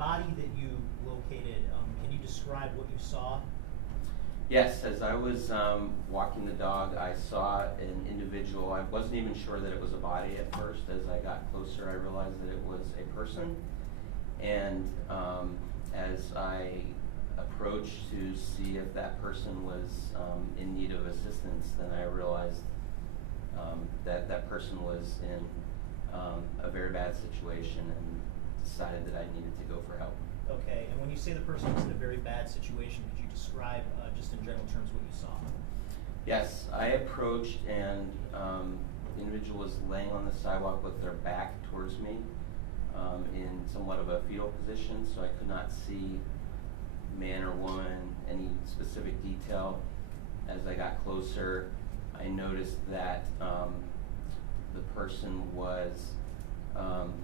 body that you located, can you describe what you saw? Yes, as I was walking the dog, I saw an individual. I wasn't even sure that it was a body at first. As I got closer, I realized that it was a person. And as I approached to see if that person was in need of assistance, then I realized that that person was in a very bad situation and decided that I needed to go for help. Okay, and when you say the person was in a very bad situation, could you describe just in general terms what you saw? Yes, I approached and the individual was laying on the sidewalk with their back towards me in somewhat of a fetal position, so I could not see man or woman, any specific detail. As I got closer, I noticed that the person was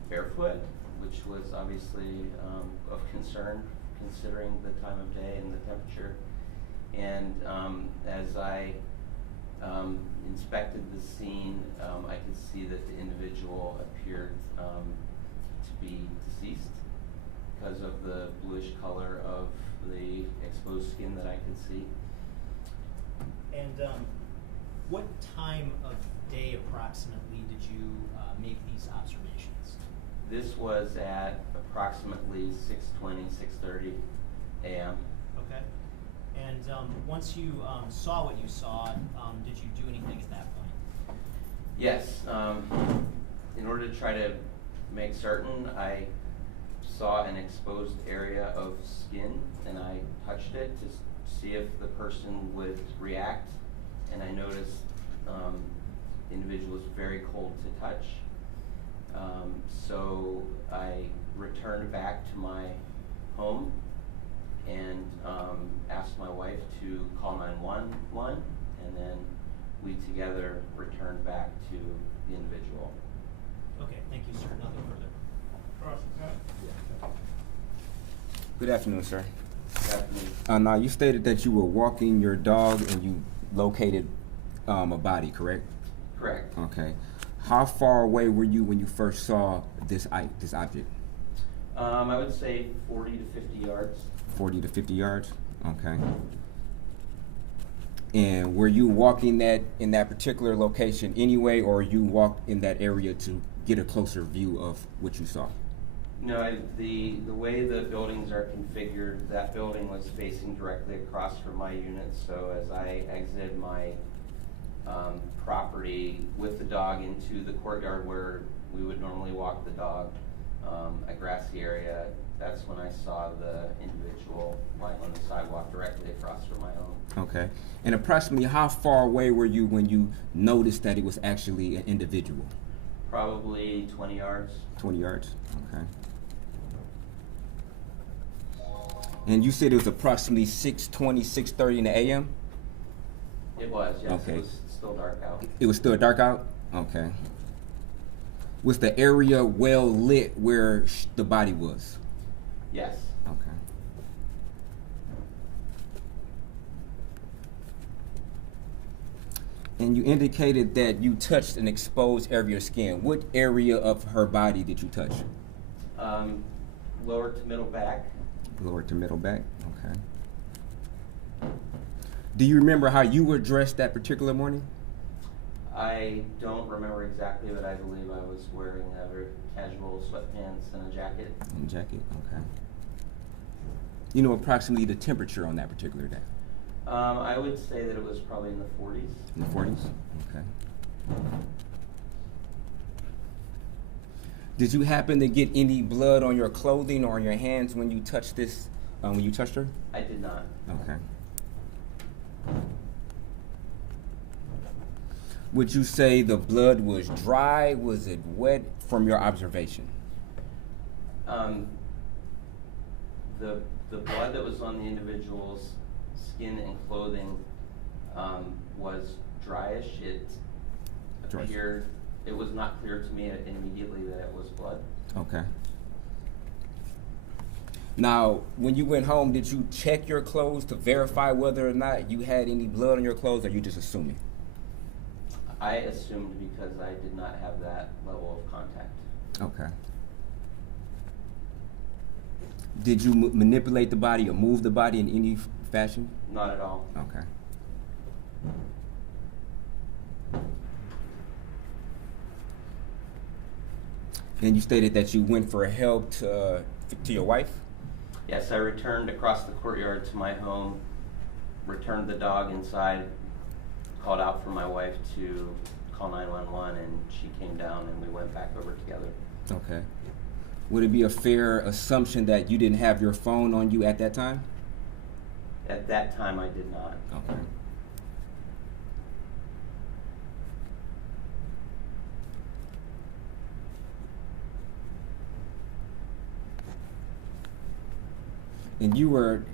barefoot, which was obviously of concern considering the time of day and the temperature. And as I inspected the scene, I could see that the individual appeared to be deceased because of the bluish color of the exposed skin that I could see. And what time of day approximately did you make these observations? This was at approximately 6:20, 6:30 a.m. Okay. And once you saw what you saw, did you do anything at that point? Yes. In order to try to make certain, I saw an exposed area of skin and I touched it to see if the person would react. And I noticed the individual was very cold to touch. So I returned back to my home and asked my wife to call 911, and then we together returned back to the individual. Okay, thank you, sir. Nothing further. Good afternoon, sir. Good afternoon. Now, you stated that you were walking your dog and you located a body, correct? Correct. Okay. How far away were you when you first saw this object? I would say 40 to 50 yards. 40 to 50 yards? Okay. And were you walking in that particular location anyway, or you walked in that area to get a closer view of what you saw? No, the way the buildings are configured, that building was facing directly across from my unit, so as I exited my property with the dog into the courtyard where we would normally walk the dog, a grassy area, that's when I saw the individual lying on the sidewalk directly across from my home. Okay. And approximately how far away were you when you noticed that it was actually an individual? Probably 20 yards. 20 yards? Okay. And you said it was approximately 6:20, 6:30 in the a.m.? It was, yes. Okay. It was still dark out. It was still dark out? Okay. Was the area well lit where the body was? Yes. Okay. And you indicated that you touched an exposed area of skin. What area of her body did you touch? Lower to middle back. Lower to middle back? Okay. Do you remember how you were dressed that particular morning? I don't remember exactly, but I believe I was wearing very casual sweatpants and a jacket. And jacket, okay. You know approximately the temperature on that particular day? I would say that it was probably in the 40s. In the 40s? Okay. Did you happen to get any blood on your clothing or on your hands when you touched this, when you touched her? I did not. Okay. Would you say the blood was dry? Was it wet from your observation? The blood that was on the individual's skin and clothing was dryish. It appeared, it was not clear to me immediately that it was blood. Okay. Now, when you went home, did you check your clothes to verify whether or not you had any blood on your clothes, or are you just assuming? I assumed because I did not have that level of contact. Okay. Did you manipulate the body or move the body in any fashion? Not at all. Okay. And you stated that you went for help to your wife? Yes, I returned across the courtyard to my home, returned the dog inside, called out for my wife to call 911, and she came down and we went back over together. Okay. Would it be a fair assumption that you didn't have your phone on you at that time? At that time, I did not. Okay. And you were,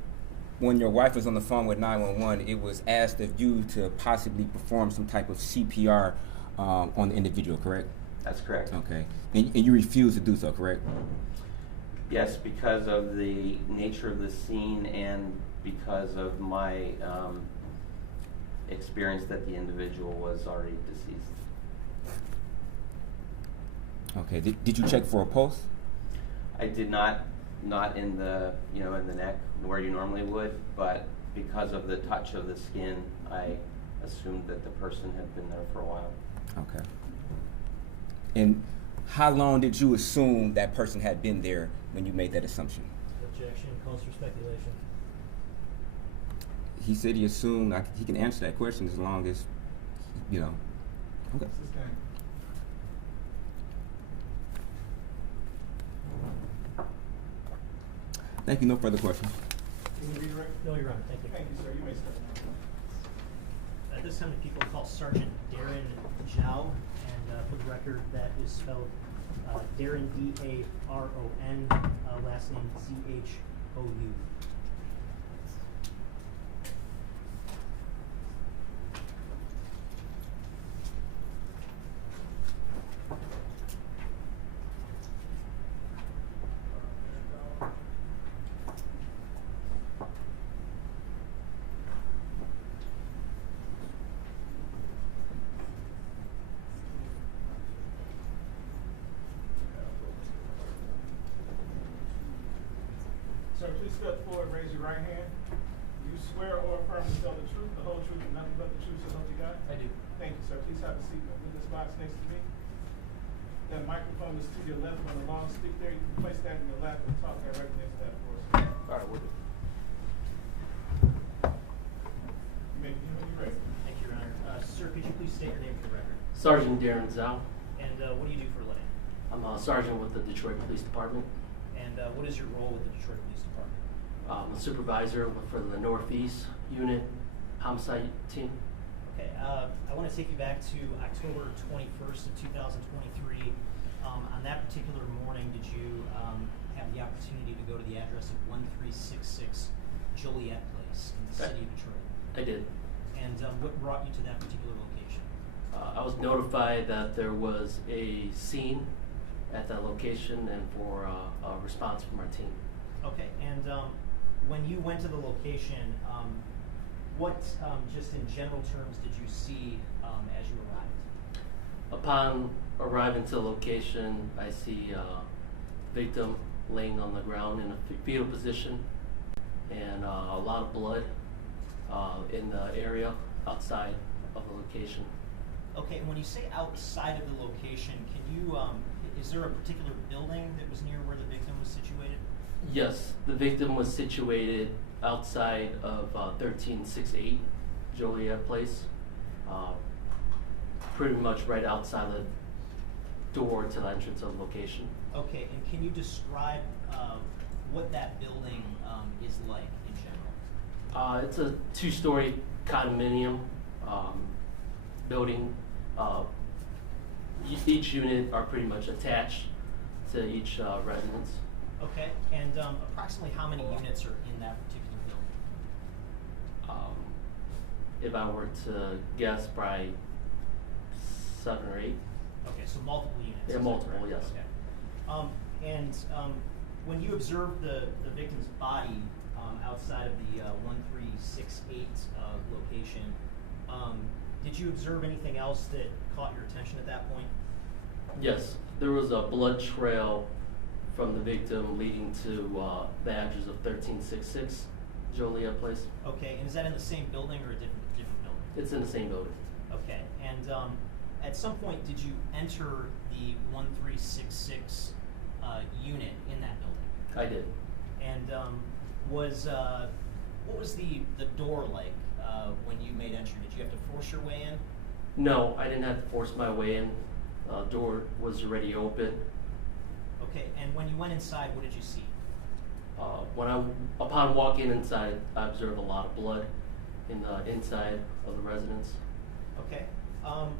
when your wife was on the phone with 911, it was asked of you to possibly perform some type of CPR on the individual, correct? That's correct. Okay. And you refused to do so, correct? Yes, because of the nature of the scene and because of my experience that the individual was already deceased. Okay. Did you check for a pulse? I did not in the in the neck where you normally would, but because of the touch of the skin, I assumed that the person had been there for a while. Okay. And how long did you assume that person had been there when you made that assumption? Objection calls for speculation. He said he assumed. He can answer that question as long as, Okay. Sustained. Thank you. No further questions. Can you redirect? No, Your Honor. Thank you. Thank you, sir. You may start now. At this time, the people call Sergeant Darren Zhao, and for the record, that is spelled Darren D-A-R-O-N, last name Z-H-O-U. Sir, please step forward and raise your right hand. Do you swear or affirm to tell the truth, the whole truth, and nothing but the truth, so help you God? I do. Thank you, sir. Please have a seat in this box next to me. That microphone is to your left on the long stick there. You can place that in your lap and talk directly next to that for us. All right, with it. You may begin when you're ready. Thank you, Your Honor. Sir, could you please state your name for the record? Sergeant Darren Zhao. And what do you do for a living? I'm a sergeant with the Detroit Police Department. And what is your role with the Detroit Police Department? I'm a supervisor for the Northeast Unit Homicide Team. Okay, I want to take you back to October 21st of 2023. On that particular morning, did you have the opportunity to go to the address of 1366 Joliet Place in the city of Detroit? I did. And what brought you to that particular location? I was notified that there was a scene at that location and for a response from our team. Okay, and when you went to the location, what, just in general terms, did you see as you arrived? Upon arriving to the location, I see victim laying on the ground in a fetal position and a lot of blood in the area outside of the location. Okay, and when you say outside of the location, can you, is there a particular building that was near where the victim was situated? Yes, the victim was situated outside of 1368 Joliet Place, pretty much right outside the door to the entrance of the location. Okay, and can you describe what that building is like in general? It's a two-story condominium building. Each unit are pretty much attached to each residence. Okay, and approximately how many units are in that particular building? If I were to guess, probably 7 or 8. Okay, so multiple units. Yeah, is that multiple, correct? yes. Okay. And when you observed the victim's body outside of the 1368 location, did you observe anything else that caught your attention at that point? Yes, there was a blood trail from the victim leading to the address of 1366 Joliet Place. Okay, and is that in the same building or a different building? It's in the same building. Okay, and at some point, did you enter the 1366 unit in that building? I did. And what was the door like when you made entry? Did you have to force your way in? No, I didn't have to force my way in. Door was already open. Okay, and when you went inside, what did you see? Upon walking inside, I observed a lot of blood in the inside of the residence. Okay. I'm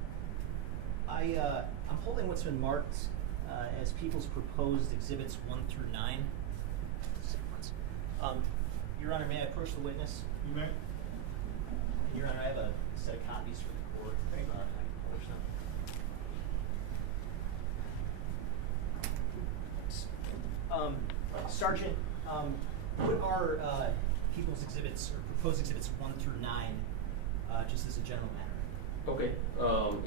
holding what's been marked as people's proposed exhibits 1 through 9. Your Honor, may I approach the witness? You may. Your Honor, I have a set of copies for the court. Thank you. I can publish them. Sergeant, what are people's exhibits or proposed exhibits 1 through 9, just as a general matter? Okay.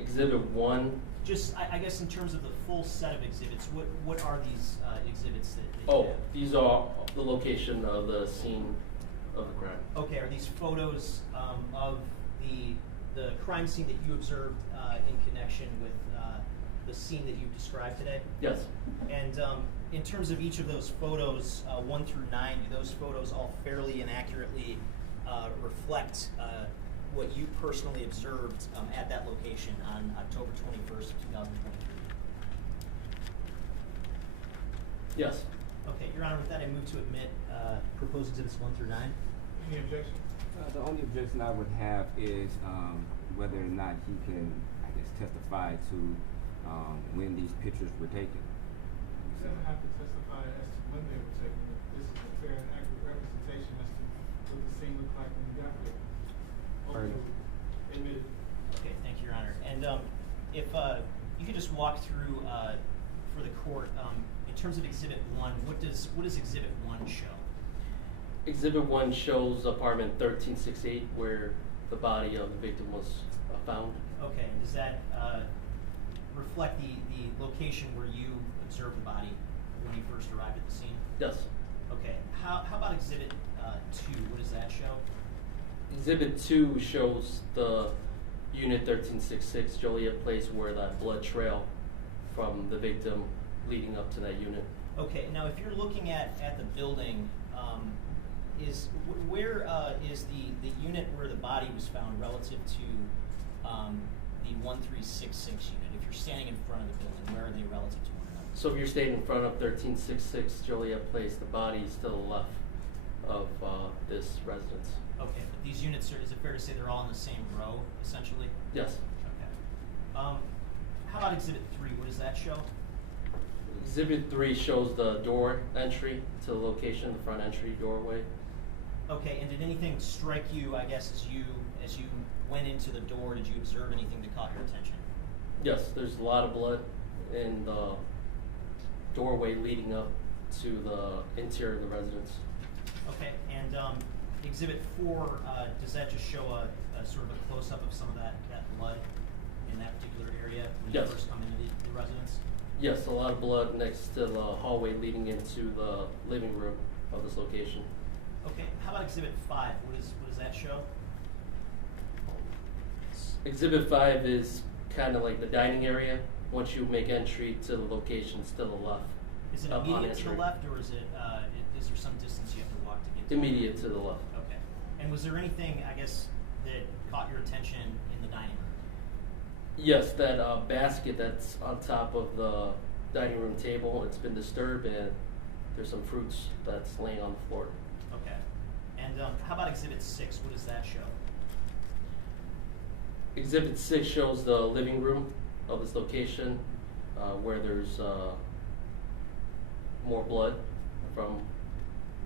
Exhibit 1. Just, I guess, in terms of the full set of exhibits, what are these exhibits that you Oh, have? these are the location of the scene of the crime. Okay, are these photos of the crime scene that you observed in connection with the scene that you described today? Yes. And in terms of each of those photos, 1 through 9, do those photos all fairly and accurately reflect what you personally observed at that location on October 21st, 2023? Yes. Okay, Your Honor, with that, I move to admit proposed exhibits 1 through 9. Any objection? The only objection I would have is whether or not he can, I guess, testify to when these pictures were taken. You doesn't have to testify as to when they were taken. This is a fair and accurate representation as to what the scene looked like when you got there. Pardon? Admitted. Okay, thank you, Your Honor. And if you could just walk through for the court, in terms of Exhibit 1, what does Exhibit 1 show? Exhibit 1 shows apartment 1368 where the body of the victim was found. Okay, and does that reflect the location where you observed the body when you first arrived at the scene? Yes. Okay, how about Exhibit 2? What does that show? Exhibit 2 shows the unit 1366 Joliet Place where that blood trail from the victim leading up to that unit. Okay, now if you're looking at the building, where is the unit where the body was found relative to the 1366 unit? If you're standing in front of the building, where are they relative to one another? So if you're standing in front of 1366 Joliet Place, the body is to the left of this residence. Okay, but these units, is it fair to say they're all in the same row, essentially? Yes. Okay. How about Exhibit 3? What does that show? Exhibit 3 shows the door entry to the location, the front entry doorway. Okay, and did anything strike you, I guess, as you went into the door? Did you observe anything that caught your attention? Yes, there's a lot of blood in the doorway leading up to the interior of the residence. Okay, and Exhibit 4, does that just show a sort of a close-up of some of that blood in that particular area when you Yes. first come into the residence? Yes, a lot of blood next to the hallway leading into the living room of this location. Okay, how about Exhibit 5? What does that show? Exhibit 5 is kind of like the dining area. Once you make entry to the location, it's to the left. Is it upon immediate to the entry. left, or is there some distance you have to walk to get to Immediate to the left. Okay. And was there anything, I guess, that caught your attention in the dining room? Yes, that basket that's on top of the dining room table, it's been disturbed and there's some fruits that's laying on the floor. Okay. And how about Exhibit 6? What does that show? Exhibit 6 shows the living room of this location where there's more blood from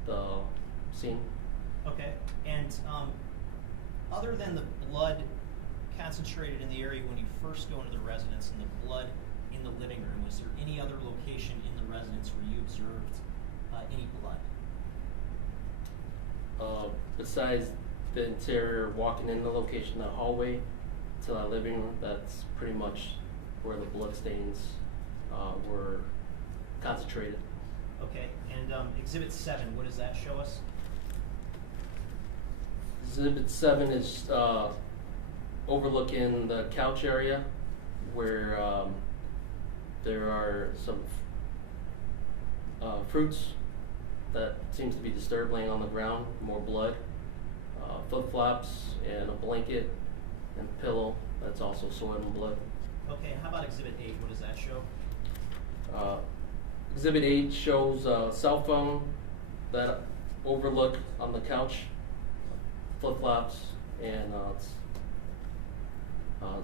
the scene. Okay. And other than the blood concentrated in the area when you first go into the residence and the blood in the living room, was there any other location in the residence where you observed any blood? Besides the interior, walking in the location, the hallway to that living room, that's pretty much where the blood stains were concentrated. Okay, and Exhibit 7, what does that show us? Exhibit 7 is overlooking the couch area where there are some fruits that seems to be disturbed laying on the ground, more blood, flip-flops, and a blanket and pillow that's also soiled in blood. Okay, and how about Exhibit 8, what does that show? Exhibit 8 shows a cell phone that overlook on the couch, flip-flops, and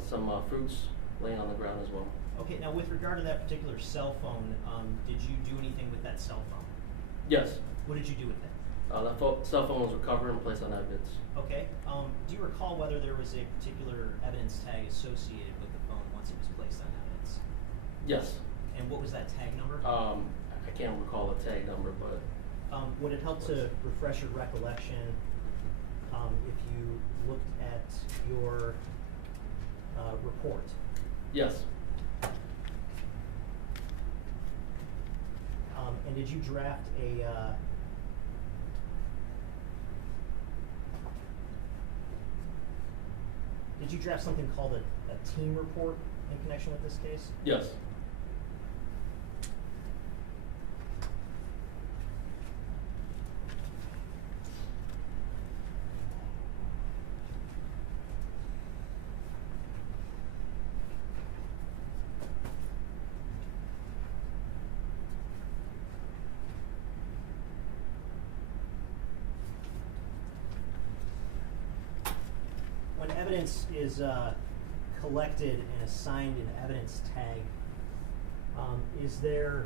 some fruits laying on the ground as well. Okay, now with regard to that particular cell phone, did you do anything with that cell phone? Yes, What did you do with it? that cell phone was recovered and placed on evidence. Okay, do you recall whether there was a particular evidence tag associated with the phone once it was placed on evidence? Yes. And what was that tag number? I can't recall the tag number, but Would it help to refresh your recollection if you looked at your report? yes. And did you draft something called a team report in connection with this case? Yes. When evidence is collected and assigned an evidence tag, is there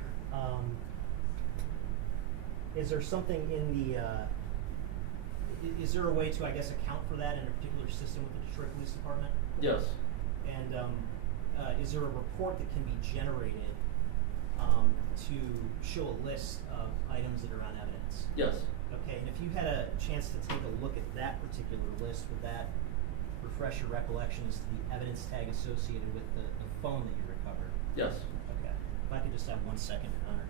something in the is there a way to, I guess, account for that in a particular system with the Detroit Police Department? Yes. And is there a report that can be generated to show a list of items that are on evidence? Yes. Okay, and if you had a chance to take a look at that particular list, would that refresh your recollection as to the evidence tag associated with the phone that you recovered? Yes. Okay. If I could just have 1 second, Your Honor.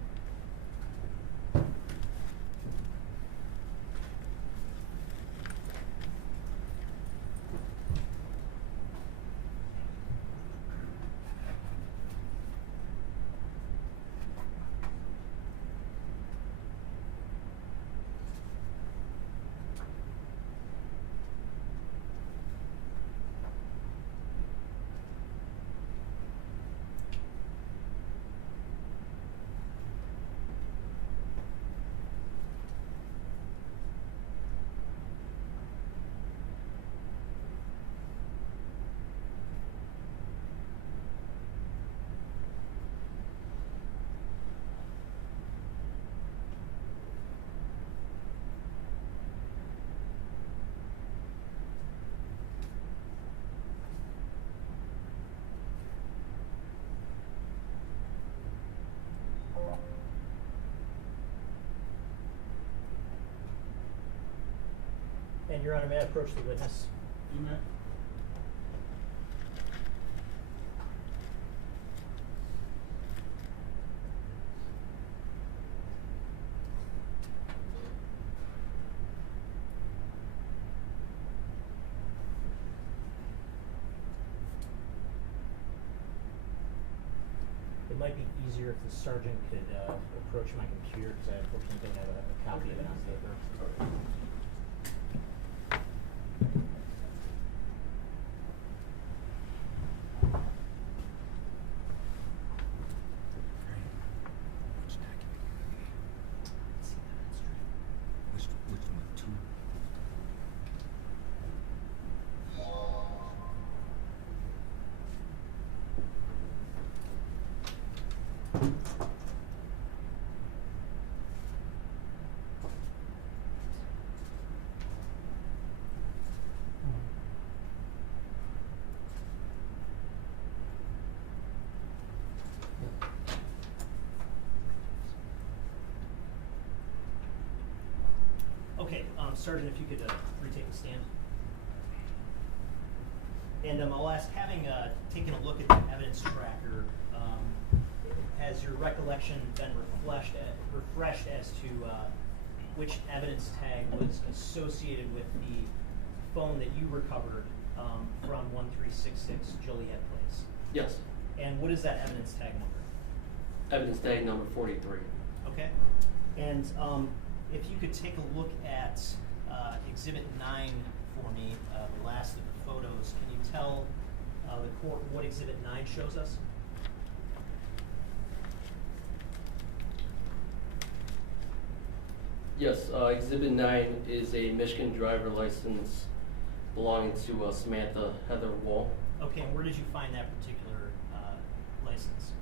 And Your Honor, may I approach the witness? You may. It might be easier if the sergeant could approach my computer, because I unfortunately don't have a copy of it on paper. Which one? Two? Okay, Sergeant, if you could retake the stand. And I'll ask, having taken a look at the evidence tracker, has your recollection been refreshed as to which evidence tag was associated with the phone that you recovered from 1366 Joliet Place? Yes. And what is that evidence tag number? Evidence tag number 43. Okay. And if you could take a look at Exhibit 9 for me, the last of the photos, can you tell the court what Exhibit 9 shows us? Yes, Exhibit 9 is a Michigan driver license belonging to Samantha Heather Woll. Okay, and where did you find that particular license?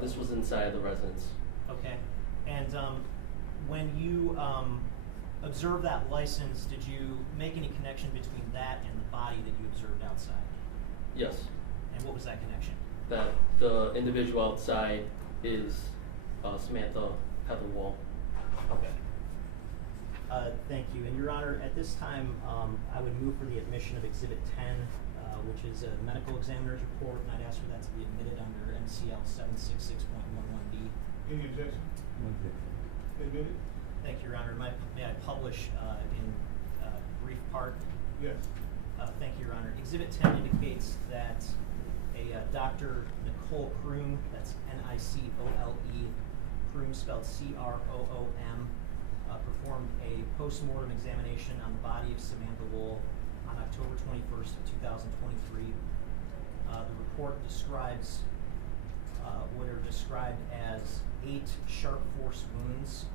This was inside the residence. Okay, and when you observed that license, did you make any connection between that and the body that you observed outside? Yes. And what was that connection? That the individual outside is Samantha Heather Woll. Okay. Thank you. And Your Honor, at this time, I would move for the admission of Exhibit 10, which is a medical examiner's report, and I'd ask for that to be admitted under MCL 766.11B. Any objection? Admitted? Thank you, Your Honor. May I publish in brief part? Yes. Thank you, Your Honor. Exhibit 10 indicates that a Dr. Nicole Kroom, that's Nicole, Kroom spelled Croom, performed a post-mortem examination on the body of Samantha Woll on October 21st of 2023. The report describes what are described as 8 sharp force wounds,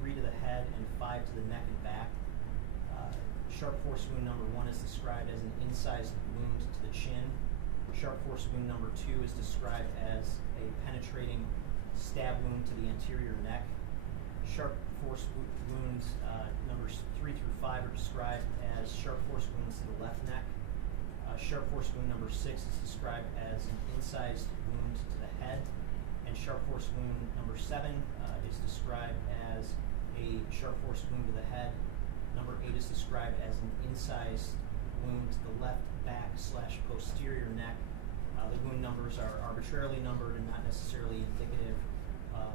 3 to the head and 5 to the neck and back. Sharp force wound number 1 is described as an incised wound to the chin. Sharp force wound number 2 is described as a penetrating stab wound to the anterior neck. Sharp force wounds numbers 3 through 5 are described as sharp force wounds to the left neck. Sharp force wound number 6 is described as an incised wound to the head. And sharp force wound number 7 is described as a sharp force wound to the head. Number 8 is described as an incised wound to the left back / posterior neck. The wound numbers are arbitrarily numbered and not necessarily indicative of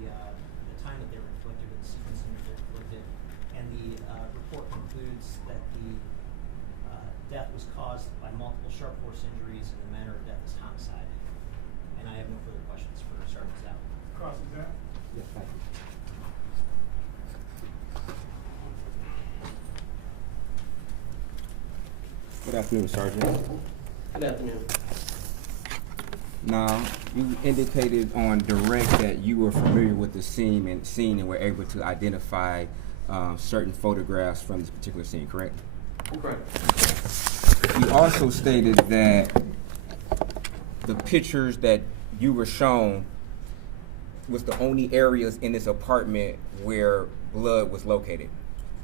the time that they were inflicted or the sequencing that they were inflicted. And the report concludes that the death was caused by multiple sharp force injuries and the manner of death is homicide. And I have no further questions for Sergeant Stout. Cross-examine? Yes, thank you. Good afternoon, Sergeant. Good afternoon. Now, you indicated on direct that you were familiar with the scene and were able to identify certain photographs from this particular scene, correct? Correct. You also stated that the pictures that you were shown was the only areas in this apartment where blood was located,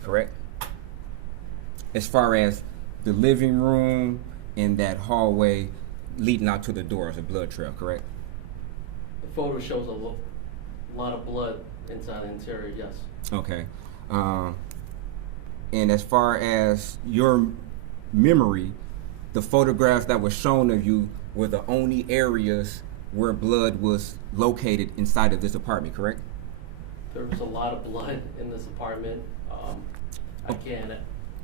correct? As far as the living room and that hallway leading out to the doors, a blood trail, correct? The photo shows a lot of blood inside the interior, yes. Okay. And as far as your memory, the photographs that were shown of you were the only areas where blood was located inside of this apartment, correct? There was a lot of blood in this apartment. I can't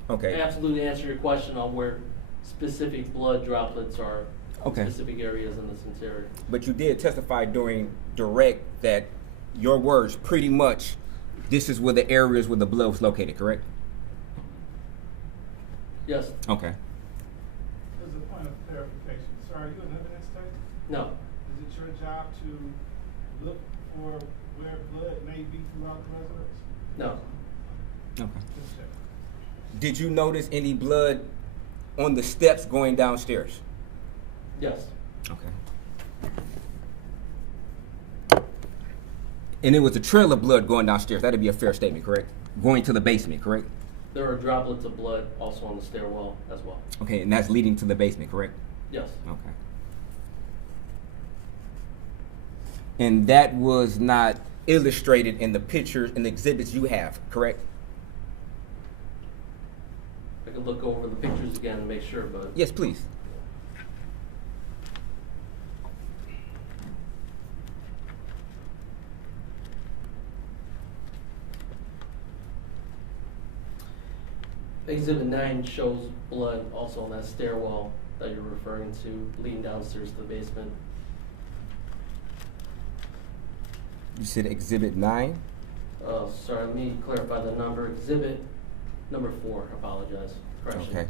Okay. absolutely answer your question on where specific blood droplets are Okay. specific areas in this interior. But you did testify during direct that your words pretty much this is where the areas where the blood was located, correct? Yes. Okay. As a point of clarification, sir, are you an evidence taker? No. Is it your job to look for where blood may be throughout the residence? No. Okay. Just check. Did you notice any blood on the steps going downstairs? Yes. Okay. And it was a trail of blood going downstairs. That'd be a fair statement, correct? Going to the basement, correct? There are droplets of blood also on the stairwell as well. Okay, and that's leading to the basement, correct? Yes. Okay. And that was not illustrated in the pictures and the exhibits you have, correct? I could look over the pictures again and make sure, but Yes, please. Exhibit 9 shows blood also on that stairwell that you're referring to, leading downstairs to the basement. You said Exhibit 9? Sorry, let me clarify the number. Exhibit number 4, apologize. Correction.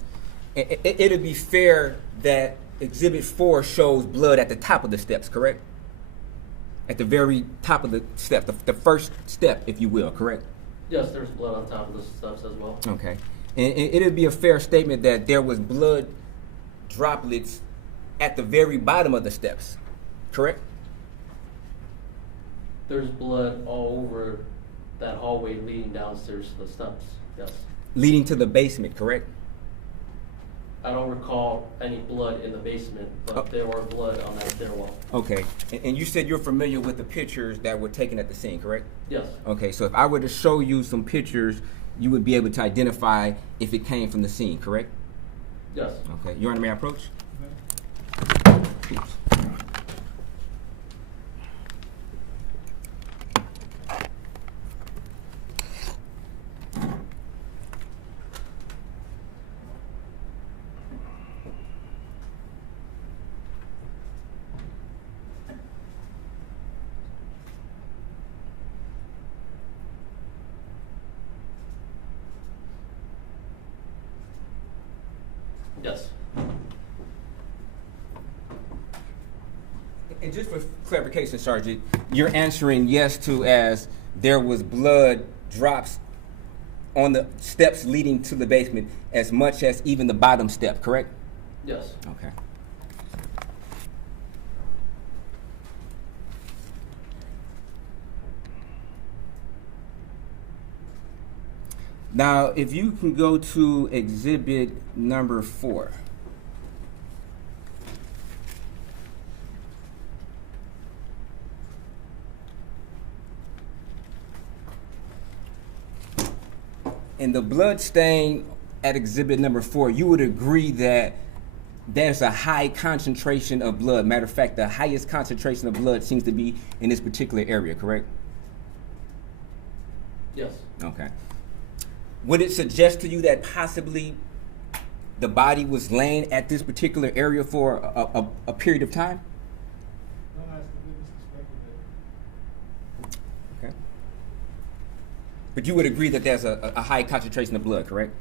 Okay. It'd be fair that Exhibit 4 shows blood at the top of the steps, correct? At the very top of the step, the first step, if you will, correct? Yes, there's blood on top of the steps as well. Okay. And it'd be a fair statement that there was blood droplets at the very bottom of the steps, correct? There's blood all over that hallway leading downstairs to the steps, yes. Leading to the basement, correct? I don't recall any blood in the basement, but there were blood on that stairwell. Okay. And you said you're familiar with the pictures that were taken at the scene, correct? Yes. Okay, so if I were to show you some pictures, you would be able to identify if it came from the scene, correct? Yes. Okay. Your Honor, may I approach? Oops. Yes. And just for clarification, Sergeant, you're answering yes to as there was blood drops on the steps leading to the basement as much as even the bottom step, correct? Yes. Okay. Now, if you can go to exhibit number 4. In the blood stain at exhibit number 4, you would agree that there's a high concentration of blood. Matter of fact, the highest concentration of blood seems to be in this particular area, correct? Yes. Okay. Would it suggest to you that possibly the body was laying at this particular area for a period of time? No, I asked the witness to speculate. Okay. But you would agree that there's a high concentration of blood, correct?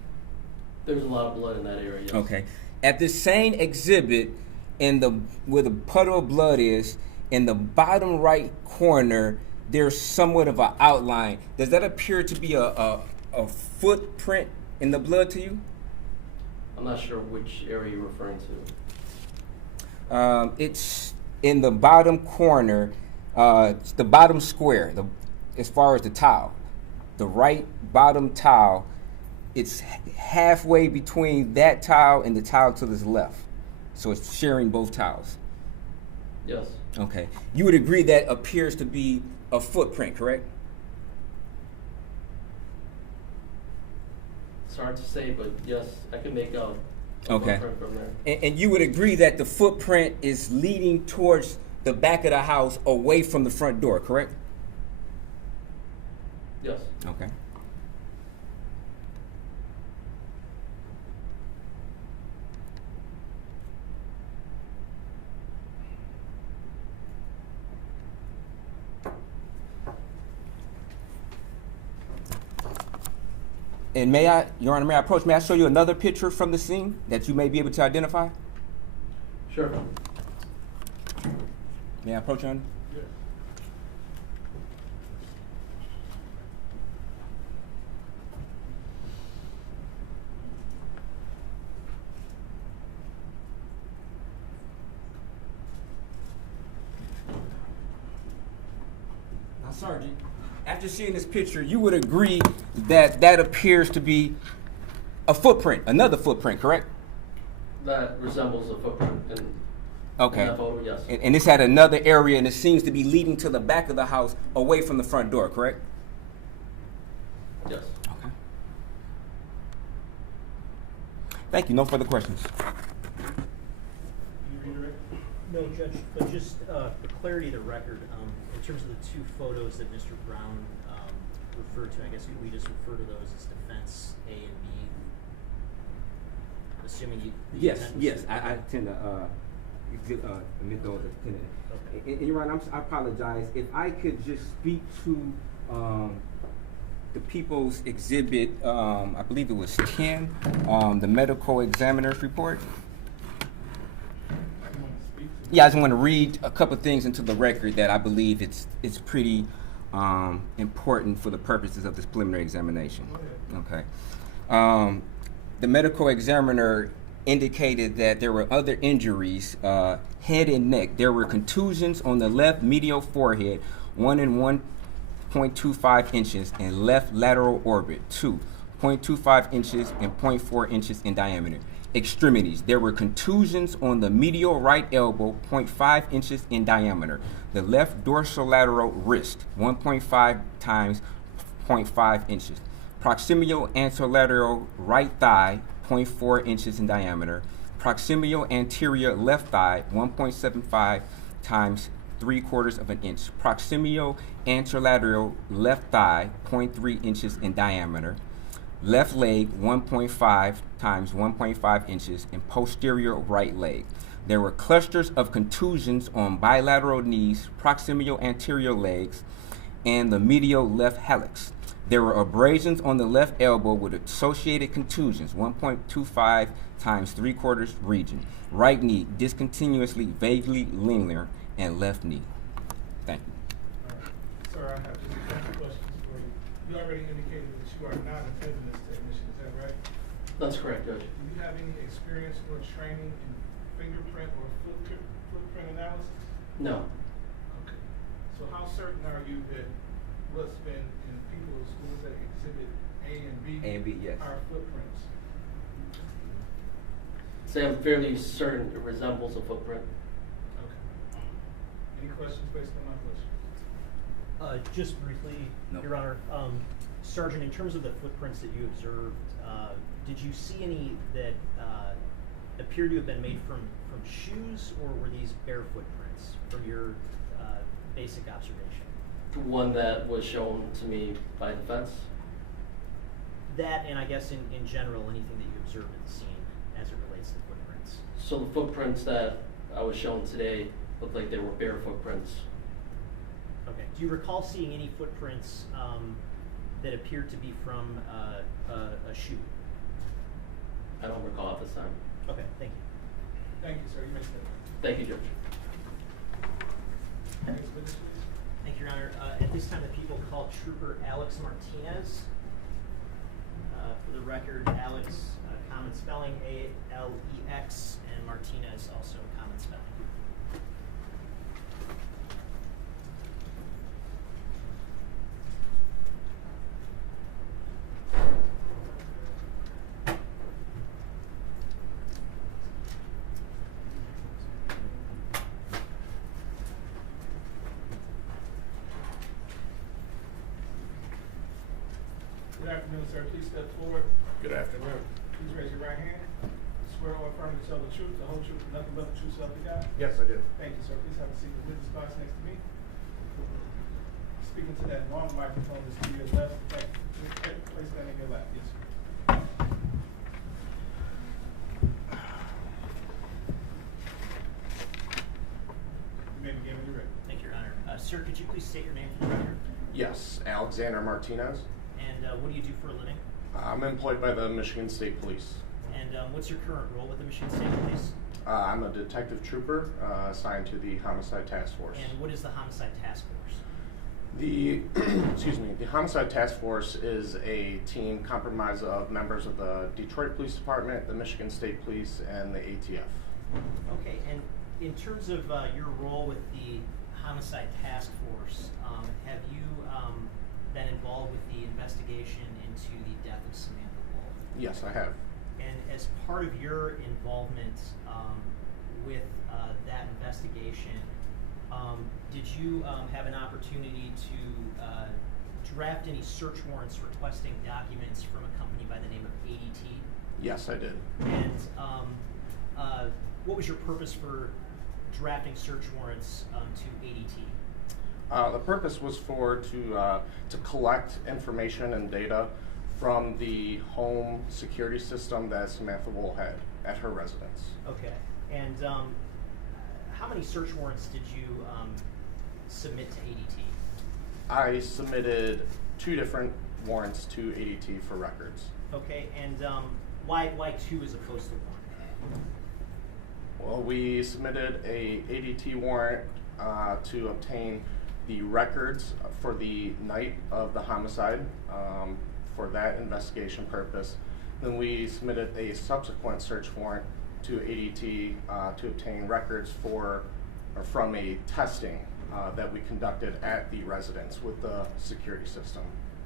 There's a lot of blood in that area, yes. Okay. At this same exhibit, where the puddle of blood is, in the bottom right corner, there's somewhat of an outline. Does that appear to be a footprint in the blood to you? I'm not sure which area you're referring to. It's in the bottom corner, it's the bottom square, as far as the tile. The right bottom tile, it's halfway between that tile and the tile to the left. So it's sharing both tiles. Yes. Okay. You would agree that appears to be a footprint, correct? It's hard to say, but yes, I can make out a Okay. footprint from there. And you would agree that the footprint is leading towards the back of the house away from the front door, correct? Yes. Okay. And may I, Your Honor, may I show you another picture from the scene that you may be able to identify? Sure. May I approach, Your Honor? Yes. Now, Sergeant, after seeing this picture, you would agree that that appears to be a footprint, another footprint, correct? That resembles a footprint in Okay. that photo, yes. And this had another area, and it seems to be leading to the back of the house, away from the front door, correct? Yes. Okay. Thank you. No further questions. Can you redirect? No, Judge, but just for clarity of the record, in terms of the two photos that Mr. Brown referred to, I guess we just refer to those as defense A and B. assuming you. Yes, yes, I tend to admit those as tenant. Okay. And Your Honor, I apologize. If I could just speak to the People's Exhibit, I believe it was 10, the medical examiner's report. Yeah, I just want to read a couple things into the record that I believe it's pretty important for the purposes of this preliminary examination. Okay. The medical examiner indicated that there were other injuries, head and neck. There were contusions on the left medial forehead, 1 and 1.25 inches, and left lateral orbit, 2.25 inches and 0.4 inches in diameter. Extremities. There were contusions on the medial right elbow, 0.5 inches in diameter. The left dorsolateral wrist, 1.5 times 0.5 inches. Proximal anterolateral right thigh, 0.4 inches in diameter. Proximal anterior left thigh, 1.75 times 3/4 of an inch. Proximal anterolateral left thigh, 0.3 inches in diameter. Left leg, 1.5 times 1.5 inches, and posterior right leg. There were clusters of contusions on bilateral knees, proximal anterior legs, and the medial left hallux. There were abrasions on the left elbow with associated contusions, 1.25 times 3/4 region. Right knee, discontinuously vaguely linear, and left knee. Thank you. All right. Sir, I have just a couple questions for you. You already indicated that you are not a tetanus technician, is that right? That's correct, Judge. Do you have any experience or training in fingerprint or footprint analysis? No. Okay. So how certain are you that what's been in people's, what was that, exhibit A and B? A and B, yes. Are footprints? Say I'm fairly certain it resembles a footprint. Okay. Any questions based on my question? Just briefly, No. Your Honor, Sergeant, in terms of the footprints that you observed, did you see any that appear to have been made from shoes, or were these bare footprints from your basic observation? The one that was shown to me by defense. That, and I guess in general, anything that you observed at the scene as it relates to footprints. So the footprints that I was shown today looked like they were bare footprints. Okay. Do you recall seeing any footprints that appeared to be from a shoe? I don't recall at this time. Okay, thank you. Thank you, sir. You may step. Thank you, Judge. Next witness, please. Thank you, Your Honor. At this time, the people call Trooper Alex Martinez. For the record, Alex, common spelling, A-L-E-X, and Martinez, also common spelling. Good afternoon, sir. Please step forward. Good afternoon. Please raise your right hand. Swear or affirm to tell the truth, the whole truth, and nothing but the truth, so help you God. Yes, I do. Thank you, sir. Please have a seat in the witness box next to me. Speaking to that long microphone that's to your left, place that in your lap. Yes, sir. You may begin when you're ready. Thank you, Your Honor. Sir, could you please state your name for the record? Yes, Alexander Martinez. And what do you do for a living? I'm employed by the Michigan State Police. And what's your current role with the Michigan State Police? I'm a detective trooper assigned to the Homicide Task Force. And what is the Homicide Task Force? The the Homicide Task Force is a team comprised of members of the Detroit Police Department, the Michigan State Police, and the ATF. Okay, and in terms of your role with the Homicide Task Force, have you been involved with the investigation into the death of Samantha Woll? Yes, I have. And as part of your involvement with that investigation, did you have an opportunity to draft any search warrants requesting documents from a company by the name of ADT? Yes, I did. And what was your purpose for drafting search warrants to ADT? The purpose was to collect information and data from the home security system that Samantha Woll had. at her residence. Okay. And how many search warrants did you submit to ADT? I submitted 2 different warrants to ADT for records. Okay. And why 2 as opposed to 1? Well, we submitted a ADT warrant to obtain the records for the night of the homicide for that investigation purpose. Then we submitted a subsequent search warrant to ADT to obtain records from a testing that we conducted at the residence with the security system.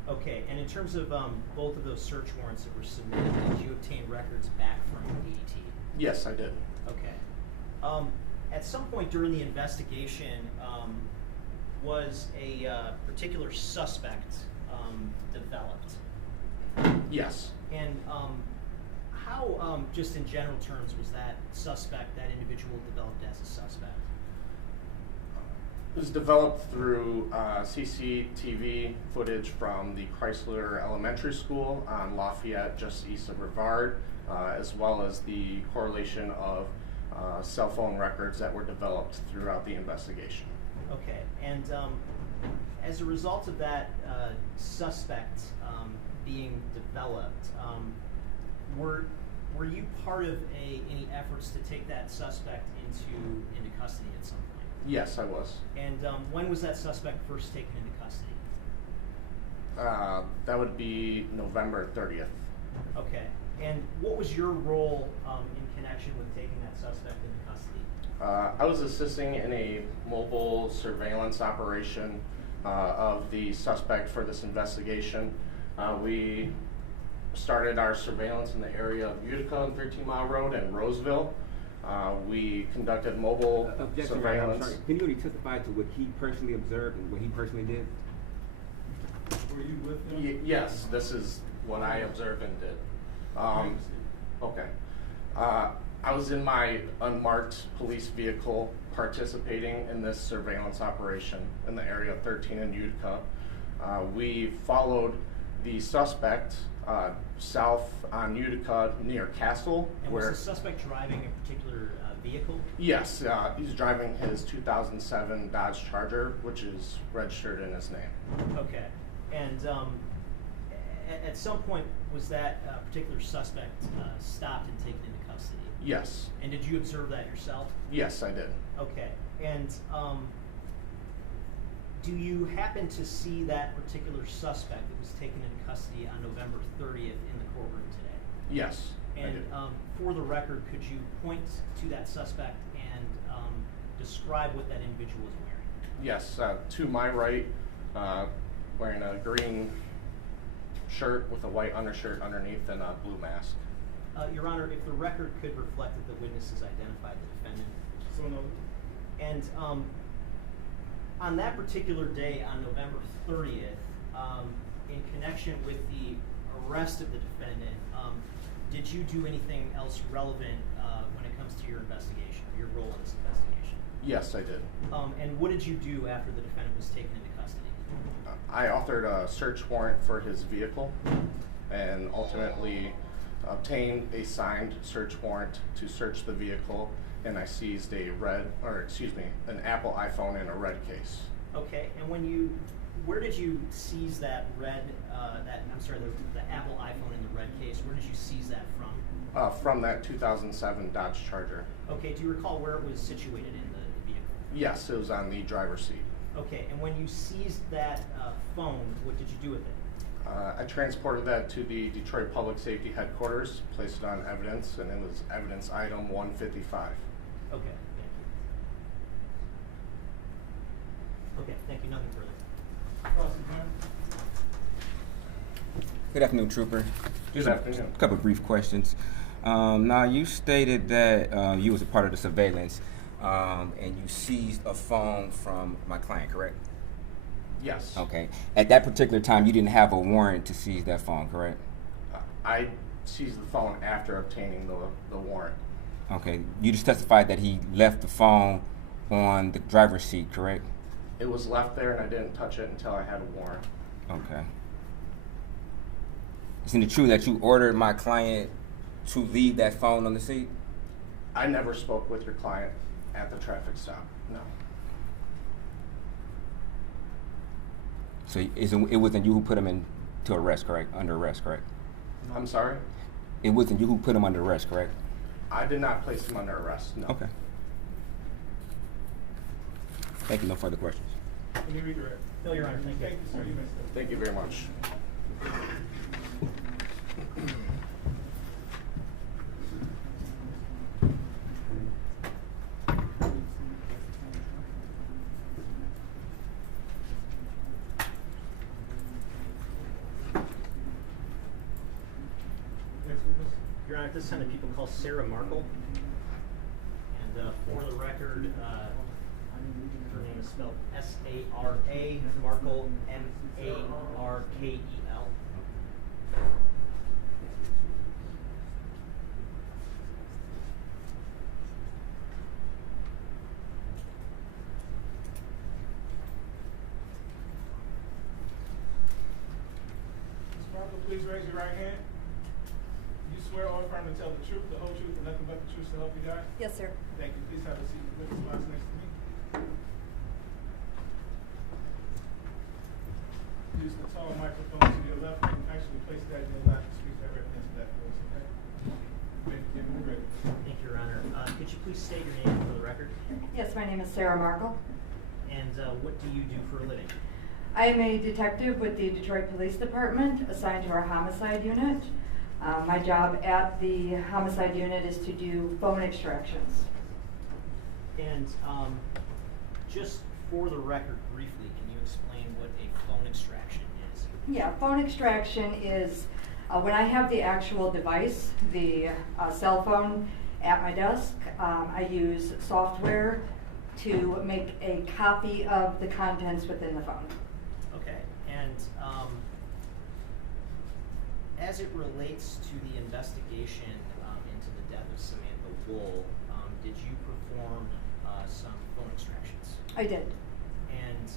Okay, and in terms of both of those search warrants that were submitted, did you obtain records back from ADT? Yes, I did. Okay. At some point during the investigation, was a particular suspect developed? Yes. And how, just in general terms, was that individual developed as a suspect? It was developed through CCTV footage from the Chrysler Elementary School on Lafayette, just east of Brevard, as well as the correlation of cell phone records that were developed throughout the investigation. Okay, and as a result of that suspect being developed, were you part of any efforts to take that suspect into custody at some point? Yes, I was. And when was that suspect first taken into custody? That would be November 30th. Okay, and what was your role in connection with taking that suspect into custody? I was assisting in a mobile surveillance operation of the suspect for this investigation. We started our surveillance in the area of Utica and 13 Mile Road and Roseville. We conducted mobile surveillance. Can you really testify to what he personally observed and what he personally did? Were you with him? Yes, this is what I observed and did. Okay. I was in my unmarked police vehicle participating in this surveillance operation in the area of 13 and Utica. We followed the suspect south on Utica near Castle. And was the suspect driving a particular vehicle? Yes, he's driving his 2007 Dodge Charger, which is registered in his name. Okay, and at some point was that particular suspect stopped and taken into custody? Yes. And did you observe that yourself? Yes, I did. Okay, and do you happen to see that particular suspect that was taken into custody on November 30th in the courtroom today? Yes, I And did. for the record, could you point to that suspect and describe what that individual was wearing? Yes, to my right, wearing a green shirt with a white undershirt underneath and a blue mask. Your Honor, if the record could reflect that the witness has identified the defendant. So no. And on that particular day, on November 30th, in connection with the arrest of the defendant, did you do anything else relevant when it comes to your investigation, your role in this investigation? Yes, I did. And what did you do after the defendant was taken into custody? I authored a search warrant for his vehicle and ultimately obtained a signed search warrant to search the vehicle, and I seized an Apple iPhone in a red case. Okay, and where did you seize that the Apple iPhone in the red case? Where did you seize that from? From that 2007 Dodge Charger. Okay, do you recall where it was situated in the vehicle? Yes, it was on the driver's seat. Okay, and when you seized that phone, what did you do with it? I transported that to the Detroit Public Safety Headquarters, placed it on evidence, and it was evidence item 155. Okay, thank you. Okay, thank you. Nothing further. Cross-examine. Good afternoon, Trooper. Good afternoon. A couple of brief questions. Now, you stated that you was a part of the surveillance and you seized a phone from my client, correct? Yes. Okay. At that particular time, you didn't have a warrant to seize that phone, correct? I seized the phone after obtaining the warrant. Okay. You just testified that he left the phone on the driver's seat, correct? It was left there, and I didn't touch it until I had a warrant. Okay. Isn't it true that you ordered my client to leave that phone on the seat? I never spoke with your client at the traffic stop, no. So it wasn't you who put him into arrest, correct? Under arrest, correct? I'm sorry? It wasn't you who put him under arrest, correct? I did not place him under arrest, no. Okay. Thank you. No further questions. Let me redirect. No, Your Honor, thank you. Thank you, sir. You may step. Thank you very much. Next witness. Your Honor, at this time the people call Sarah Markle. And for the record, her name is spelled S-A-R-A, Markle, M-A-R-K-E-L. Ms. Markle, please raise your right hand. You swear or affirm to tell the truth, the whole truth, and nothing but the truth to help you God? Yes, sir. Thank you. Please have a seat. The witness box next to me. Use the tall microphone to your left and actually place that in your lap to speak directly into that voice, okay? Give me ready. Thank you, Your Honor. Could you please state your name for the record? Yes, my name is Sarah Markle. And what do you do for a living? I am a detective with the Detroit Police Department assigned to our homicide unit. My job at the homicide unit is to do phone extractions. And just for the record, briefly, can you explain what a phone extraction is? Yeah, phone extraction is when I have the actual device, the cell phone at my desk, I use software to make a copy of the contents within the phone. Okay, and as it relates to the investigation into the death of Samantha Woll, did you perform some phone extractions? I did. And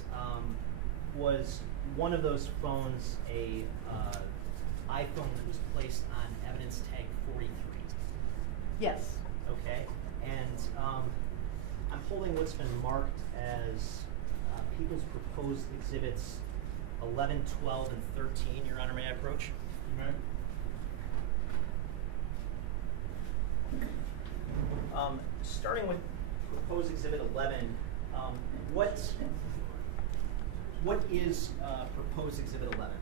was one of those phones a iPhone that was placed on evidence tag 43? Yes. Okay, and I'm holding what's been marked as People's Proposed Exhibits 11, 12, and 13. Your Honor, may I approach? You may. Starting with Proposed Exhibit 11, what is Proposed Exhibit 11?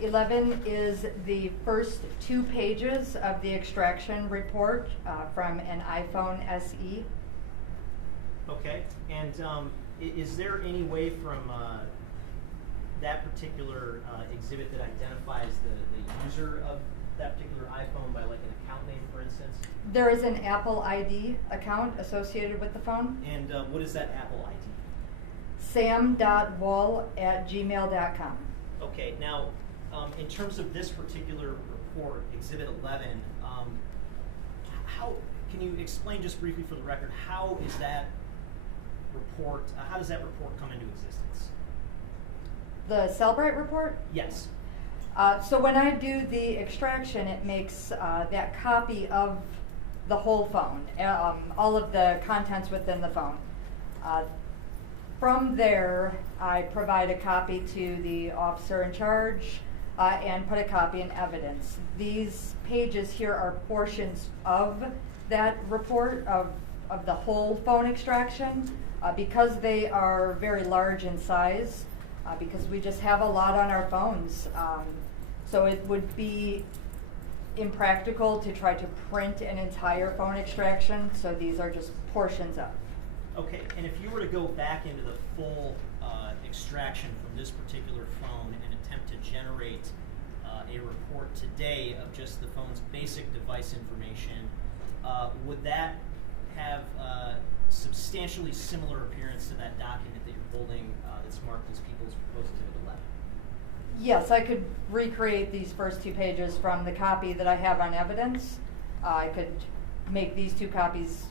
$11 is the first 2 pages of the extraction report from an iPhone SE. Okay, and is there any way from that particular exhibit that identifies the user of that particular iPhone by like an account name, for instance? There is an Apple ID account associated with the phone. And what is that Apple ID? sam.woll@gmail.com. Okay, now, in terms of this particular report, Exhibit 11, how can you explain just briefly for the record, how is that report, how does that report come into existence? The Cellbrite report? Yes. So when I do the extraction, it makes that copy of the whole phone, all of the contents within the phone. From there, I provide a copy to the officer in charge and put a copy in evidence. These pages here are portions of that report of the whole phone extraction because they are very large in size, because we just have a lot on our phones. So it would be impractical to try to print an entire phone extraction, so these are just portions of. Okay, and if you were to go back into the full extraction from this particular phone and attempt to generate a report today of just the phone's basic device information, would that have substantially similar appearance to that document that you're holding that's marked as People's Proposed Exhibit 11? Yes, I could recreate these first 2 pages from the copy that I have on evidence. I could make these 2 copies,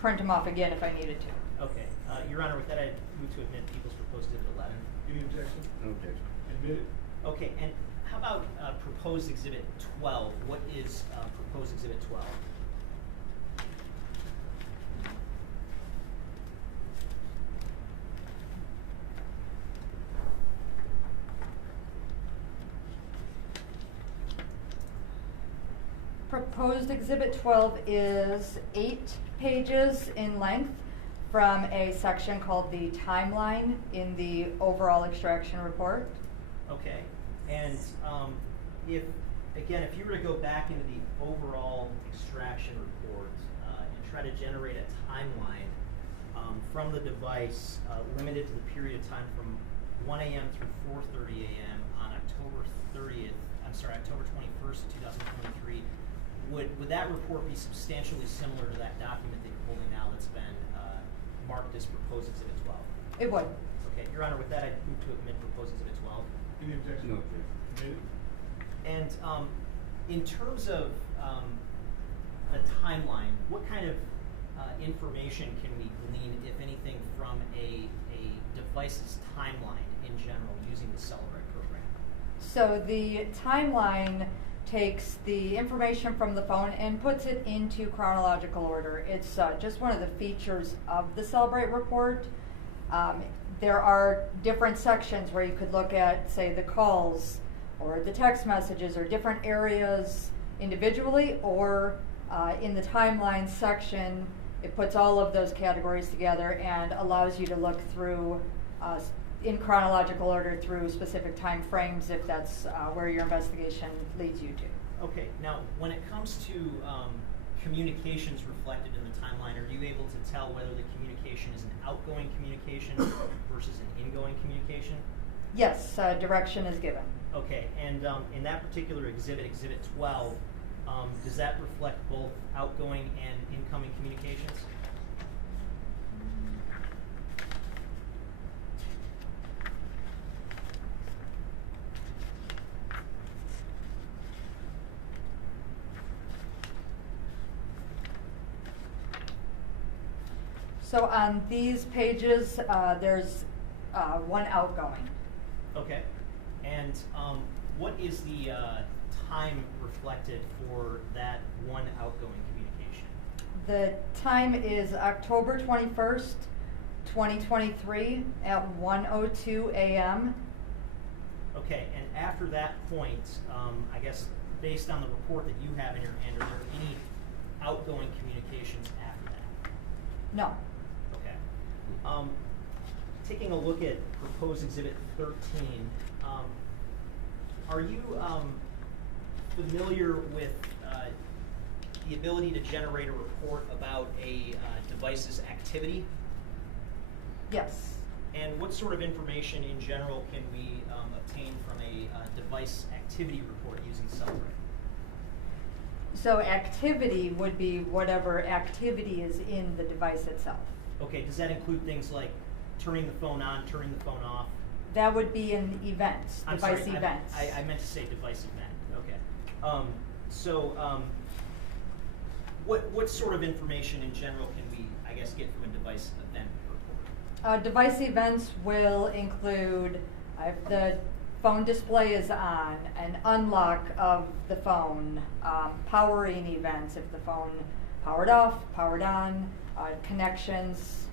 print them off again if I needed to. Okay, Your Honor, with that, I move to admit People's Proposed Exhibit 11. Any objection? No objection. Admitted. Okay, and how about Proposed Exhibit 12? What is Proposed Exhibit 12? Proposed Exhibit 12 is 8 pages in length from a section called the timeline in the overall extraction report. Okay, and if you were to go back into the overall extraction report and try to generate a timeline from the device limited to the period of time from 1 a.m. through 4:30 a.m. on October 21st, 2023, would that report be substantially similar to that document that you're holding now that's been marked as Proposed Exhibit 12? It would. Okay, Your Honor, with that, I move to admit Proposed Exhibit 12. Any objection? No objection. Admitted. And in terms of the timeline, what kind of information can we glean, if anything, from a device's timeline in general using the Celebrate program? So the timeline takes the information from the phone and puts it into chronological order. It's just one of the features of the Celebrate report. There are different sections where you could look at, say, the calls or the text messages or different areas individually, or in the timeline section, it puts all of those categories together and allows you to look through in chronological order through specific time frames if that's where your investigation leads you to. Okay, now when it comes to communications reflected in the timeline, are you able to tell whether the communication is an outgoing communication versus an ingoing communication? Yes, direction is given. Okay, and in that particular exhibit, Exhibit 12, does that reflect both outgoing and incoming communications? So on these pages, there's one outgoing. Okay, and what is the time reflected for that one outgoing communication? The time is October 21st, 2023 at 1:02 a.m. Okay, and after that point, I guess based on the report that you have in your hand, are there any outgoing communications after that? No. Okay. Taking a look at Proposed Exhibit 13, are you familiar with the ability to generate a report about a device's activity? Yes. And what sort of information in general can we obtain from a device activity report using Celebrate? So activity would be whatever activity is in the device itself. Okay, does that include things like turning the phone on, turning the phone off? That would be in events, I'm device sorry, events. I meant to say device event. Okay. What sort of information in general can we, I guess, get from a device event report? Device events will include if the phone display is on, an unlock of the phone, powering events if the phone powered off, powered on, connections,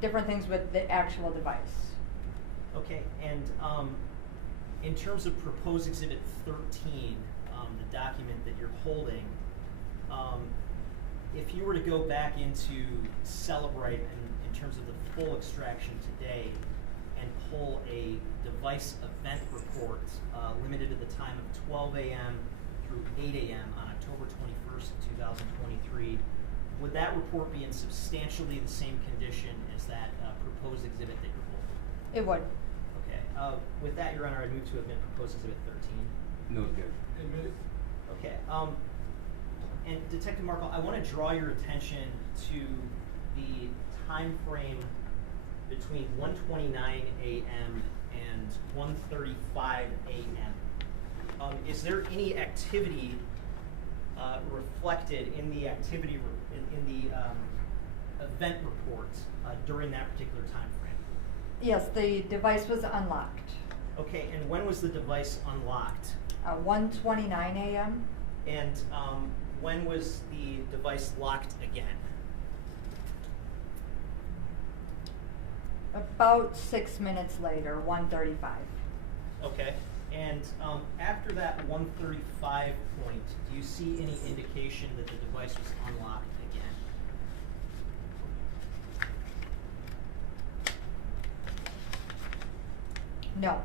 different things with the actual device. Okay, and in terms of Proposed Exhibit 13, the document that you're holding, if you were to go back into Celebrate in terms of the full extraction today and pull a device event report limited to the time of 12 a.m. through 8 a.m. on October 21st, 2023, would that report be in substantially the same condition as that proposed exhibit that you're holding? It would. Okay. With that, Your Honor, I move to admit Proposed Exhibit 13. No objection. Admitted. Okay. And Detective Markle, I want to draw your attention to the time frame between 1:29 a.m. and 1:35 a.m. Is there any activity reflected in the activity, in the event report during that particular time frame? Yes, the device was unlocked. Okay, and when was the device unlocked? 1:29 a.m. And when was the device locked again? About 6 minutes later, 1:35. Okay, and after that 1:35 point, do you see any indication that the device was unlocked again? No.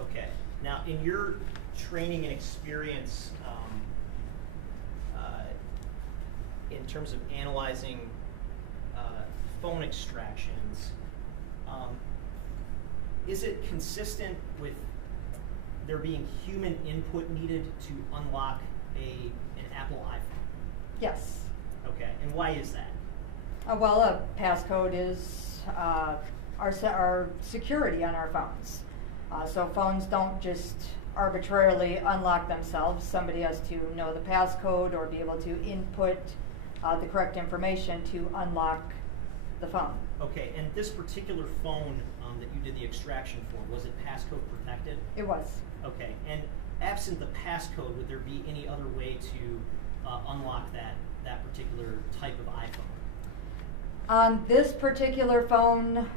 Okay, now in your training and experience in terms of analyzing phone extractions, is it consistent with there being human input needed to unlock an Apple iPhone? Yes. Okay, and why is that? Well, a passcode is our security on our phones. So phones don't just arbitrarily unlock themselves. Somebody has to know the passcode or be able to input the correct information to unlock the phone. Okay, and this particular phone that you did the extraction for, was it passcode protected? It was. Okay, and absent the passcode, would there be any other way to unlock that particular type of iPhone? On this particular phone,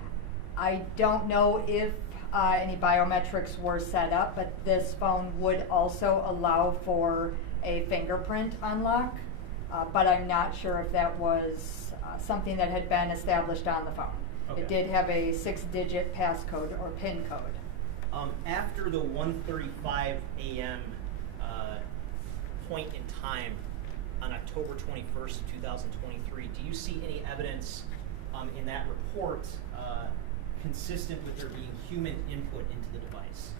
I don't know if any biometrics were set up, but this phone would also allow for a fingerprint unlock, but I'm not sure if that was something that had been established on the phone. Okay. It did have a 6-digit passcode or PIN code. After the 1:35 a.m. Point in time on October 21st, 2023, do you see any evidence in that report consistent with there being human input into the device?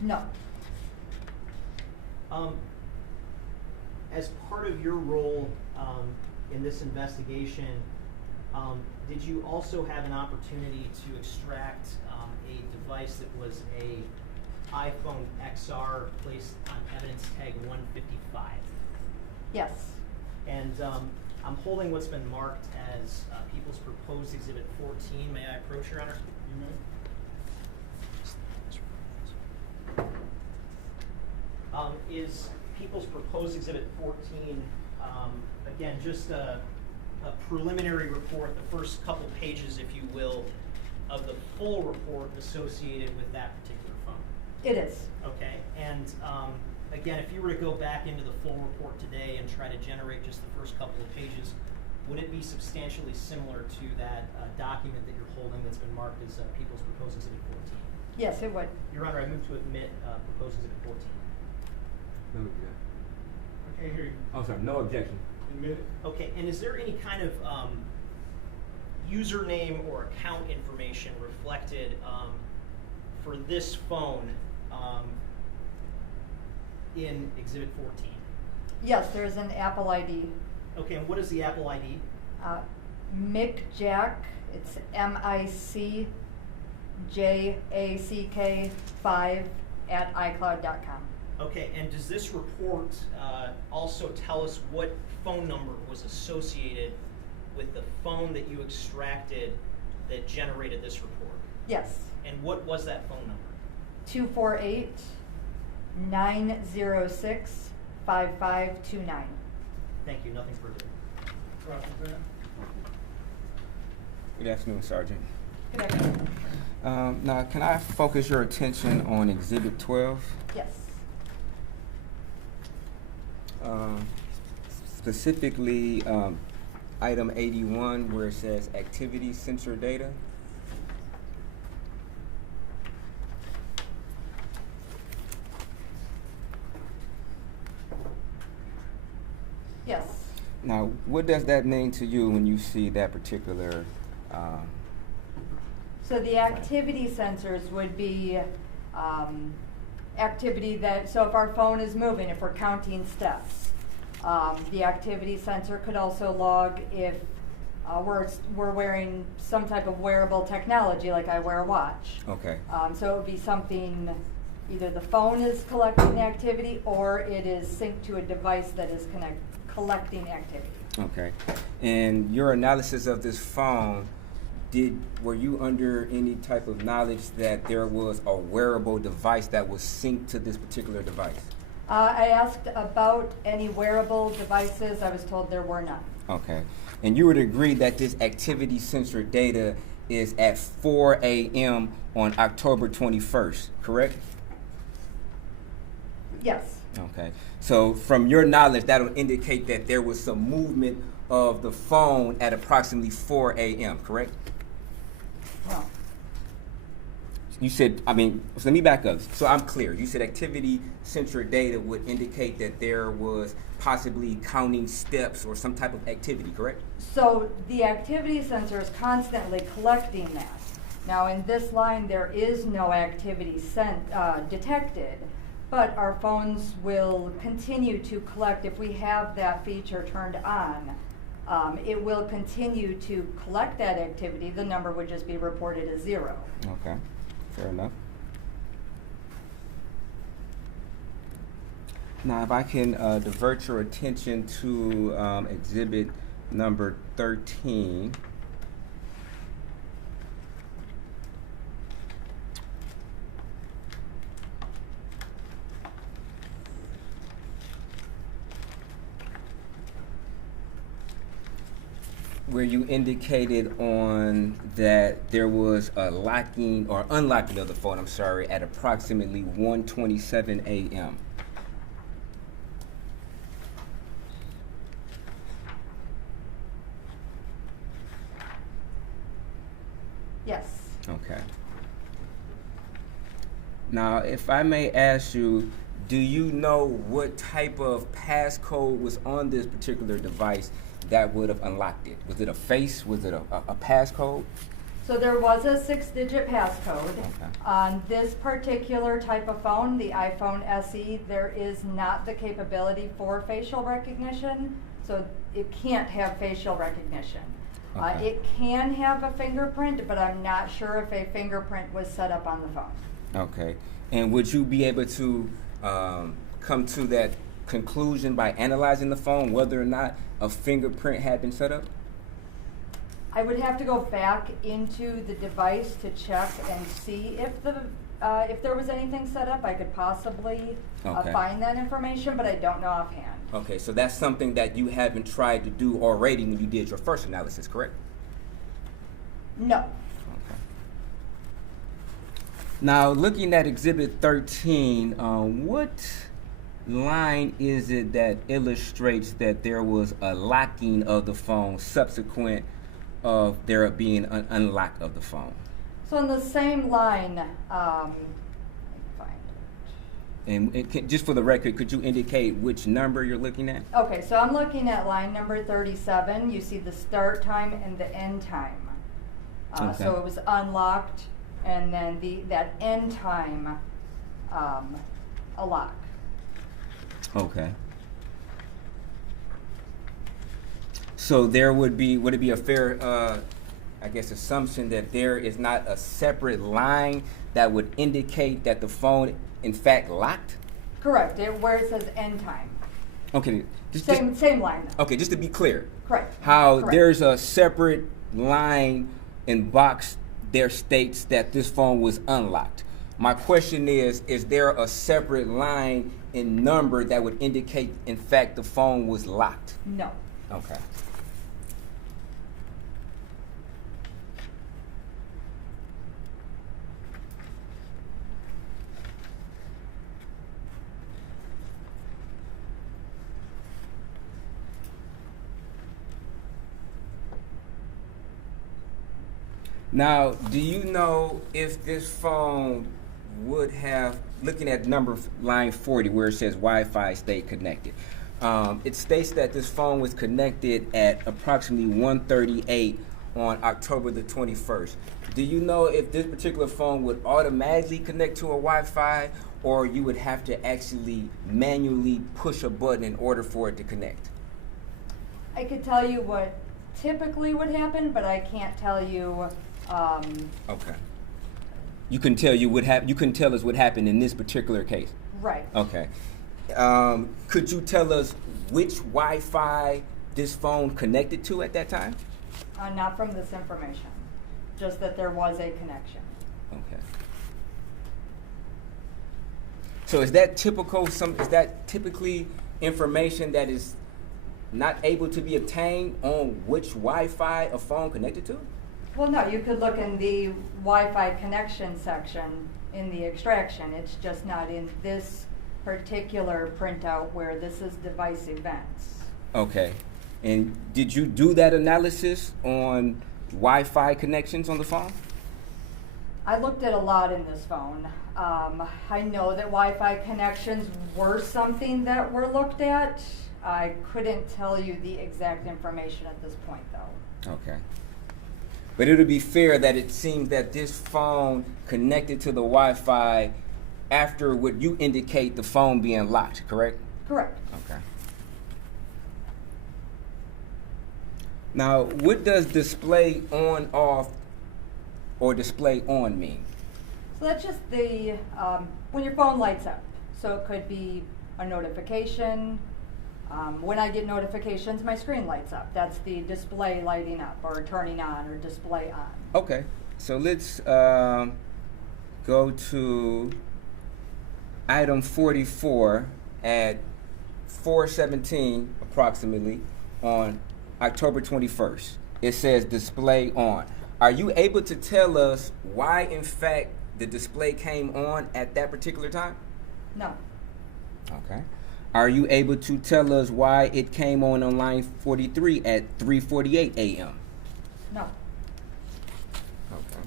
No. As part of your role in this investigation, did you also have an opportunity to extract a device that was a iPhone XR placed on evidence tag 155? Yes. And I'm holding what's been marked as People's Proposed Exhibit 14. May I approach, Your Honor? You may. Is People's Proposed Exhibit 14, again, just a preliminary report, the first couple pages, if you will, of the full report associated with that particular phone? It is. Okay, and again, if you were to go back into the full report today and try to generate just the first couple of pages, would it be substantially similar to that document that you're holding that's been marked as People's Proposed Exhibit 14? Yes, it would. Your Honor, I move to admit Proposed Exhibit 14. I can't hear you. Oh, sorry, no objection. Admit it. Okay, and is there any kind of username or account information reflected for this phone in Exhibit 14? Yes, there is an Apple ID. Okay, and what is the Apple ID? MicJack, it's MICJACK 5 at iCloud.com. Okay, and does this report also tell us what phone number was associated with the phone that you extracted that generated this report? Yes. And what was that phone number? 248-906-5529. Thank you, nothing further. Cross-examine. Good afternoon, Sergeant. Good afternoon. Now, can I focus your attention on Exhibit 12? Yes. Specifically, item 81, where it says activity sensor data. Yes. Now, what does that mean to you when you see that particular? So the activity sensors would be activity that, so if our phone is moving, if we're counting steps, the activity sensor could also log if we're wearing some type of wearable technology, like I wear a watch. Okay. So it would be something Either the phone is collecting the activity or it is synced to a device that is collecting activity. Okay. And your analysis of this phone, were you under any type of knowledge that there was a wearable device that was synced to this particular device? I asked about any wearable devices. I was told there were none. Okay. And you would agree that this activity sensor data is at 4 a.m. on October 21st, correct? Yes. Okay. So from your knowledge, that'll indicate that there was some movement of the phone at approximately 4 a.m., correct? No. You said, so let me back up. So I'm clear. You said activity sensor data would indicate that there was possibly counting steps or some type of activity, correct? So the activity sensor is constantly collecting that. Now in this line, there is no activity detected, but our phones will continue to collect. If we have that feature turned on, it will continue to collect that activity. The number would just be reported as 0. Okay. Fair enough. Now, if I can divert your attention to exhibit number 13. Where you indicated on that there was a locking or unlocking of the phone, at approximately 1:27 a.m. Yes. Okay. Now, if I may ask you, do you know what type of passcode was on this particular device that would have unlocked it? Was it a face? Was it a passcode? So there was a 6-digit passcode. Okay. On this particular type of phone, the iPhone SE, there is not the capability for facial recognition, so it can't have facial recognition. Okay. It can have a fingerprint, but I'm not sure if a fingerprint was set up on the phone. Okay. And would you be able to come to that conclusion by analyzing the phone, whether or not a fingerprint had been set up? I would have to go back into the device to check and see if there was anything set up. I could possibly Okay. find that information, but I don't know offhand. Okay, so that's something that you haven't tried to do already when you did your first analysis, correct? No. Okay. Now, looking at Exhibit 13, what line is it that illustrates that there was a locking of the phone subsequent of there being an unlock of the phone? So on the same line, let me find it. And just for the record, could you indicate which number you're looking at? Okay, so I'm looking at line number 37. You see the start time and the end time. Okay. So it was unlocked, and then that end time, a lock. Okay. So there would it be a fair, assumption that there is not a separate line that would indicate that the phone, in fact, locked? Correct, where it says end time. Okay. Same line though. Okay, just to be clear. Correct. How Correct. there's a separate line in box there states that this phone was unlocked. My question is there a separate line in number that would indicate, in fact, the phone was locked? No. Okay. Now, do you know if this phone would have, looking at line 40 where it says Wi-Fi stayed connected, it states that this phone was connected at approximately 1:38 on October the 21st. Do you know if this particular phone would automatically connect to a Wi-Fi, or you would have to actually manually push a button in order for it to connect? I could tell you what typically would happen, but I can't tell you. Okay. You couldn't tell you couldn't tell us what happened in this particular case. Right. Okay. Could you tell us which Wi-Fi this phone connected to at that time? Not from this information, just that there was a connection. Okay. So is that typical? Is that typically information that is not able to be obtained on which Wi-Fi a phone connected to? Well, no, you could look in the Wi-Fi connection section in the extraction. It's just not in this particular printout where this is device events. Okay. And did you do that analysis on Wi-Fi connections on the phone? I looked at a lot in this phone. I know that Wi-Fi connections were something that were looked at. I couldn't tell you the exact information at this point, though. Okay. But it would be fair that it seems that this phone connected to the Wi-Fi after what you indicate the phone being locked, correct? Correct. Okay. Now, what does display on, off, or display on mean? So that's just the, when your phone lights up. So it could be a notification. When I get notifications, my screen lights up. That's the display lighting up or turning on or display on. Okay, so let's go to item 44 at 4:17 approximately on October 21st. It says display on. Are you able to tell us why, in fact, the display came on at that particular time? No. Okay. Are you able to tell us why it came on line 43 at 3:48 a.m.? No. Okay.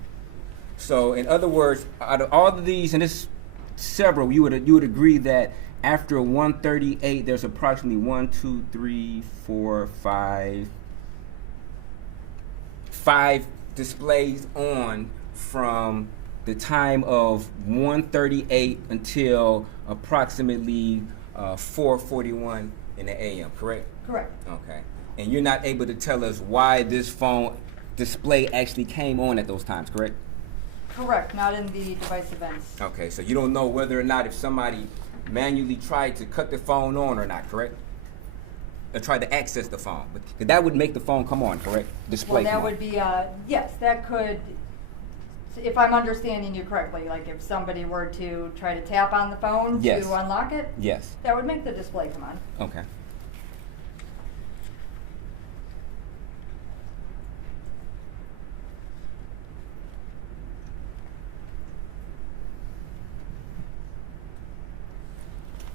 So, in other words, out of all of these, and it's several, you would agree that after 1:38, there's approximately 1, 2, 3, 4, 5 displays on from the time of 1:38 until approximately 4:41 in the a.m., correct? Correct. Okay. And you're not able to tell us why this phone display actually came on at those times, correct? Correct. Not in the device events. Okay, so you don't know whether or not if somebody manually tried to cut the phone on or not, correct? Or tried to access the phone. But that would make the phone come on, correct? Display Well, that come on. would be, yes, that could, if I'm understanding you correctly, like if somebody were to try to tap on the phone Yes. to unlock it, Yes. that would make the display come on. Okay.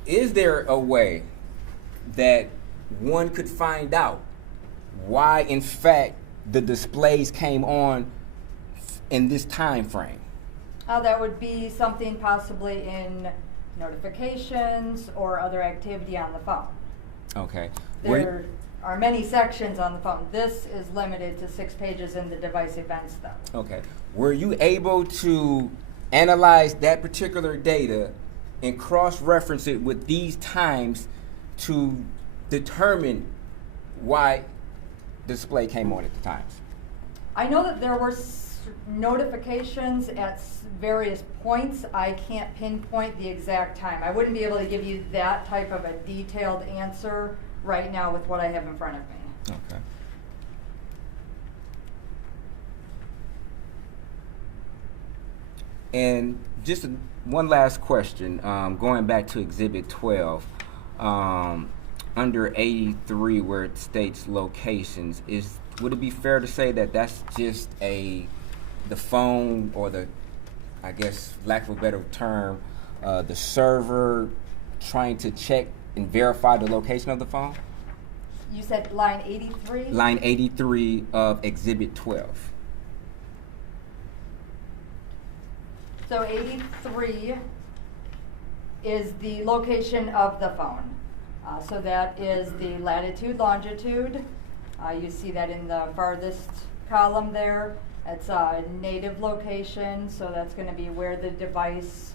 Is there a way that one could find out why, in fact, the displays came on in this time frame? That would be something possibly in notifications or other activity on the phone. Okay. There are many sections on the phone. This is limited to 6 pages in the device events, though. Okay. Were you able to analyze that particular data and cross-reference it with these times to determine why display came on at the times? I know that there were notifications at various points. I can't pinpoint the exact time. I wouldn't be able to give you that type of a detailed answer right now with what I have in front of me. Okay. And just one last question, going back to Exhibit 12, under 83 where it states locations, would it be fair to say that that's just the phone, or the, I guess, lack of a better term, the server trying to check and verify the location of the phone? You said line 83? Line 83 of Exhibit 12. So 83 is the location of the phone. So that is the latitude, longitude. You see that in the farthest column there. It's a native location, so that's going to be where the device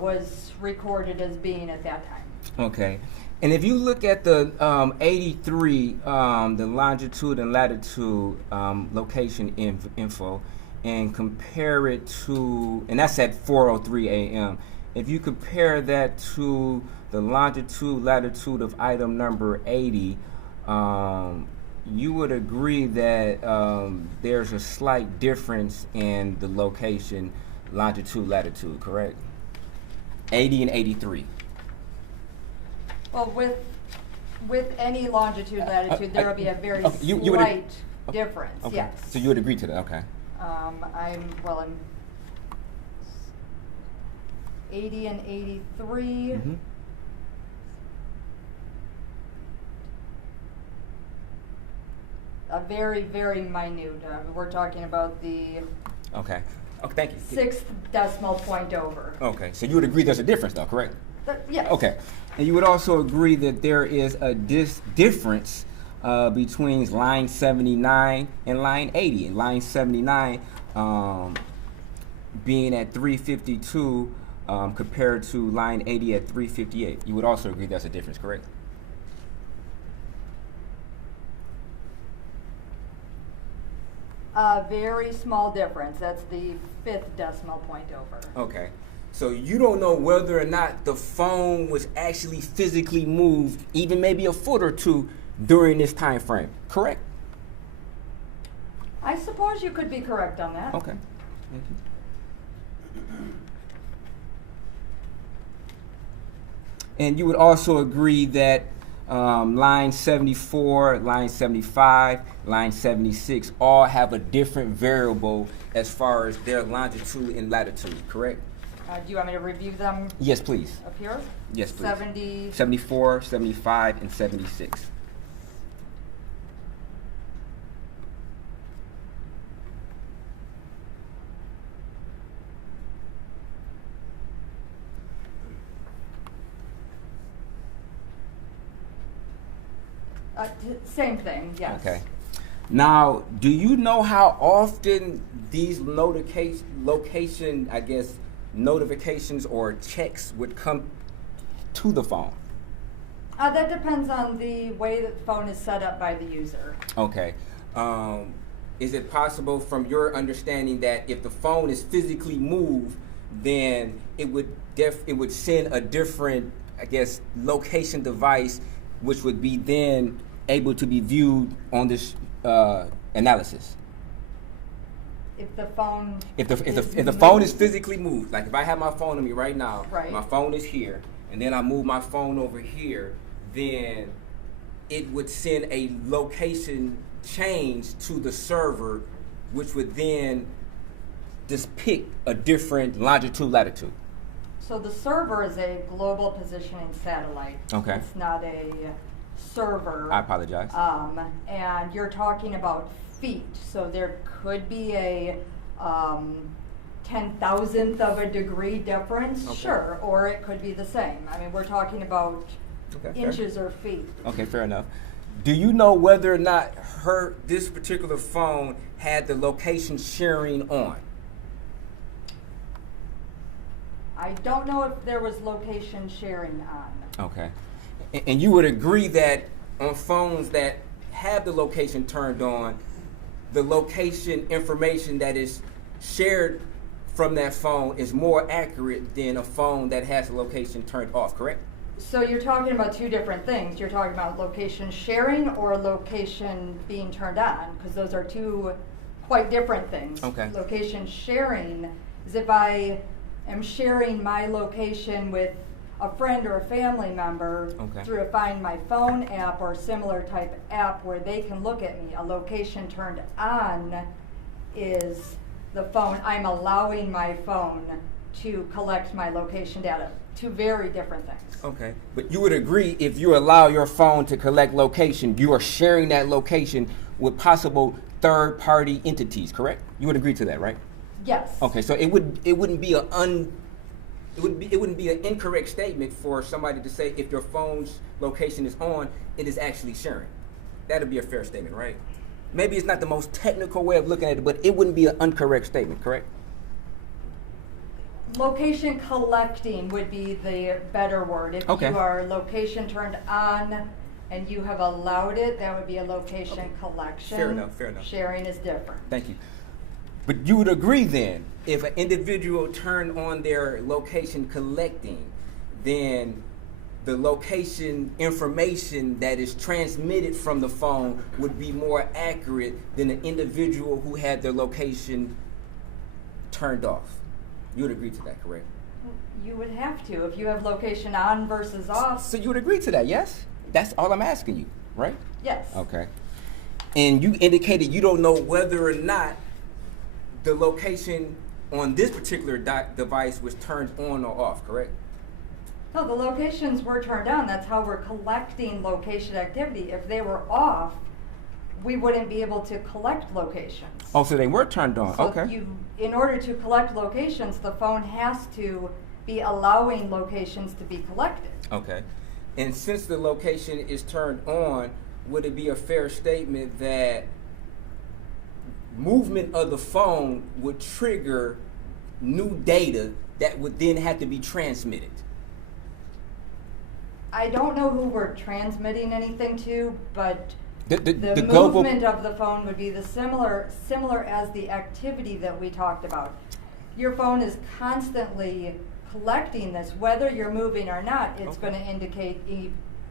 was recorded as being at that time. Okay. And if you look at the 83, the longitude and latitude location info, and compare it to, and that's at 4:03 a.m. If you compare that to the longitude, latitude of item number 80, you would agree that there's a slight difference in the location, longitude, latitude, correct? 80 and 83. Well, with any longitude, latitude, there will be a very you would ag- slight difference, Okay. yes. So you would agree to that, okay. I'm 80 and 83. Mm-hmm. A very, very minute. We're talking about the Okay. Okay, thank you. 6th decimal point over. Okay, so you would agree there's a difference though, correct? Yes. Okay. And you would also agree that there is a difference between line 79 and line 80. And line 79 being at 352 compared to line 80 at 358. You would also agree that's a difference, correct? A very small difference. That's the 5th decimal point over. Okay. So you don't know whether or not the phone was actually physically moved, even maybe a foot or two during this time frame, correct? I suppose you could be correct on that. Okay. Thank you. And you would also agree that line 74, line 75, line 76 all have a different variable as far as their longitude and latitude, correct? Do you want me to review them Yes, please. up here? Yes, please. 70. 74, 75, and 76. Same thing, yes. Okay. Now, do you know how often these location, I guess, notifications or checks would come to the phone? That depends on the way that the phone is set up by the user. Okay. Is it possible from your understanding that if the phone is physically moved, then it would send a different, I guess, location device, which would be then able to be viewed on this analysis? If the phone If the phone is physically moved, like if I have my phone on me right now, Right. my phone is here, and then I move my phone over here, then it would send a location change to the server, which would then just pick a different longitude, latitude. So the server is a global positioning satellite. Okay. It's not a server. I apologize. And you're talking about feet, so there could be a 10,000th of a degree difference, Okay. sure, or it could be the same. I mean, we're talking about Okay, fair. inches or feet. Okay, fair enough. Do you know whether or not this particular phone had the location sharing on? I don't know if there was location sharing on. Okay. And you would agree that on phones that have the location turned on, the location information that is shared from that phone is more accurate than a phone that has the location turned off, correct? So you're talking about two different things. You're talking about location sharing or location being turned on, because those are two quite different things. Okay. Location sharing is if I am sharing my location with a friend or a family member Okay. through a Find My Phone app or similar type app where they can look at me. A location turned on is the phone. I'm allowing my phone to collect my location data. Two very different things. Okay. But you would agree if you allow your phone to collect location, you are sharing that location with possible third-party entities, correct? You would agree to that, right? Yes. Okay, so it wouldn't be an incorrect statement for somebody to say if your phone's location is on, it is actually sharing. That'd be a fair statement, right? Maybe it's not the most technical way of looking at it, but it wouldn't be an incorrect statement, correct? Location collecting would be the better word. If Okay. you are location turned on and you have allowed it, that would be a location collection. Fair enough, fair enough. Sharing is different. Thank you. But you would agree then, if an individual turned on their location collecting, then the location information that is transmitted from the phone would be more accurate than an individual who had their location turned off. You would agree to that, correct? You would have to if you have location on versus off. So you would agree to that, yes? That's all I'm asking you, right? Yes. Okay. And you indicated you don't know whether or not the location on this particular device was turned on or off, correct? No, the locations were turned on. That's how we're collecting location activity. If they were off, we wouldn't be able to collect locations. Oh, so they were turned on. So Okay. in order to collect locations, the phone has to be allowing locations to be collected. Okay. And since the location is turned on, would it be a fair statement that movement of the phone would trigger new data that would then have to be transmitted? I don't know who we're transmitting anything to, but The the global movement of the phone would be the similar as the activity that we talked about. Your phone is constantly collecting this, whether you're moving or not. It's Okay. going to indicate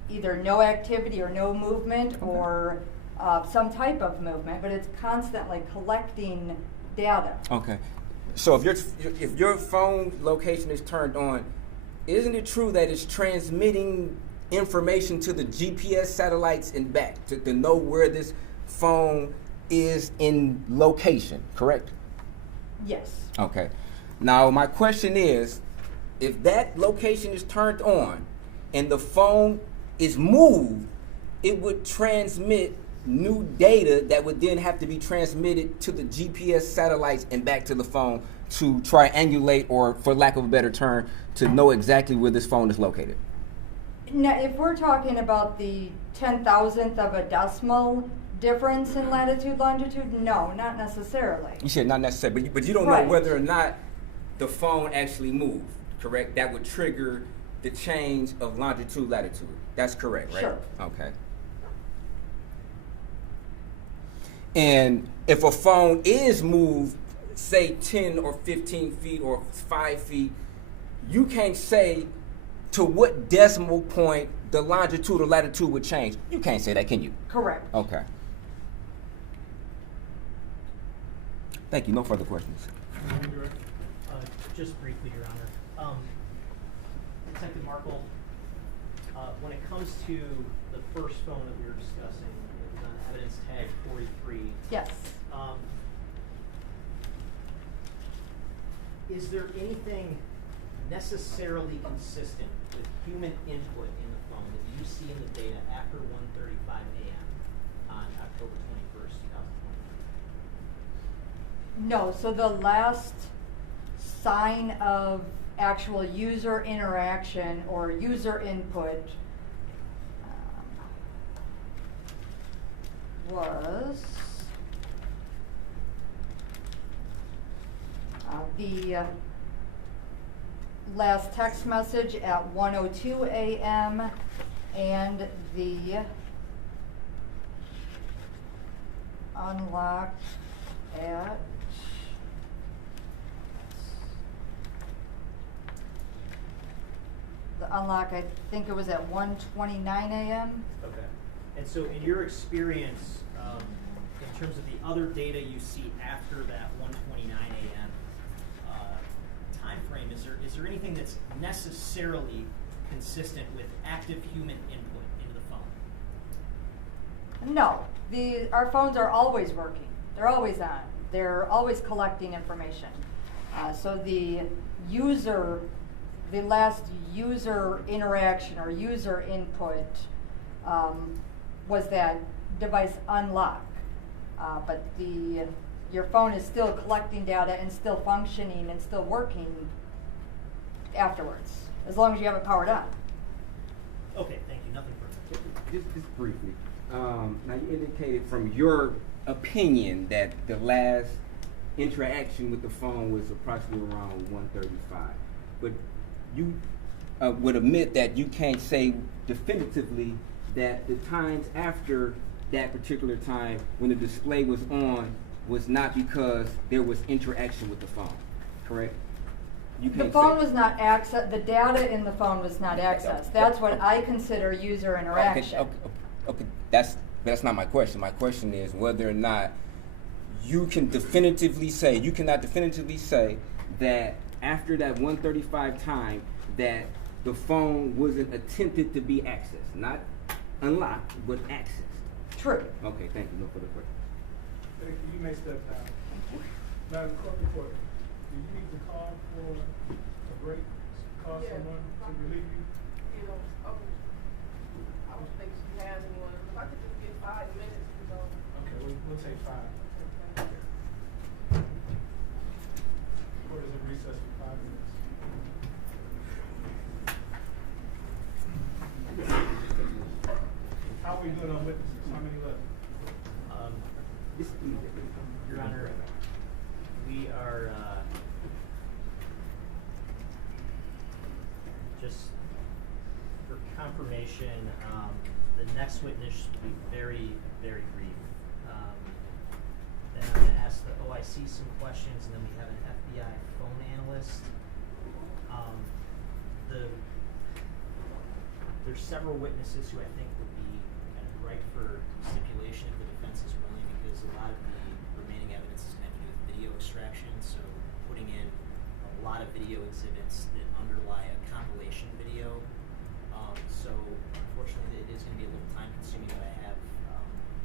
either no activity or no movement or some type of movement, but it's constantly collecting data. Okay. So if your phone location is turned on, isn't it true that it's transmitting information to the GPS satellites and back to know where this phone is in location, correct? Yes. Okay. Now my question is, if that location is turned on and the phone is moved, it would transmit new data that would then have to be transmitted to the GPS satellites and back to the phone to triangulate, or for lack of a better term, to know exactly where this phone is located. Now, if we're talking about the 10,000th of a decimal difference in latitude, longitude, no, not necessarily. You said not necessarily, but you don't Right. know whether or not the phone actually moved, correct? That would trigger the change of longitude, latitude. That's correct, right? Sure. Okay. And if a phone is moved, say 10 or 15 feet or 5 feet, you can't say to what decimal point the longitude or latitude would change. You can't say that, can you? Correct. Okay. Thank you. No further questions. Just briefly, Your Honor. Detective Markle, when it comes to the first phone that we were discussing, it was on evidence tag 43. Yes. Is there anything necessarily consistent with human input in the phone that you see in the data after 1:35 a.m. on October 21st, 2023? No, so the last sign of actual user interaction or user input was the last text message at 1:02 a.m. and the unlocked at I think it was at 1:29 a.m. Okay. And so in your experience, in terms of the other data you see after that 1:29 a.m. Time frame, is there anything that's necessarily consistent with active human input into the phone? No, our phones are always working. They're always on. They're always collecting information. So the last user interaction or user input was that device unlock. But your phone is still collecting data and still functioning and still working afterwards, as long as you have it powered on. Okay, thank you. Nothing further. Just briefly. Now you indicated from your opinion that the last interaction with the phone was approximately around 1:35, but you would admit that you can't say definitively that the times after that particular time when the display was on was not because there was interaction with the phone, correct? You The can't phone say- was not accessed, the data in the phone was not accessed. That's what I consider user interaction. Okay, that's not my question. My question is whether or not you cannot definitively say that after that 1:35 time that the phone wasn't attempted to be accessed, not unlocked, but accessed. True. Okay, thank you. No further questions. Thank you. You may step down. Madam Court Reporter, do you need to call for a break? Call someone to relieve you? You know, I don't think she has anyone. If I could just get 5 minutes, you know. Okay, we'll take 5. Court is in recess for 5 minutes. How are we doing on witnesses? How many left? Your Honor, we are, just for confirmation, the next witness will be very, very brief. Then I'm gonna ask the OIC some questions, and then we have an FBI phone analyst. There's several witnesses who I think would be kind of right for stipulation if the defense is willing, because a lot of the remaining evidence is going to have to do with video extraction, so putting in a lot of video exhibits that underlie a compilation video. So unfortunately, it is going to be a little time consuming, but I have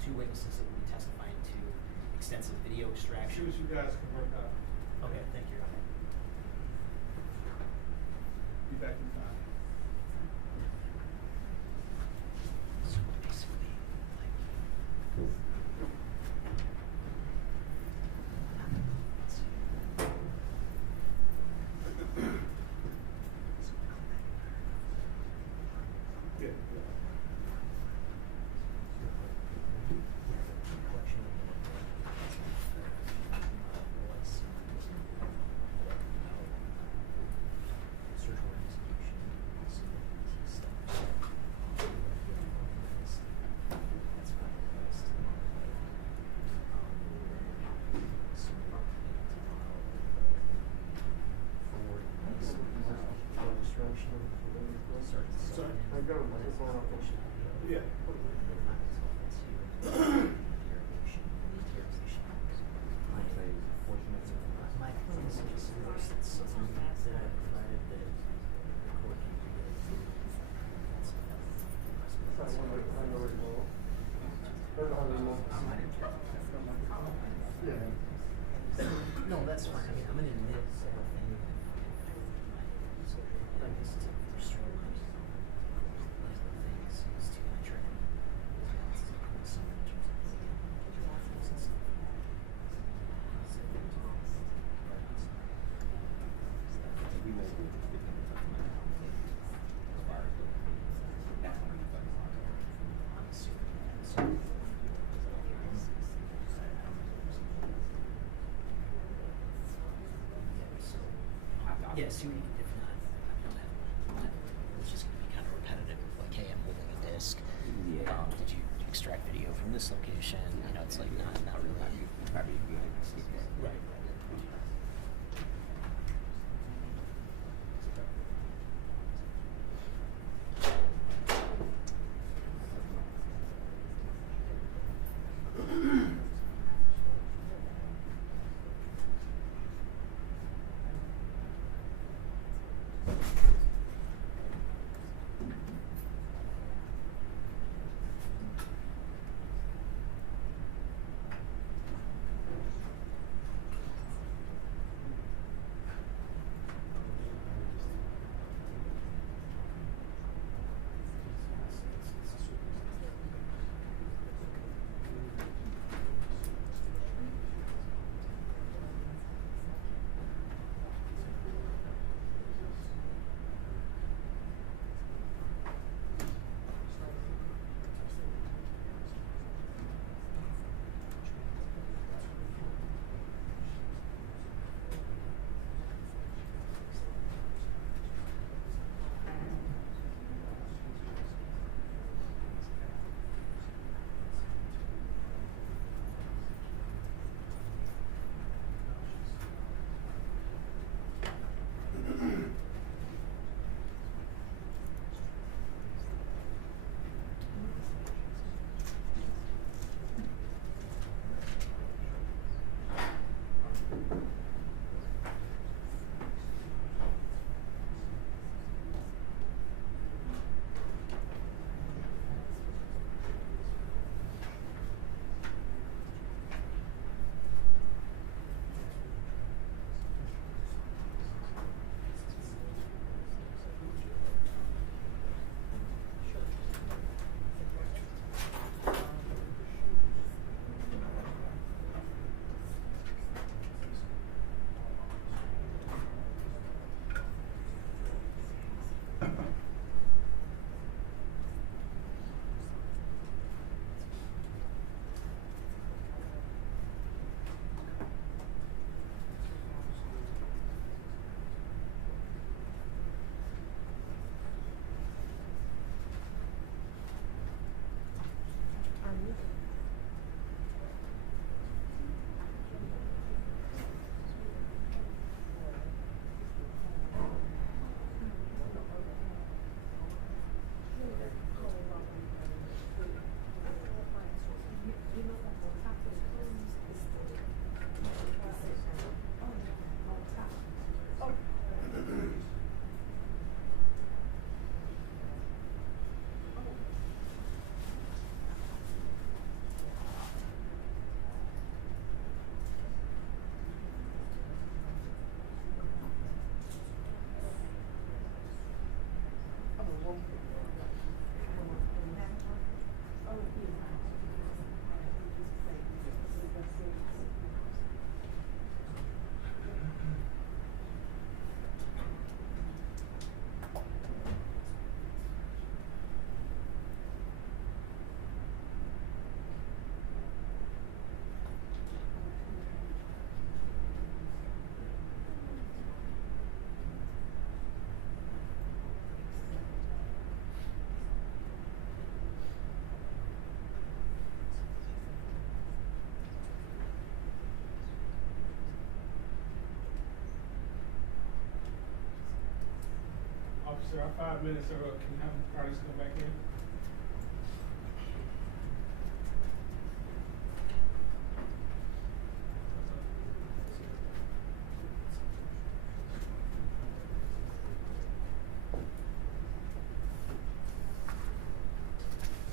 2 witnesses that will be testifying to extensive video See extraction. what you guys can work out. Okay, thank you, Your Honor. Be back in 5. So basically, like, let's see. Yeah. Collection of search warrant execution, stuff. That's finalized. So forward registration. I got it. Yeah. My claim is just that something that I provided that the court can do. No, that's fine. I mean, I'm gonna admit everything. Like this is a streamlined. One of the things is to kind of try to balance some in terms of Yes, you if not, it's just gonna be kind of repetitive. Like, hey, I'm holding a disc. Did you extract video from this location? You know, it's like not really. Right. Sir, our 5 minutes are up. Can you have the parties come back in?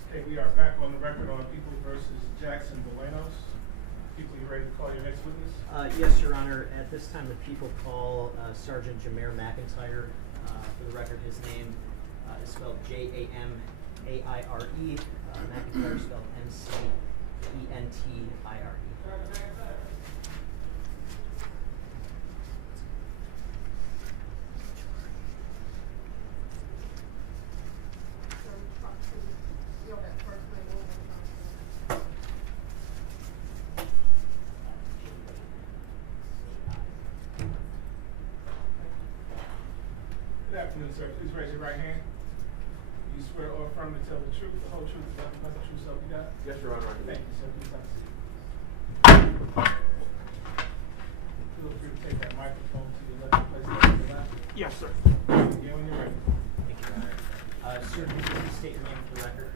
Okay, we are back on the record on People versus Jackson-Bolanos. People, you ready to call your next witness? Yes, Your Honor. At this time, the people call Sergeant Jameer McIntyre. For the record, his name is spelled Jameire. McIntyre spelled Mcentire. Good afternoon, sir. Please raise your right hand. You swear or affirm to tell the truth, the whole truth, and nothing but the truth, so help you God? Yes, Your Honor. Thank you, sir. Please have a seat. Feel free to take that microphone to your left and place it on your lap. Yes, sir. Again, when you're ready. Thank you, Your Honor. Sir, could you please state your name for the record?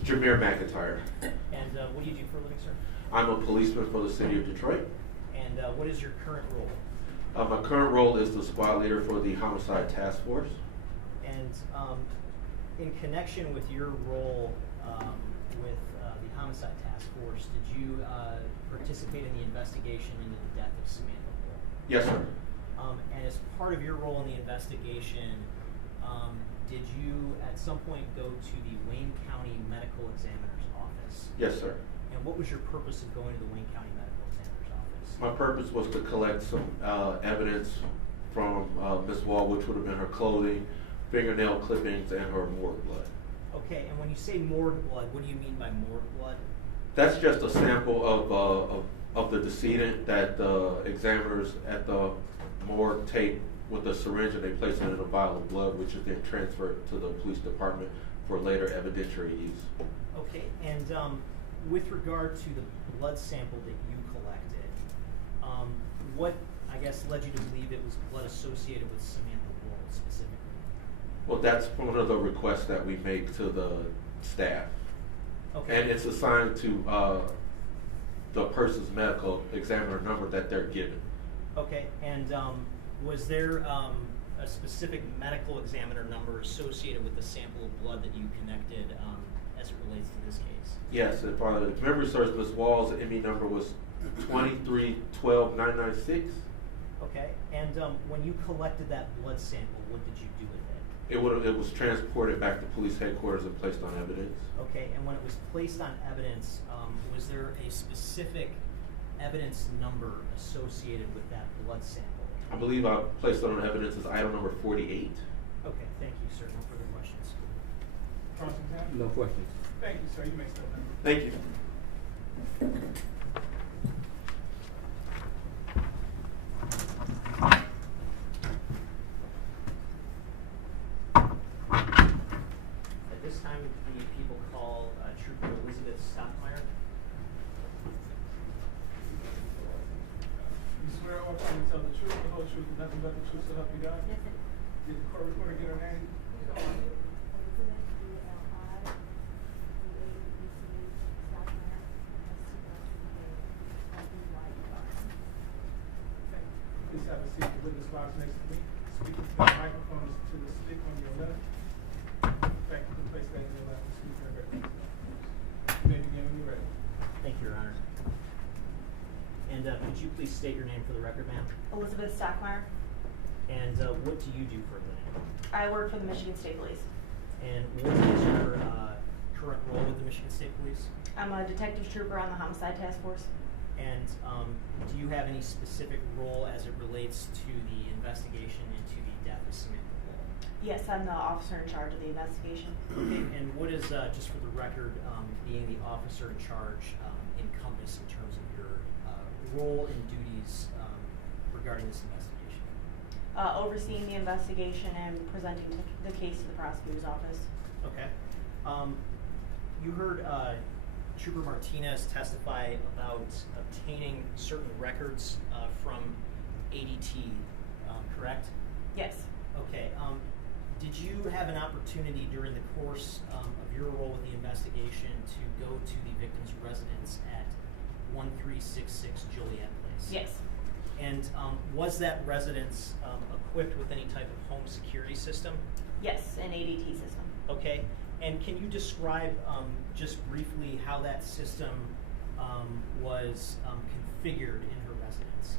Jameer McIntyre. And what do you do for a living, sir? I'm a policeman for the city of Detroit. And what is your current role? My current role is the squad leader for the homicide task force. And in connection with your role with the homicide task force, did you participate in the investigation into the death of Samantha Woll? Yes, sir. And as part of your role in the investigation, did you at some point go to the Wayne County Medical Examiner's office? Yes, sir. And what was your purpose of going to the Wayne County Medical Examiner's office? My purpose was to collect some evidence from Ms. Woll, which would have been her clothing, fingernail clippings, and her morgue blood. Okay, and when you say morgue blood, what do you mean by morgue blood? That's just a sample of the decedent that the examiners at the morgue take with a syringe, and they place it in a vial of blood, which is then transferred to the police department for later evidentiary use. Okay, and with regard to the blood sample that you collected, what, I guess, led you to believe it was blood associated with Samantha Woll specifically? Well, that's one of the requests that we make to the staff. Okay. And it's assigned to the person's medical examiner number that they're given. Okay, and was there a specific medical examiner number associated with the sample of blood that you connected as it relates to this case? Yes, if memory serves, Ms. Wall's ME number was 2312996. Okay, and when you collected that blood sample, what did you do with it? It was transported back to police headquarters and placed on evidence. Okay, and when it was placed on evidence, was there a specific evidence number associated with that blood sample? I believe I placed it on evidence as item number 48. Okay, thank you, sir. No further questions. Cross-examine? No questions. Thank you, sir. You may step down. Thank you. At this time, the people call Trooper Elizabeth Stockmeyer. You swear or affirm to tell the truth, the whole truth, and nothing but the truth, so help you God? Yes, sir. Did the court reporter get her name? Please have a seat. The witness box next to me. Speaking to the microphone is to the stick on your left. Thank you. Place that in your lap and speak directly. You may begin when you're ready. Thank you, Your Honor. And could you please state your name for the record, ma'am? Elizabeth Stockmeyer. And what do you do for a living? I work for the Michigan State Police. And what is your current role with the Michigan State Police? I'm a detective trooper on the homicide task force. And do you have any specific role as it relates to the investigation into the death of Samantha Woll? Yes, I'm the officer in charge of the investigation. Okay, and what is, just for the record, being the officer in charge encompass in terms of your role and duties regarding this investigation? Overseeing the investigation and presenting the case to the prosecutor's office. Okay. You heard Trooper Martinez testify about obtaining certain records from ADT, correct? Yes. Okay. Did you have an opportunity during the course of your role with the investigation to go to the victim's residence at 1366 Joliet Place? Yes. And was that residence equipped with any type of home security system? Yes, an ADT system. Okay. And can you describe just briefly how that system was configured in her residence?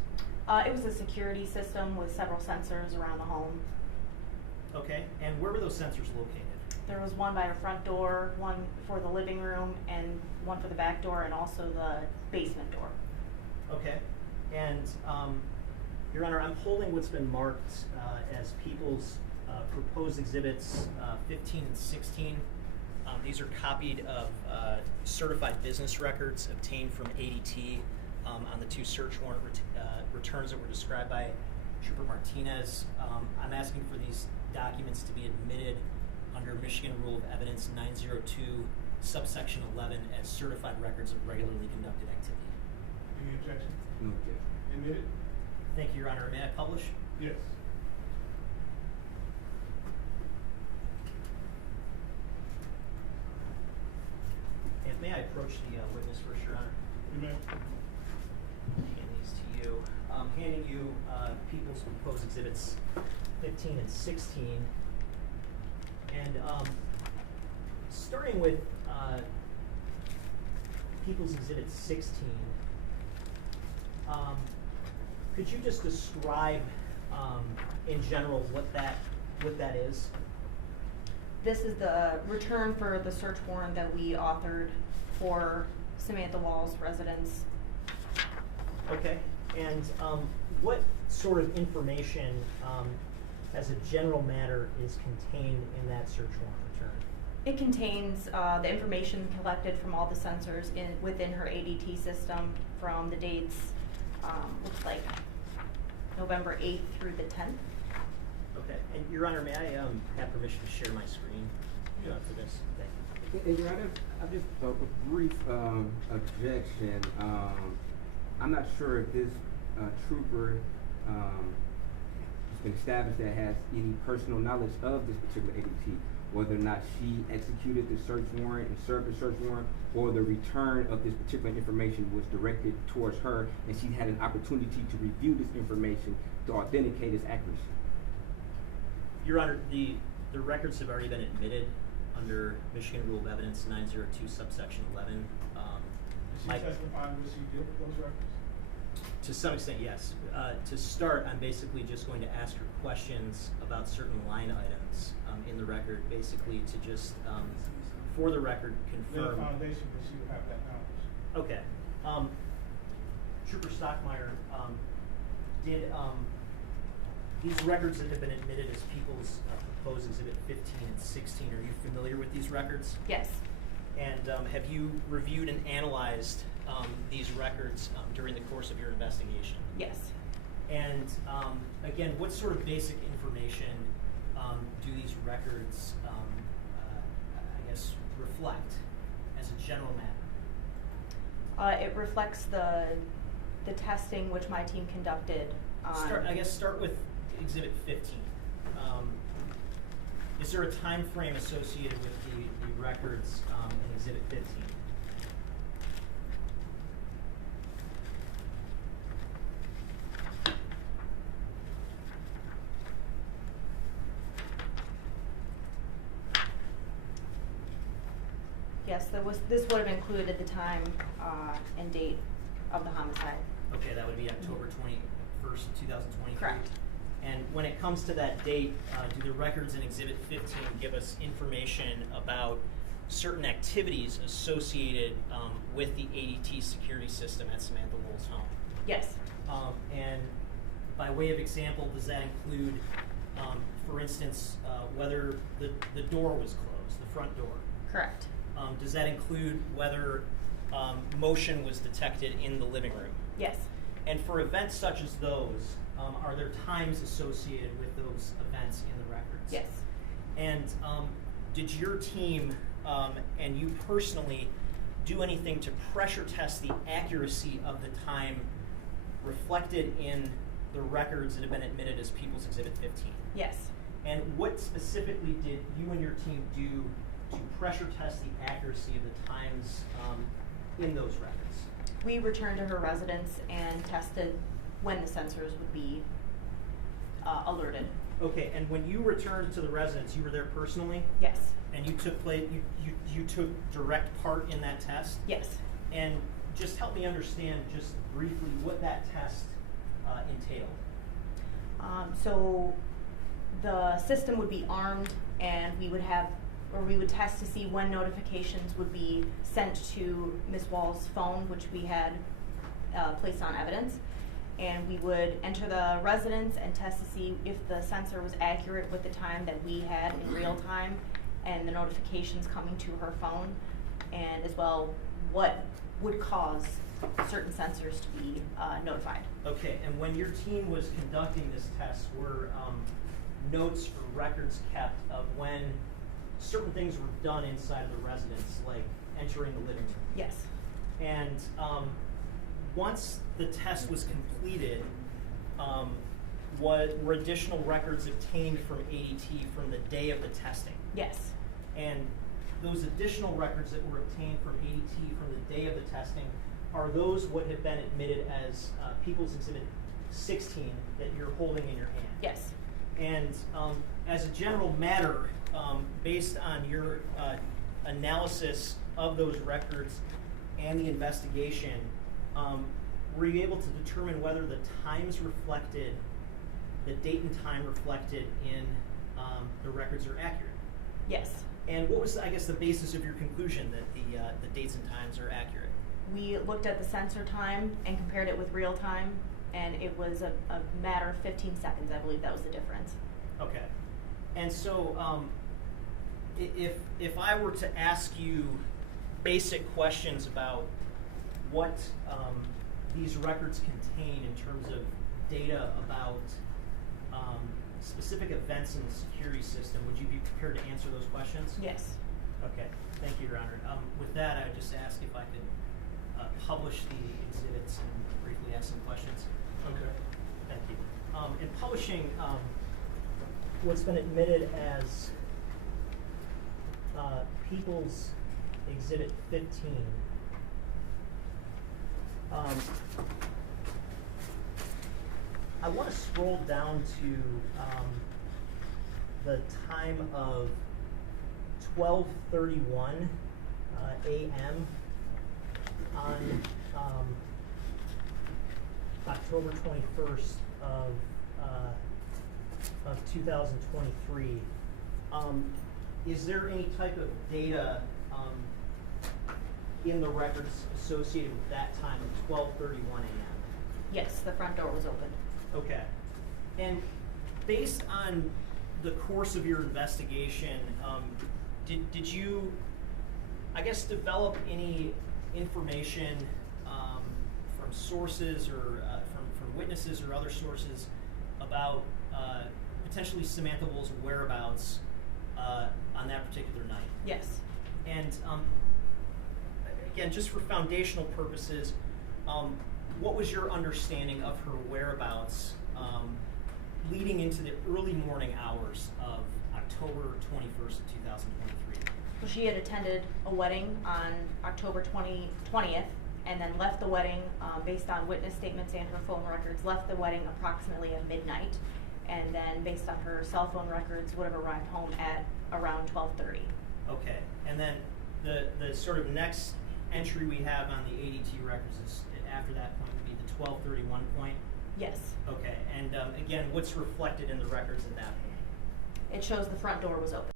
It was a security system with several sensors around the home. Okay. And where were those sensors located? There was one by her front door, one for the living room, and one for the back door, and also the basement door. Okay. And, Your Honor, I'm holding what's been marked as people's proposed exhibits 15 and 16. These are copied of certified business records obtained from ADT on the two search warrant returns that were described by Trooper Martinez. I'm asking for these documents to be admitted under Michigan Rule of Evidence 902, subsection 11, as certified records of regularly conducted activity. Any objection? No objection. Admitted? Thank you, Your Honor. May I publish? Yes. And may I approach the witness first, Your Honor? You may. Hand these to you. Handing you people's proposed exhibits 15 and 16. And starting with people's exhibit 16, could you just describe in general what that is? This is the return for the search warrant that we authored for Samantha Woll's residence. Okay. And what sort of information, as a general matter, is contained in that search warrant return? It contains the information collected from all the sensors within her ADT system from the dates, looks like November 8th through the 10th. Okay. And Your Honor, may I have permission to share my screen for this? Thank you. And Your Honor, I've just a brief objection. I'm not sure if this trooper has been established that has any personal knowledge of this particular ADT, whether or not she executed the search warrant and served the search warrant, or the return of this particular information was directed towards her, and she had an opportunity to review this information to authenticate its accuracy. Your Honor, the records have already been admitted under Michigan Rule of Evidence 902, subsection 11. Did she testify what she did with those records? To some extent, yes. To start, I'm basically just going to ask her questions about certain line items in the record, basically to just, for the record, confirm. The foundation that she would have that knowledge. Okay. Trooper Stockmeyer, did these records that have been admitted as people's proposed exhibit 15 and 16, are you familiar with these records? Yes. And have you reviewed and analyzed these records during the course of your investigation? Yes. And again, what sort of basic information do these records, I guess, reflect as a general matter? It reflects the testing which my team conducted on. Start with exhibit 15. Is there a time frame associated with the records in exhibit 15? Yes, this would have included the time and date of the homicide. Okay, that would be October 21st, 2023. Correct. And when it comes to that date, do the records in Exhibit 15 give us information about certain activities associated with the ADT security system at Samantha Woll's home? Yes. And by way of example, does that include, for instance, whether the door was closed, the front door? Correct. Does that include whether motion was detected in the living room? Yes. And for events such as those, are there times associated with those events in the records? Yes. And did your team and you personally do anything to pressure test the accuracy of the time reflected in the records that have been admitted as People's Exhibit 15? Yes. And what specifically did you and your team do to pressure test the accuracy of the times in those records? We returned to her residence and tested when the sensors would be alerted. Okay, and when you returned to the residence, you were there personally? Yes. And you took you took direct part in that test? Yes. And just help me understand just briefly what that test entailed. So the system would be armed, and we would test to see when notifications would be sent to Ms. Woll's phone, which we had placed on evidence. And we would enter the residence and test to see if the sensor was accurate with the time that we had in real time and the notifications coming to her phone, and as well what would cause certain sensors to be notified. Okay, and when your team was conducting this test, were notes or records kept of when certain things were done inside the residence, like entering the living room? Yes. And once the test was completed, were additional records obtained from ADT from the day of the testing? Yes. And those additional records that were obtained from ADT from the day of the testing, are those what have been admitted as People's Exhibit 16 that you're holding in your hand? Yes. And as a general matter, based on your analysis of those records and the investigation, were you able to determine whether the times reflected, the date and time reflected in the records are accurate? Yes. And what was, I guess, the basis of your conclusion that the dates and times are accurate? We looked at the sensor time and compared it with real time, and it was a matter of 15 seconds. I believe that was the difference. Okay. And so if I were to ask you basic questions about what these records contain in terms of data about specific events in the security system, would you be prepared to answer those questions? Yes. Okay, thank you, Your Honor. With that, I would just ask if I could publish the exhibits and briefly ask some questions. Okay. Thank you. In publishing what's been admitted as People's Exhibit 15, I want to scroll down to the time of 12:31 a.m. on October 21st of 2023. Is there any type of data in the records associated with that time of 12:31 a.m.? Yes, the front door was open. Okay. And based on the course of your investigation, did you, I guess, develop any information from sources or from witnesses or other sources about potentially Samantha Woll's whereabouts on that particular night? Yes. And again, just for foundational purposes, what was your understanding of her whereabouts leading into the early morning hours of October 21st of 2023? So she had attended a wedding on October 20th and then left the wedding based on witness statements and her phone records, left the wedding approximately at midnight, and then based on her cell phone records would have arrived home at around 12:30. Okay, and then the sort of next entry we have on the ADT records is after that point would be the 12:31 point? Yes. Okay, and again, what's reflected in the records at that point? It shows the front door was open.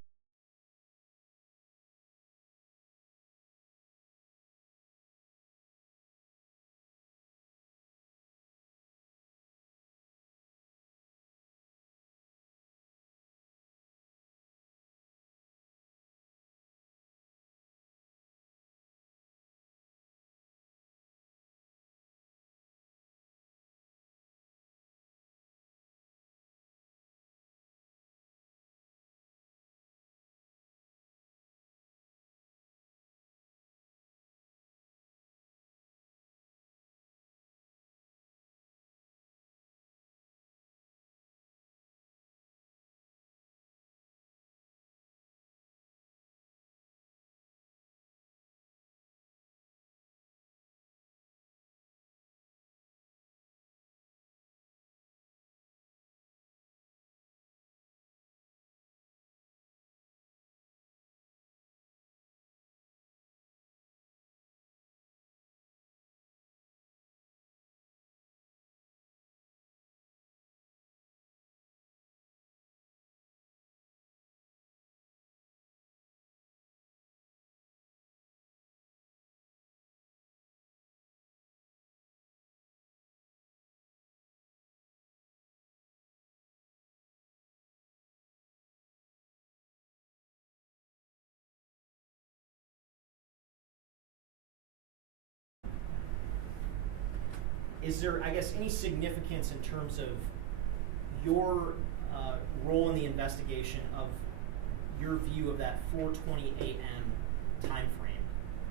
is there, I guess, any significance in terms of your role in the investigation of your view of that 4:20 a.m. time frame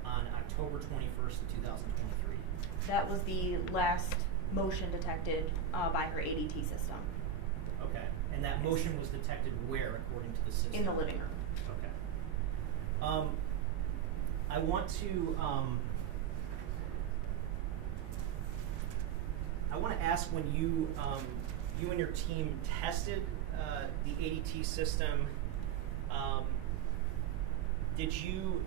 on October 21st of 2023? That was the last motion detected by her ADT system Okay, and that motion was detected where, according to the system? in the living room. Okay. I want to ask, when you you and your team tested the ADT system, did you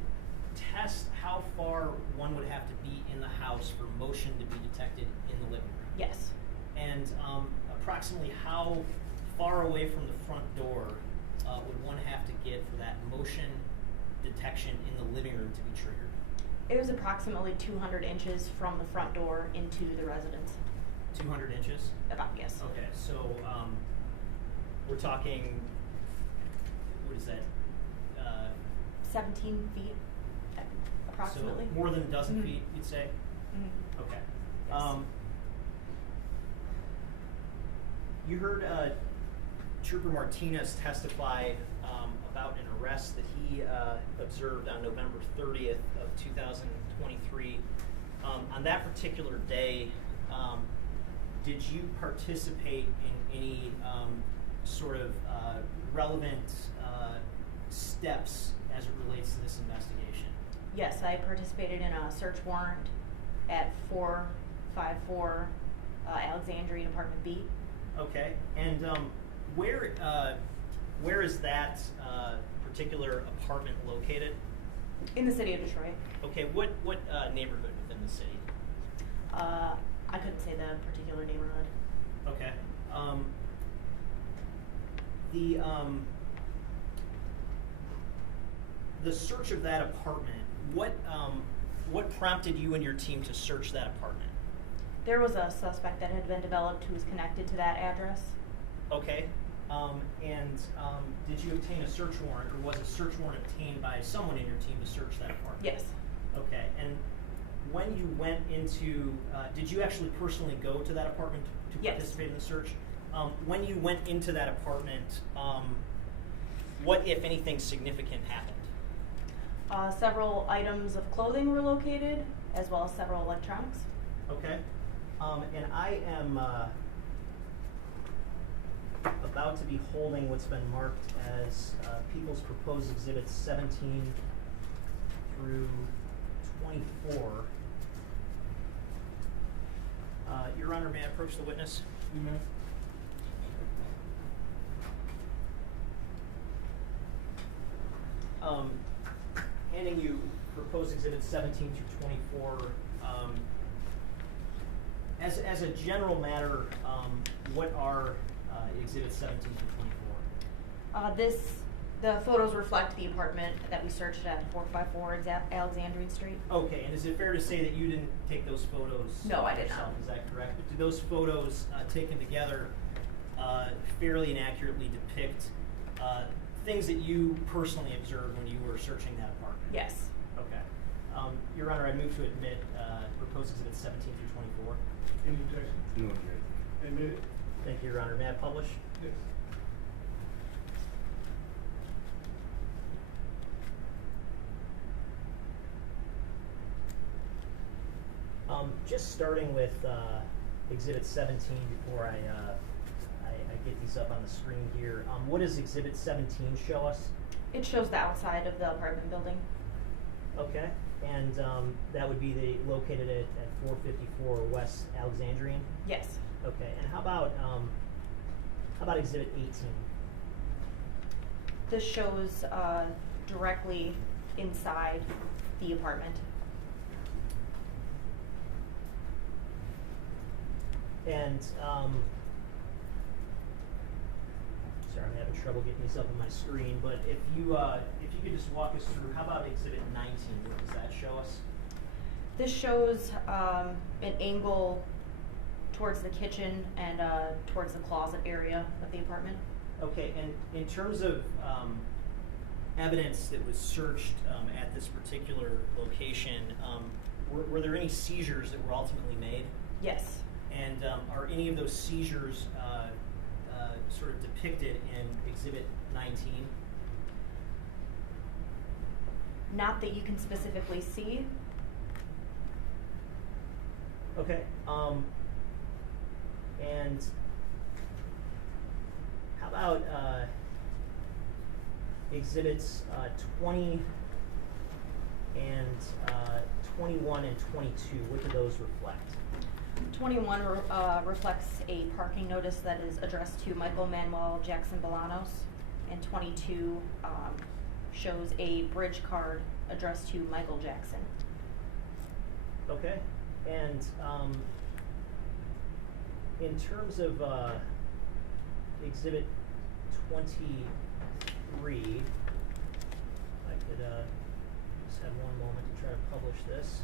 test how far one would have to be in the house for motion to be detected in the living room? Yes. And approximately how far away from the front door would one have to get for that motion detection in the living room to be triggered? It was approximately 200 inches from the front door into the residence. 200 inches? About, yes. Okay, so we're talking, what is that? 17 feet, approximately. So more than a dozen Mhm. feet, you'd say? Mhm. Okay. Yes. You heard Trooper Martinez testify about an arrest that he observed on November 30th of 2023. On that particular day, did you participate in any sort of relevant steps as it relates to this investigation? Yes, I participated in a search warrant at 454 Alexandrian Apartment B. Okay, and where is that particular apartment located? In the city of Detroit. Okay, what neighborhood within the city? I couldn't say the particular neighborhood. Okay. The search of that apartment, what prompted you and your team to search that apartment? There was a suspect that had been developed who was connected to that address. Okay. Did you obtain a search warrant, or was a search warrant obtained by someone in your team to search that apartment? Yes. Okay. And when you went into, did you actually personally go to that apartment to Yes. participate in the search? When you went into that apartment, what, if anything, significant happened? Several items of clothing were located, as well as several electronics. Okay. And I am about to be holding what's been marked as People's Proposed Exhibits 17 through 24. Your Honor, may I approach the witness? You may. Handing you Proposed Exhibits 17 through 24. As a general matter, what are Exhibits 17 through 24? The photos reflect the apartment that we searched at 454 Alexandrian Street. Okay, and is it fair to say that you didn't take those photos? No, I did yourself? not. Is that correct? But do those photos taken together fairly and accurately depict things that you personally observed when you were searching that apartment? Yes. Okay. Your Honor, I move to admit Proposed Exhibits 17 through 24. Any objection? No objection. Admitted? Thank you, Your Honor. May I publish? Yes. Just starting with Exhibit 17 before I get these up on the screen here. What does Exhibit 17 show us? It shows the outside of the apartment building. Okay, and that would be located at 454 West Alexandrian? Yes. Okay, and how about Exhibit 18? This shows directly inside the apartment. And sorry, I'm having trouble getting these up on my screen, but if you could just walk us through, how about Exhibit 19? What does that show us? This shows an angle towards the kitchen and towards the closet area of the apartment. Okay, and in terms of evidence that was searched at this particular location, were there any seizures that were ultimately made? Yes. And are any of those seizures sort of depicted in Exhibit 19? Not that you can specifically see. Okay. And how about Exhibits 20 and 21 and 22? What do those reflect? 21 reflects a parking notice that is addressed to Michael Manuel Jackson-Bolanos, and 22 shows a bridge card addressed to Michael Jackson. Okay. And in terms of Exhibit 23, I could just have one moment to try to publish this.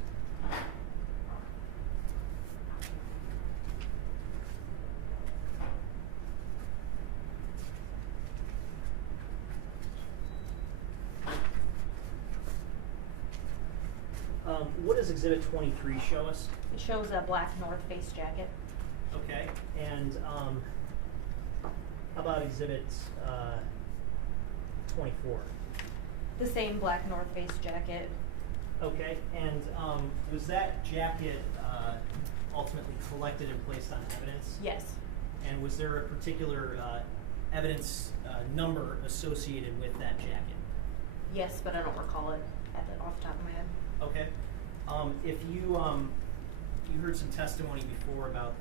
What does Exhibit 23 show us? It shows a black North Face jacket. Okay, and how about Exhibit 24? The same black North Face jacket. Okay, and was that jacket ultimately collected and placed on evidence? Yes. And was there a particular evidence number associated with that jacket? Yes, but I don't recall it off the top of my head. Okay. If you you heard some testimony before about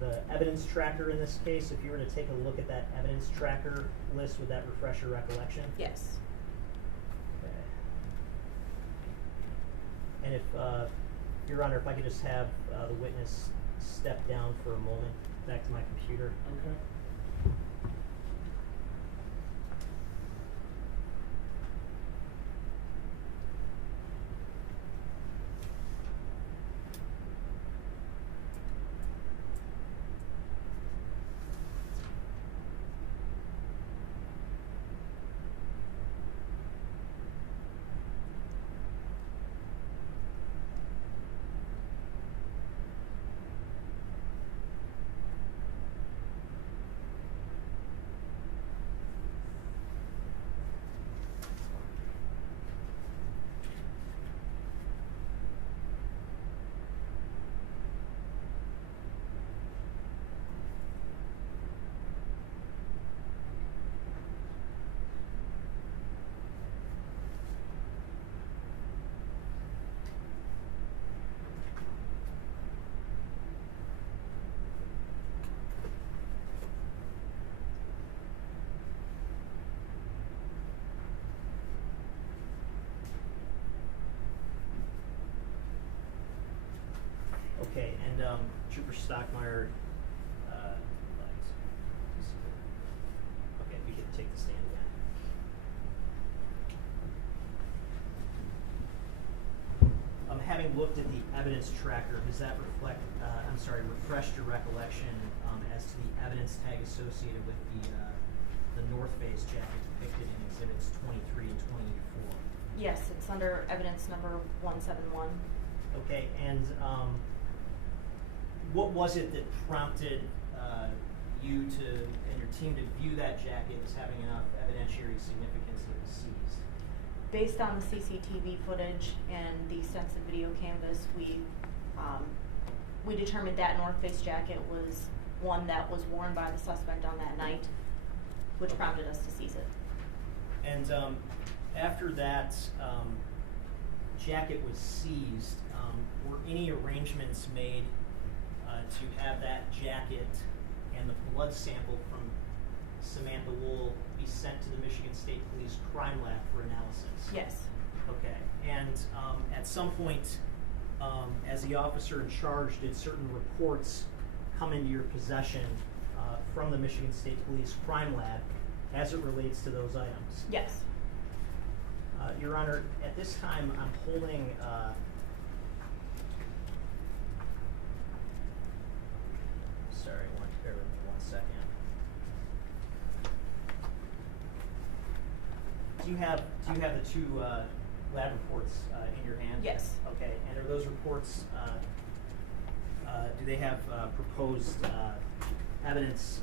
the evidence tracker in this case, if you were to take a look at that evidence tracker list, would that refresh your recollection? Yes. Okay. And if, Your Honor, if I could just have the witness step down for a moment, back to my computer. Okay. Okay, and Trooper Stockmeyer, okay, we can take the stand again. Having looked at the evidence tracker, does that reflect, refresh your recollection as to the evidence tag associated with the North Face jacket depicted in Exhibits 23 and 24? Yes, it's under evidence number 171. Okay, and what was it that prompted you and your team to view that jacket as having enough evidentiary significance that it was seized? Based on the CCTV footage and the extensive video canvas, we determined that North Face jacket was one that was worn by the suspect on that night, which prompted us to seize it. And after that jacket was seized, were any arrangements made to have that jacket and the blood sample from Samantha Woll be sent to the Michigan State Police Crime Lab for analysis? Yes. Okay. And at some point, as the officer in charge, did certain reports come into your possession from the Michigan State Police Crime Lab as it relates to those items? Yes. Your Honor, at this time, I'm holding sorry, bear with me 1 second. Do you have the two lab reports in your hand? Yes. Okay, and are those reports do they have proposed evidence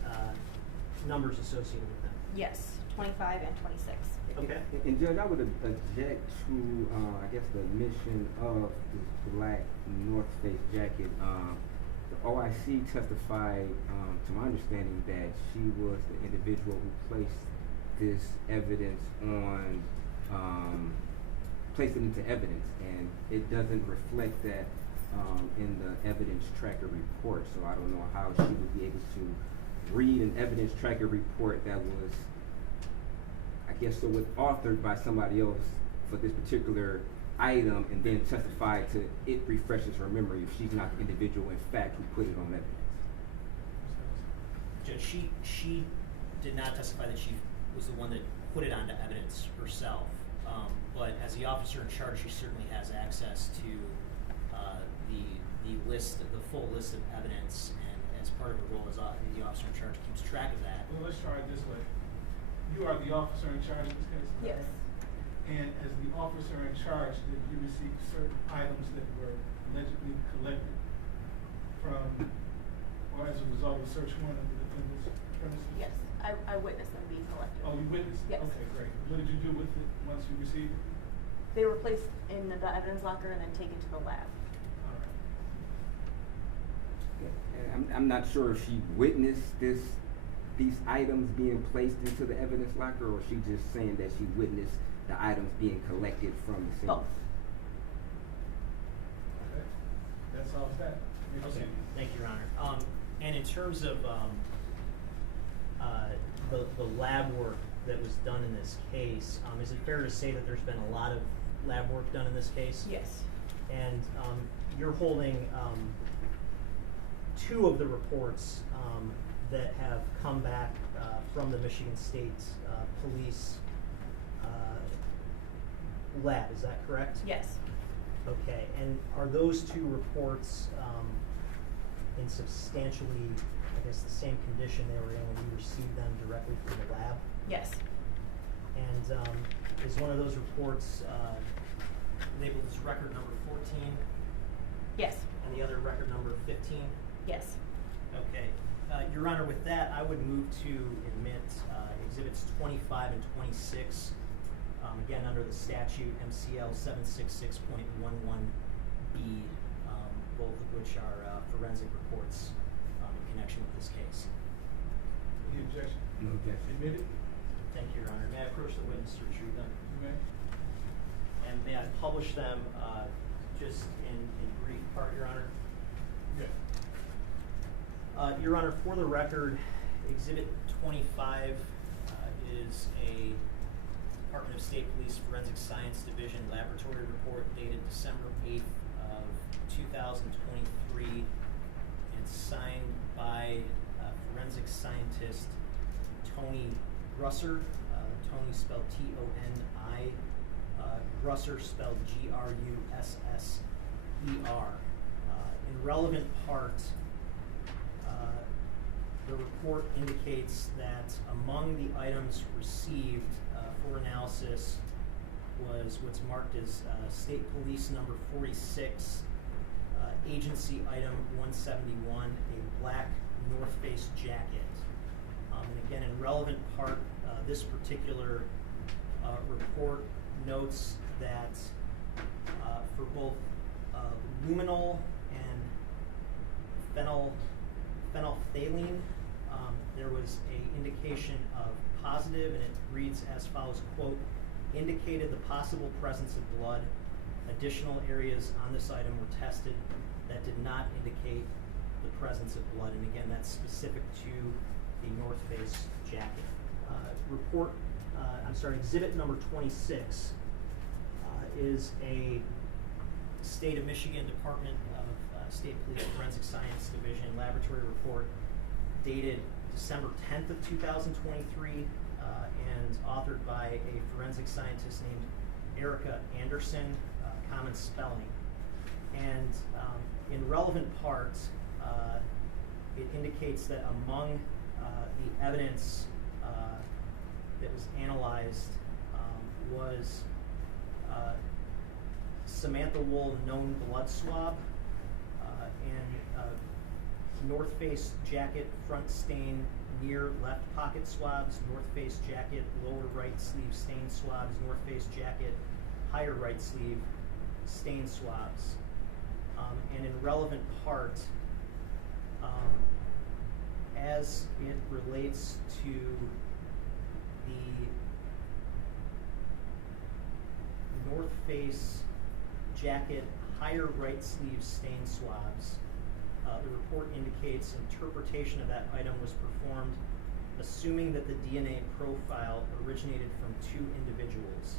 numbers associated with them? Yes, 25 and 26. Okay. And Judge, I would object to, I guess, the mission of this black North Face jacket. The OIC testified, to my understanding, that she was the individual who placed this evidence on, placed it into evidence, and it doesn't reflect that in the evidence tracker report. So I don't know how she would be able to read an evidence tracker report that was, I guess, so was authored by somebody else for this particular item, and then testify to it refreshes her memory if she's not the individual, in fact, who put it on evidence. Judge, she did not testify that she was the one that put it onto evidence herself, but as the officer in charge, she certainly has access to the full list of evidence, and as part of her role as the officer in charge, keeps track of that. Well, let's try it this way. You are the officer in charge of this case? Yes. And as the officer in charge, did you receive certain items that were allegedly collected from, or as a result of search warrant of the defendant's premises? Yes, I witnessed them being collected. Oh, you witnessed? Yes. Okay, great. What did you do with it once you received it? They were placed in the evidence locker and then taken to the lab. All right. And I'm not sure if she witnessed these items being placed into the evidence locker, or she just saying that she witnessed the items being collected from the scene. Both. Okay. That solves that. You may Okay, proceed. thank you, Your Honor. And in terms of the lab work that was done in this case, is it fair to say that there's been a lot of lab work done in this case? Yes. And you're holding two of the reports that have come back from the Michigan State Police lab, is that correct? Yes. Okay, and are those two reports in substantially, I guess, the same condition they were in when you received them directly from the lab? Yes. And is one of those reports labeled as record number 14? Yes. And the other record number 15? Yes. Okay. Your Honor, with that, I would move to admit Exhibits 25 and 26, again, under the statute MCL 766.11B, both of which are forensic reports in connection with this case. Any objection? No objection. Admitted? Thank you, Your Honor. May I approach the witness to retrieve them? You may. And may I publish them just in brief part, Your Honor? Yeah. Your Honor, for the record, Exhibit 25 is a Department of State Police Forensic Science Division laboratory report dated December 8th of 2023. It's signed by forensic scientist Tony Grusser. Tony spelled T-O-N-I. Grusser spelled G-R-U-S-S-E-R. In relevant part, the report indicates that among the items received for analysis was what's marked as State Police number 46, Agency item 171, a black North Face jacket. And again, in relevant part, this particular report notes that for both luminol and phenolphthalein, there was a indication of positive, and it reads as follows, quote, indicated the possible presence of blood. Additional areas on this item were tested that did not indicate the presence of blood, and again, that's specific to the North Face jacket. Exhibit number 26 is a State of Michigan Department of State Police Forensic Science Division laboratory report dated December 10th of 2023 and authored by a forensic scientist named Erica Anderson, common spelling. And in relevant parts, it indicates that among the evidence that was analyzed was Samantha Woll known blood swab. North Face jacket front stain near left pocket swabs, North Face jacket lower right sleeve stain swabs, North Face jacket higher right sleeve stain swabs. And in relevant part, as it relates to the North Face jacket higher right sleeve stain swabs, the report indicates interpretation of that item was performed assuming that the DNA profile originated from two individuals.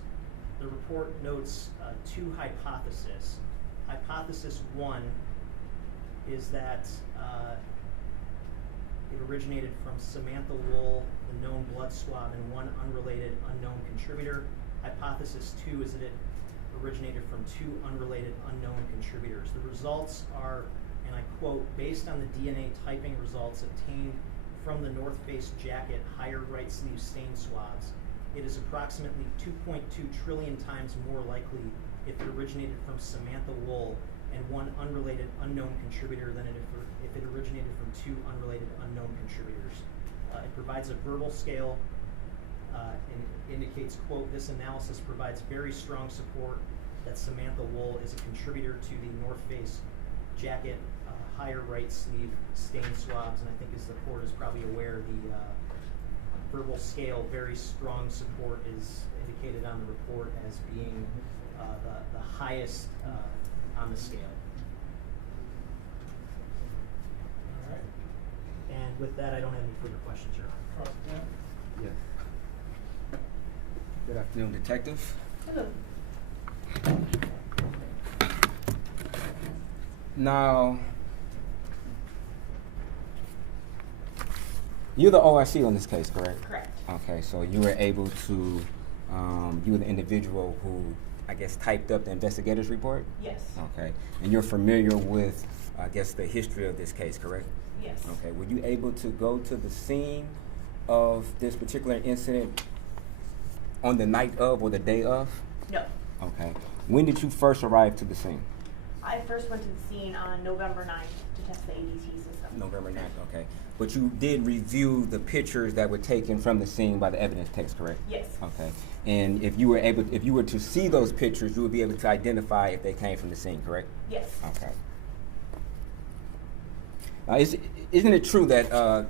The report notes two hypotheses. Hypothesis one is that it originated from Samantha Woll, the known blood swab, and one unrelated unknown contributor. Hypothesis two is that it originated from two unrelated unknown contributors. The results are, and I quote, based on the DNA typing results obtained from the North Face jacket higher right sleeve stain swabs, it is approximately 2.2 trillion times more likely if it originated from Samantha Woll and one unrelated unknown contributor than if it originated from two unrelated unknown contributors. It provides a verbal scale and indicates, quote, this analysis provides very strong support that Samantha Woll is a contributor to the North Face jacket higher right sleeve stain swabs, and I think as the court is probably aware, the verbal scale, very strong support, is indicated on the report as being the highest on the scale. All right. And with that, I don't have any further questions, Your Honor. Yes. Good afternoon, Detective. Hello. Now, you're the OIC on this case, correct? Correct. Okay, so you were able to, you were the individual who, I guess, typed up the investigator's report? Yes. Okay, and you're familiar with, I guess, the history of this case, correct? Yes. Okay, were you able to go to the scene of this particular incident on the night of or the day of? No. Okay. When did you first arrive to the scene? I first went to the scene on November 9th to test the ADT system. November 9th, okay. But you did review the pictures that were taken from the scene by the evidence techs, correct? Yes. Okay. And if you were to see those pictures, you would be able to identify if they came from the scene, correct? Yes. Okay. Isn't it true that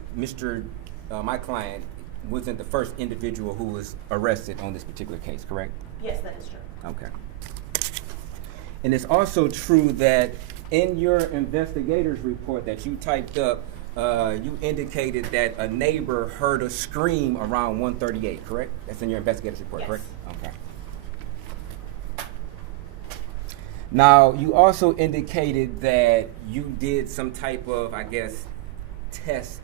my client wasn't the first individual who was arrested on this particular case, correct? Yes, that is true. Okay. And it's also true that in your investigator's report that you typed up, you indicated that a neighbor heard a scream around 1:38, correct? That's in your investigator's report, Yes. correct? Okay. Now, you also indicated that you did some type of, I guess, test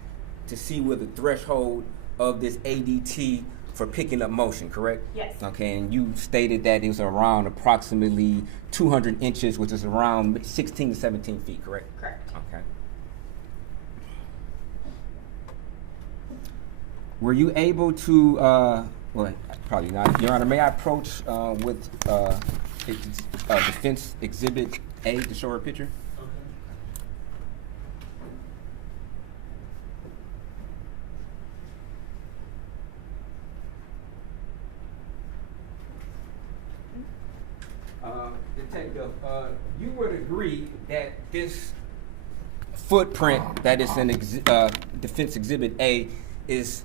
to see where the threshold of this ADT for picking up motion, correct? Yes. Okay, and you stated that it was around approximately 200 inches, which is around 16 to 17 feet, correct? Correct. Okay. Were you able to, well, probably not. Your Honor, may I approach with Defense Exhibit A to show her a picture? Detective, you would agree that this footprint that is in Defense Exhibit A is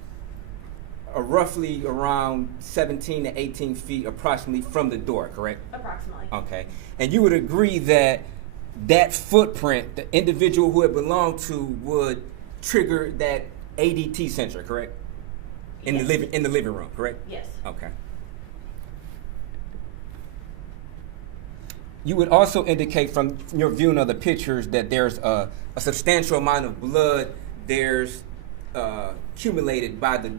roughly around 17 to 18 feet approximately from the door, correct? Approximately. Okay. And you would agree that that footprint, the individual who it belonged to, would trigger that ADT sensor, correct? In Yes. the living room, correct? Yes. Okay. You would also indicate from your viewing of the pictures that there's a substantial amount of blood there's accumulated by the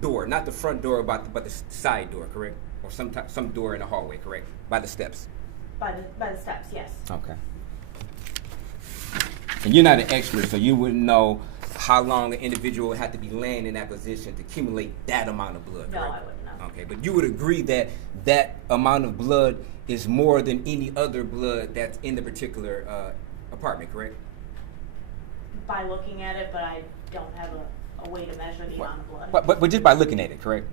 door, not the front door, but the side door, correct? Or some door in the hallway, correct? By the steps. By the steps, yes. Okay. And you're not an expert, so you wouldn't know how long an individual would have to be laying in that position to accumulate that amount of blood, No, correct? I wouldn't know. Okay, but you would agree that that amount of blood is more than any other blood that's in the particular apartment, correct? By looking at it, but I don't have a way to measure the amount of blood. But just by looking at it, correct?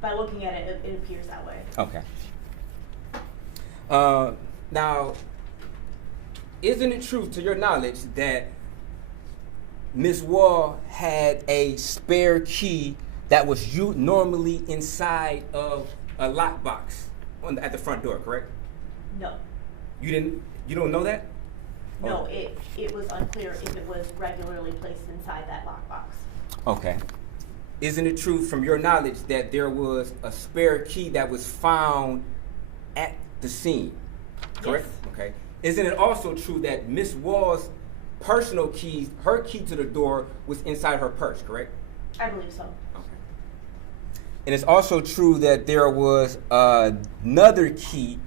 By looking at it, it appears that way. Okay. Now, isn't it true, to your knowledge, that Ms. Woll had a spare key that was normally inside of a lockbox at the front door, correct? No. You don't know that? No, it was unclear if it was regularly placed inside that lockbox. Okay. Isn't it true, from your knowledge, that there was a spare key that was found at the scene, correct? Yes. Okay. Isn't it also true that Ms. Woll's personal keys, her key to the door, was inside her purse, correct? I believe so. Okay. And it's also true that there was another key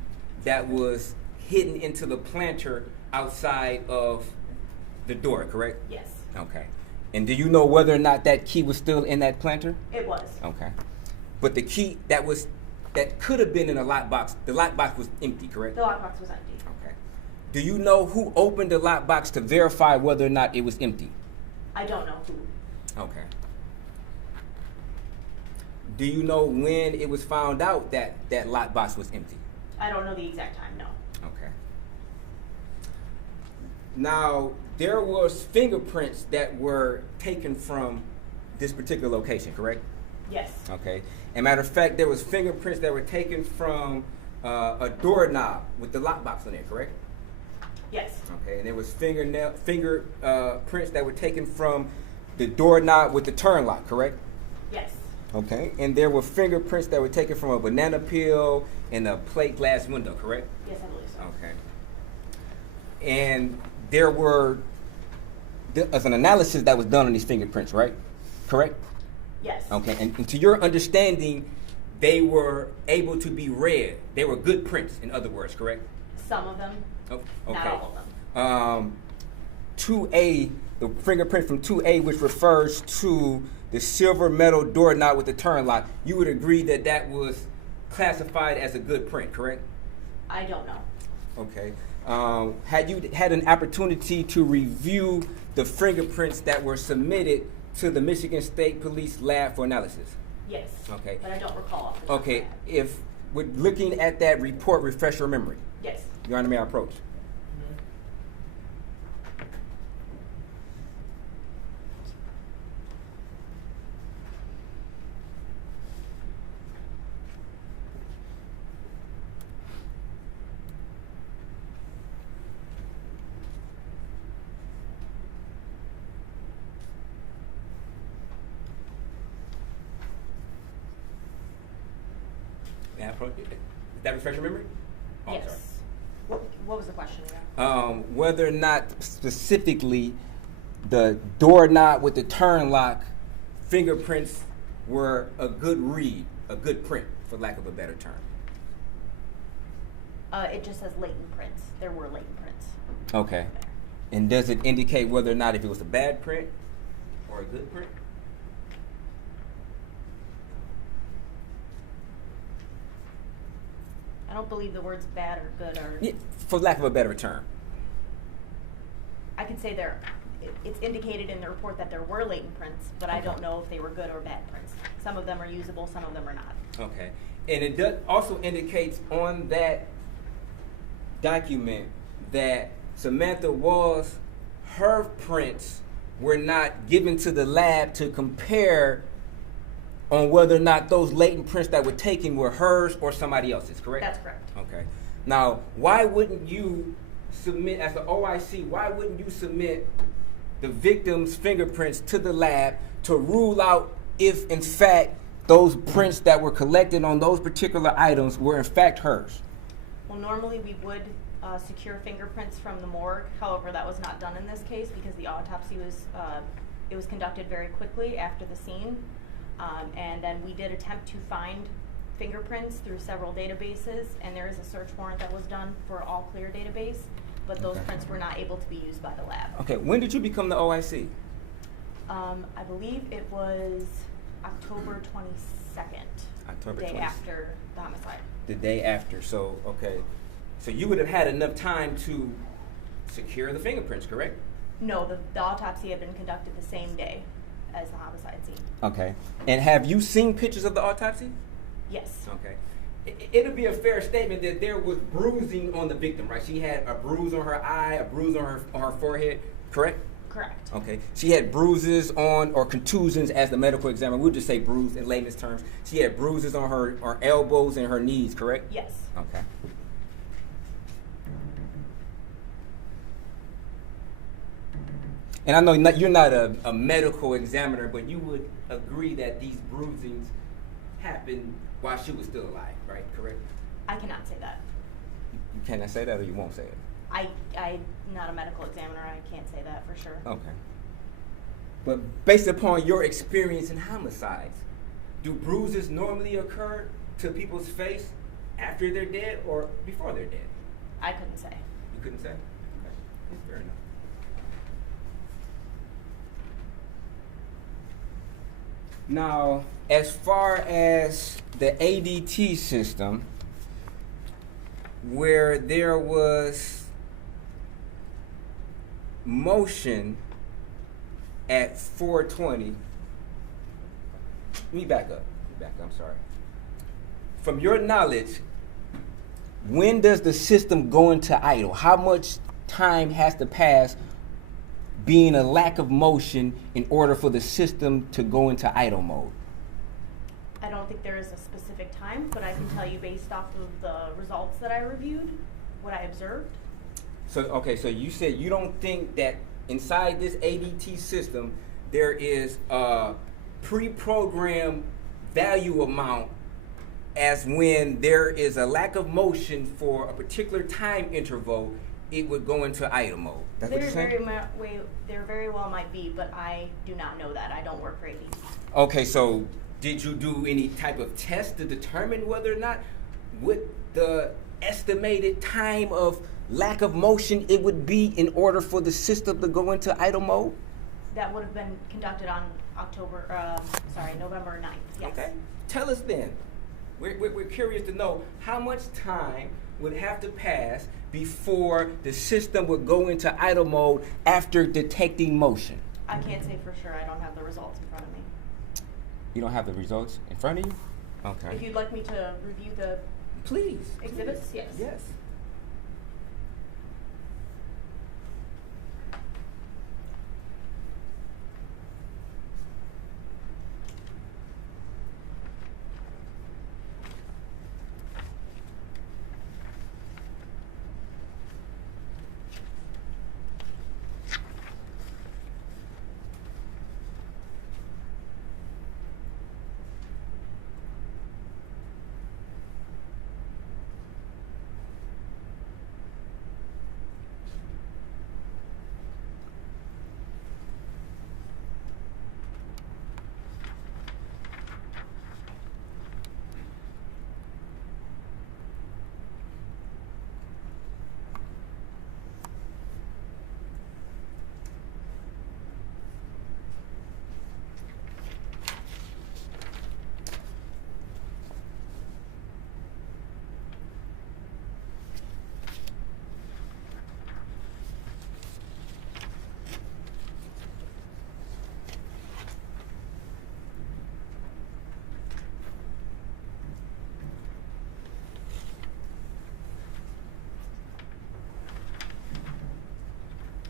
that was hidden into the planter outside of the door, correct? Yes. Okay. And do you know whether or not that key was still in that planter? It was. Okay. But the key that could have been in a lockbox, the lockbox was empty, correct? The lockbox was empty. Okay. Do you know who opened the lockbox to verify whether or not it was empty? I don't know who. Okay. Do you know when it was found out that that lockbox was empty? I don't know the exact time, no. Okay. Now, there was fingerprints that were taken from this particular location, correct? Yes. Okay. And matter of fact, there was fingerprints that were taken from a doorknob with the lockbox on it, correct? Yes. Okay. And there was fingerprints that were taken from the doorknob with the turn lock, correct? Yes. Okay. And there were fingerprints that were taken from a banana peel and a plate glass window, correct? Yes, I believe so. Okay. And there was an analysis that was done on these fingerprints, right? Correct? Yes. Okay. And to your understanding, they were able to be read. They were good prints, in other words, correct? Some of them. Oh, Not okay. all of them. 2A, the fingerprint from 2A, which refers to the silver metal doorknob with the turn lock, you would agree that that was classified as a good print, correct? I don't know. Okay. Had you had an opportunity to review the fingerprints that were submitted to the Michigan State Police lab for analysis? Yes. Okay. But I don't recall off the top of my Okay. head. If we're looking at that report, refresh your memory. Yes. Your Honor, may I approach? May I approach? Did that refresh your memory? Oh, I'm sorry. Yes. What was the question again? Whether or not specifically the doorknob with the turn lock fingerprints were a good read, a good print, for lack of a better term. It just says latent prints. There were latent prints. Okay. And does it indicate whether or not if it was a bad print or a good print? I don't believe the words bad or good are. Yeah, for lack of a better term. I can say it's indicated in the report that there were latent prints, but I don't know if they were good or bad prints. Some of them are usable, some of them are not. Okay. And it does also indicates on that document that Samantha Woll's, her prints were not given to the lab to compare on whether or not those latent prints that were taken were hers or somebody else's, correct? That's correct. Okay. Now, why wouldn't you submit, as an OIC, why wouldn't you submit the victim's fingerprints to the lab to rule out if, in fact, those prints that were collected on those particular items were, in fact, hers? Well, normally we would secure fingerprints from the morgue. However, that was not done in this case because the autopsy was conducted very quickly after the scene. And then we did attempt to find fingerprints through several databases, and there is a search warrant that was done for All Clear database, but those prints were not able to be used by the lab. Okay, when did you become the OIC? I believe it was October 22nd, October the day 22nd. after the homicide. The day after, so, okay. So you would have had enough time to secure the fingerprints, correct? No, the autopsy had been conducted the same day as the homicide scene. Okay. And have you seen pictures of the autopsy? Yes. Okay. It'll be a fair statement that there was bruising on the victim, right? She had a bruise on her eye, a bruise on her forehead, correct? Correct. Okay. She had bruises on, or contusions as the medical examiner, we'll just say bruise in layman's terms. She had bruises on her elbows and her knees, correct? Yes. Okay. And I know you're not a medical examiner, but you would agree that these bruisings happened while she was still alive, right? Correct? I cannot say that. You cannot say that, or you won't say it? I'm not a medical examiner. I can't say that for sure. Okay. But based upon your experience in homicides, do bruises normally occur to people's face after they're dead or before they're dead? I couldn't say. You couldn't say? Okay. Fair enough. Now, as far as the ADT system, where there was motion at 4:20, let me back up, I'm sorry. From your knowledge, when does the system go into idle? How much time has to pass being a lack of motion in order for the system to go into idle mode? I don't think there is a specific time, but I can tell you based off of the results that I reviewed, what I observed. So, okay, so you said you don't think that inside this ADT system there is a pre-programmed value amount as when there is a lack of motion for a particular time interval, it would go into idle mode. That's what you're saying? There very well might be, but I do not know that. I don't work for ADT. Okay, so did you do any type of test to determine whether or not with the estimated time of lack of motion it would be in order for the system to go into idle mode? That would have been conducted on November 9th. Yes. Okay. Tell us then. We're curious to know how much time would have to pass before the system would go into idle mode after detecting motion. I can't say for sure. I don't have the results in front of me. You don't have the results in front of you? Okay. If you'd like me to review the Please. exhibits, yes. Yes.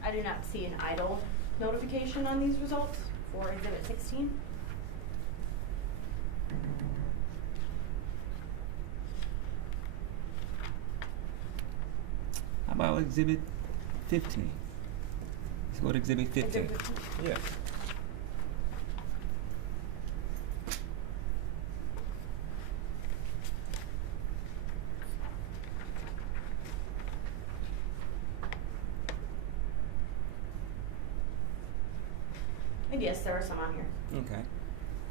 I do not see an idle notification on these results for Exhibit 16. How about Exhibit 15? Let's go to Exhibit 15. Exhibit 15? Yeah. And yes, there are some on here. Okay.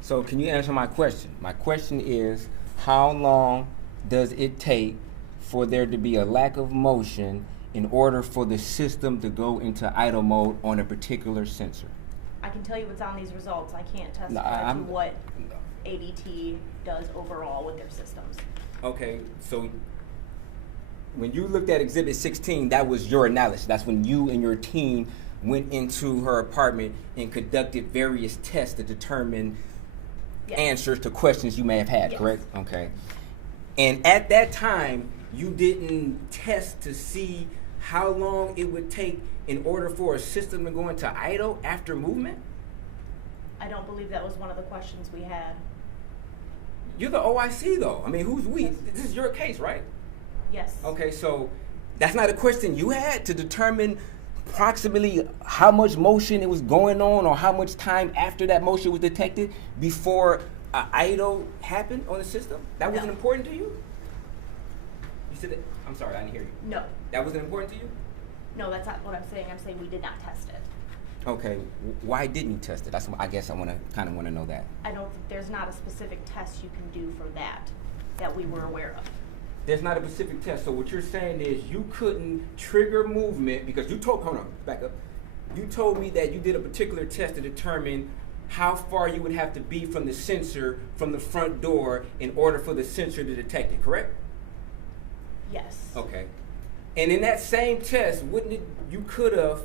So can you answer my question? My question is, how long does it take for there to be a lack of motion in order for the system to go into idle mode on a particular sensor? I can tell you what's on these results. I can't No, testify to what ADT does overall with their systems. Okay, so when you looked at Exhibit 16, that was your analysis. That's when you and your team went into her apartment and conducted various tests to determine Yes. answers to questions you may have had, Yes. correct? Okay. And at that time, you didn't test to see how long it would take in order for a system to go into idle after movement? I don't believe that was one of the questions we had. You're the OIC, though. I mean, who's we? Yes. This is your case, right? Yes. Okay, so that's not a question you had to determine approximately how much motion it was going on or how much time after that motion was detected before idle happened on the system? That wasn't No. important to you? You said that? I'm sorry, I didn't hear you. No. That wasn't important to you? No, that's not what I'm saying. I'm saying we did not test it. Okay, why didn't you test it? That's I guess I kind of want to know that. I don't think there's not a specific test you can do for that we were aware of. There's not a specific test. So what you're saying is you couldn't trigger movement because hold on, back up. You told me that you did a particular test to determine how far you would have to be from the sensor from the front door in order for the sensor to detect it, correct? Yes. Okay. And in that same test, you could have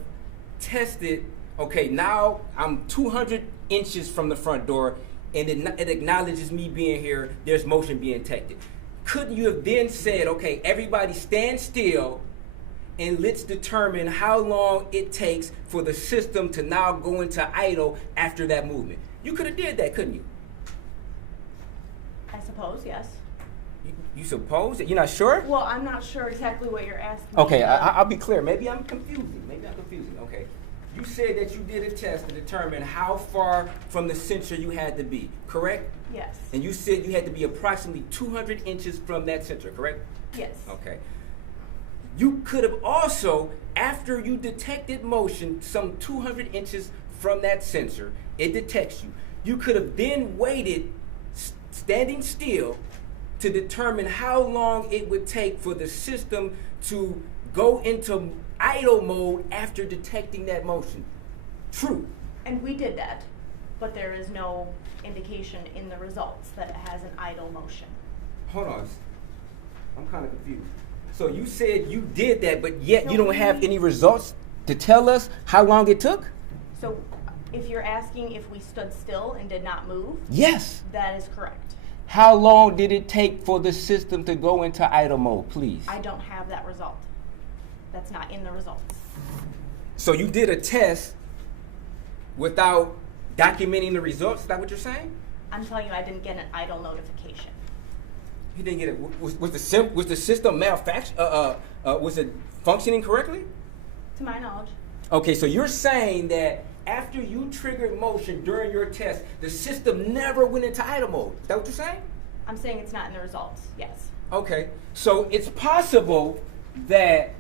tested, okay, now I'm 200 inches from the front door and it acknowledges me being here, there's motion being detected. Couldn't you have then said, okay, everybody stand still and let's determine how long it takes for the system to now go into idle after that movement? You could have did that, couldn't you? I suppose, yes. You suppose? You're not sure? Well, I'm not sure exactly what you're asking me. Okay, I'll be clear. Maybe I'm confusing. Okay. You said that you did a test to determine how far from the sensor you had to be, correct? Yes. And you said you had to be approximately 200 inches from that sensor, correct? Yes. Okay. You could have also, after you detected motion some 200 inches from that sensor, it detects you. You could have then waited, standing still, to determine how long it would take for the system to go into idle mode after detecting that motion. True. And we did that, but there is no indication in the results that it has an idle motion. Hold on. I'm kind of confused. So you said you did that, but yet No, you don't we- have any results to tell us how long it took? So if you're asking if we stood still and did not move, Yes. that is correct. How long did it take for the system to go into idle mode, please? I don't have that result. That's not in the results. So you did a test without documenting the results? Is that what you're saying? I'm telling you I didn't get an idle notification. You didn't get it. Was the system was it functioning correctly? To my knowledge. Okay, so you're saying that after you triggered motion during your test, the system never went into idle mode. Is that what you're saying? I'm saying it's not in the results, yes. Okay, so it's possible that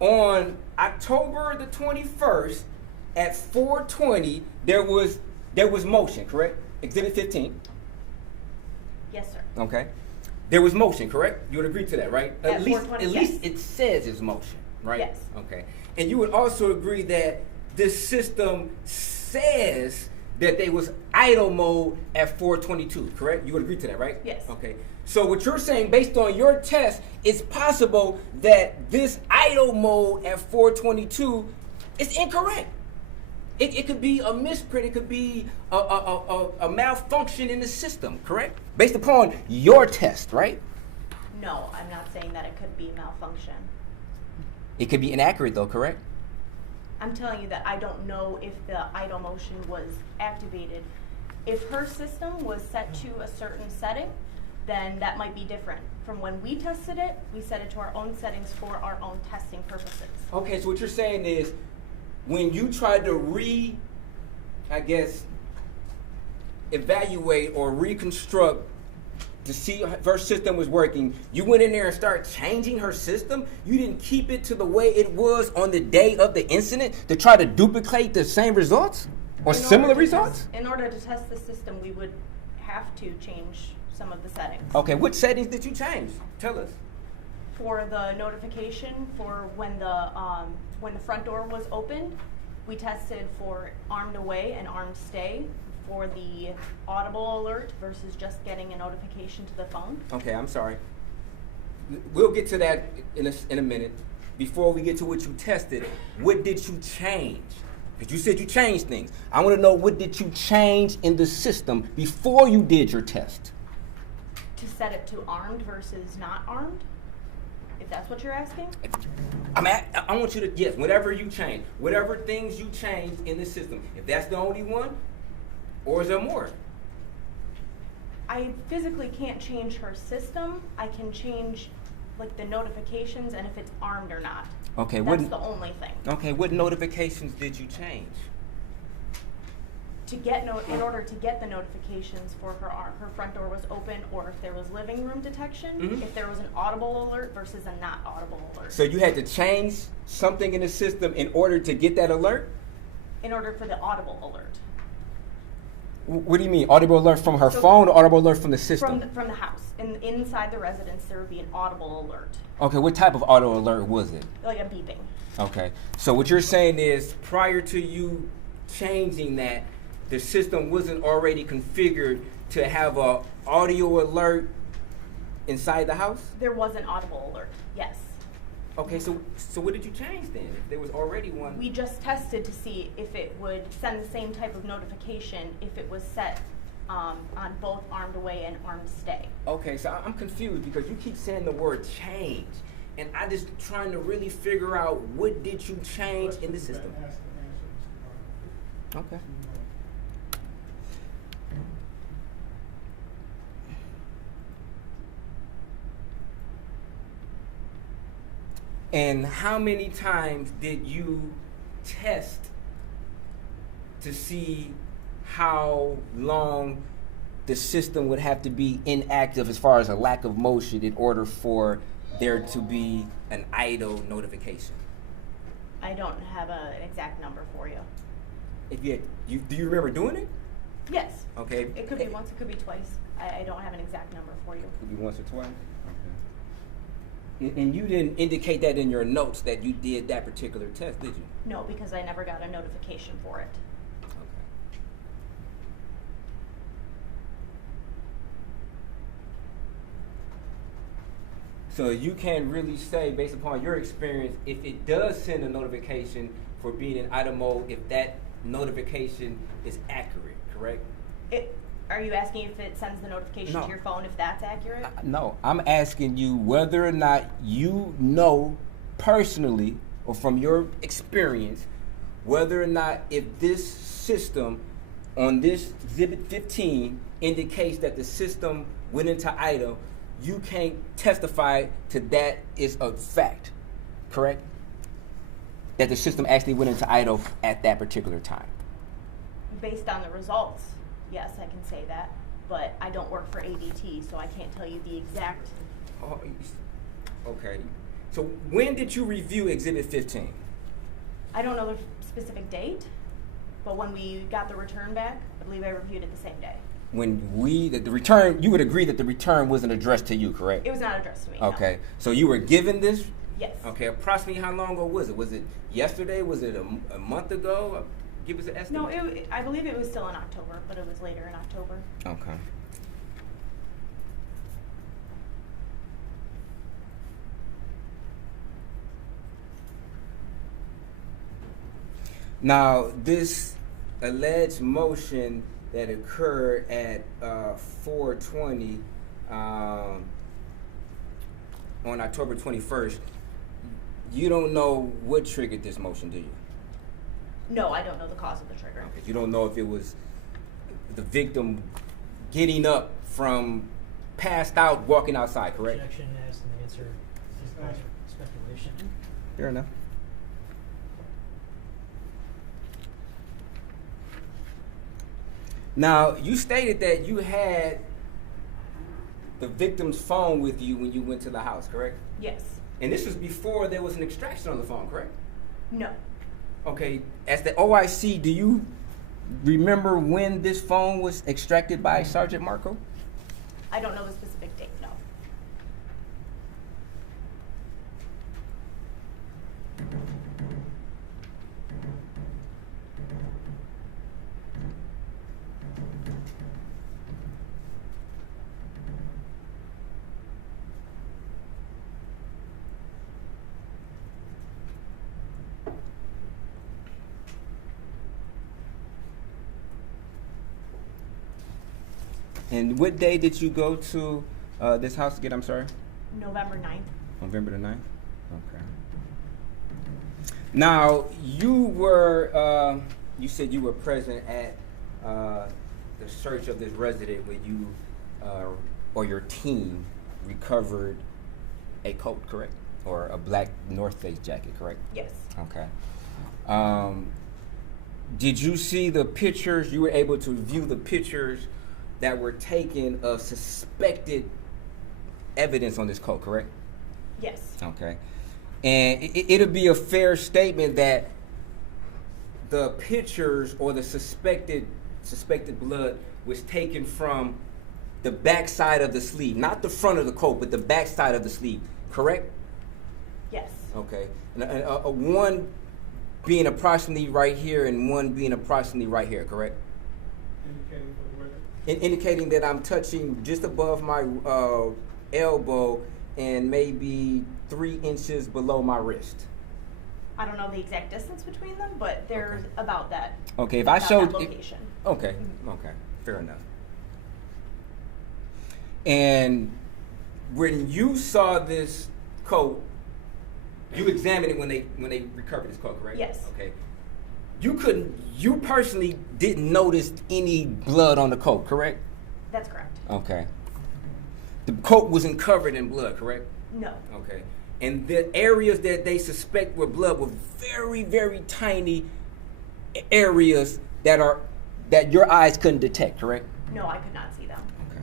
on October the 21st at 4:20 there was motion, correct? Exhibit 15. Yes, sir. Okay. There was motion, correct? You would agree to that, right? At least 4:20, at yes. least it says it's motion, right? Yes. Okay. And you would also agree that this system says that they was idle mode at 4:22, correct? You would agree to that, right? Yes. Okay. So what you're saying, based on your test, it's possible that this idle mode at 4:22 is incorrect. It could be a misprint. It could be a malfunction in the system, correct? Based upon your test, right? No, I'm not saying that it could be malfunction. It could be inaccurate, though, correct? I'm telling you that I don't know if the idle motion was activated. If her system was set to a certain setting, then that might be different. From when we tested it, we set it to our own settings for our own testing purposes. Okay, so what you're saying is when you tried to evaluate or reconstruct to see if her system was working, you went in there and started changing her system? You didn't keep it to the way it was on the day of the incident to try to duplicate the same results or similar results? In order to test the system, we would have to change some of the settings. Okay, what settings did you change? Tell us. For the notification for when the front door was opened, we tested for armed away and armed stay for the audible alert versus just getting a notification to the phone. Okay, I'm sorry. we'll get to that in a minute. Before we get to what you tested, what did you change? Because you said you changed things. I want to know, what did you change in the system before you did your test? To set it to armed versus not armed? If that's what you're asking? I want you to, yes, whatever you change, whatever things you changed in the system, if that's the only one, or is there more? I physically can't change her system. I can change like the notifications and if it's armed or not. Okay, that's the only thing. Okay, what notifications did you change? To get in order to get the notifications for her front door was open, or if there was living room detection, if there was an audible alert versus a not audible alert. So you had to change something in the system in order to get that alert? In order for the audible alert. What do you mean, audible alert from her phone or audible alert from the system? From the house. Inside the residence, there would be an audible alert. Okay, what type of auto alert was it? Like a beeping. Okay, so what you're saying is, prior to you changing that, the system wasn't already configured to have a audio alert inside the house? There was an audible alert, yes. Okay, so what did you change then? If there was already one. We just tested to see if it would send the same type of notification if it was set on both armed away and armed stay. Okay, so I'm confused because you keep saying the word change, and I just trying to really figure out, what did you change in the system? Okay. And how many times did you test to see how long the system would have to be inactive as far as a lack of motion in order for there to be an idle notification? I don't have an exact number for you. If do you remember doing it? Yes. Okay. It could be once, it could be twice. I don't have an exact number for you. Could be once or twice? Okay. And you didn't indicate that in your notes that you did that particular test, did you? No, because I never got a notification for it. Okay. So you can't really say, based upon your experience, if it does send a notification for being in idle mode, if that notification is accurate, correct? Are you asking if it sends the notification to your phone, if that's accurate? No, I'm asking you whether or not you know personally, or from your experience, whether or not if this system on this Exhibit 15 indicates that the system went into idle, you can't testify to that is a fact, correct? That the system actually went into idle at that particular time. Based on the results, yes, I can say that, but I don't work for ADT, so I can't tell you the exact. Oh, okay. So when did you review Exhibit 15? I don't know the specific date, but when we got the return back, I believe I reviewed it the same day. When the return, you would agree that the return wasn't addressed to you, correct? It was not addressed to me. Okay. No. So you were given this? Yes. Okay. Approximately how long ago was it? Was it yesterday? Was it a month ago? Give us an estimate. No, I believe it was still in October, but it was later in October. Okay. Now, this alleged motion that occurred at 4:20 on October 21st, you don't know what triggered this motion, do you? No, I don't know the cause of the trigger. Okay. You don't know if it was the victim getting up from passed out, walking outside, correct? Objection, asked and answered. This is cause for speculation. Fair enough. Now, you stated that you had the victim's phone with you when you went to the house, correct? Yes. And this was before there was an extraction on the phone, correct? No. Okay, as the OIC, do you remember when this phone was extracted by Sergeant Marco? I don't know the specific date, no. And what day did you go to this house again? I'm sorry? November 9th. November the 9th? Okay. Now, you said you were present at the search of this resident when you or your team recovered a coat, correct? Or a black North Face jacket, correct? Yes. Okay. Did you see the pictures? You were able to view the pictures that were taken of suspected evidence on this coat, correct? Yes. Okay. And it'll be a fair statement that the pictures or the suspected blood was taken from the back side of the sleeve, not the front of the coat, but the back side of the sleeve, correct? Yes. Okay. And one being approximately right here and one being approximately right here, correct? Indicating for the record. Indicating that I'm touching just above my elbow and maybe 3 inches below my wrist. I don't know the exact distance between them, but they're about that. Okay, if I about showed that location. Okay, okay, fair enough. And when you saw this coat, you examined it when they recovered this coat, correct? Yes. Okay. You personally didn't notice any blood on the coat, correct? That's correct. Okay. The coat wasn't covered in blood, correct? No. Okay. And the areas that they suspect were blood were very, very tiny areas that your eyes couldn't detect, correct? No, I could not see them. Okay.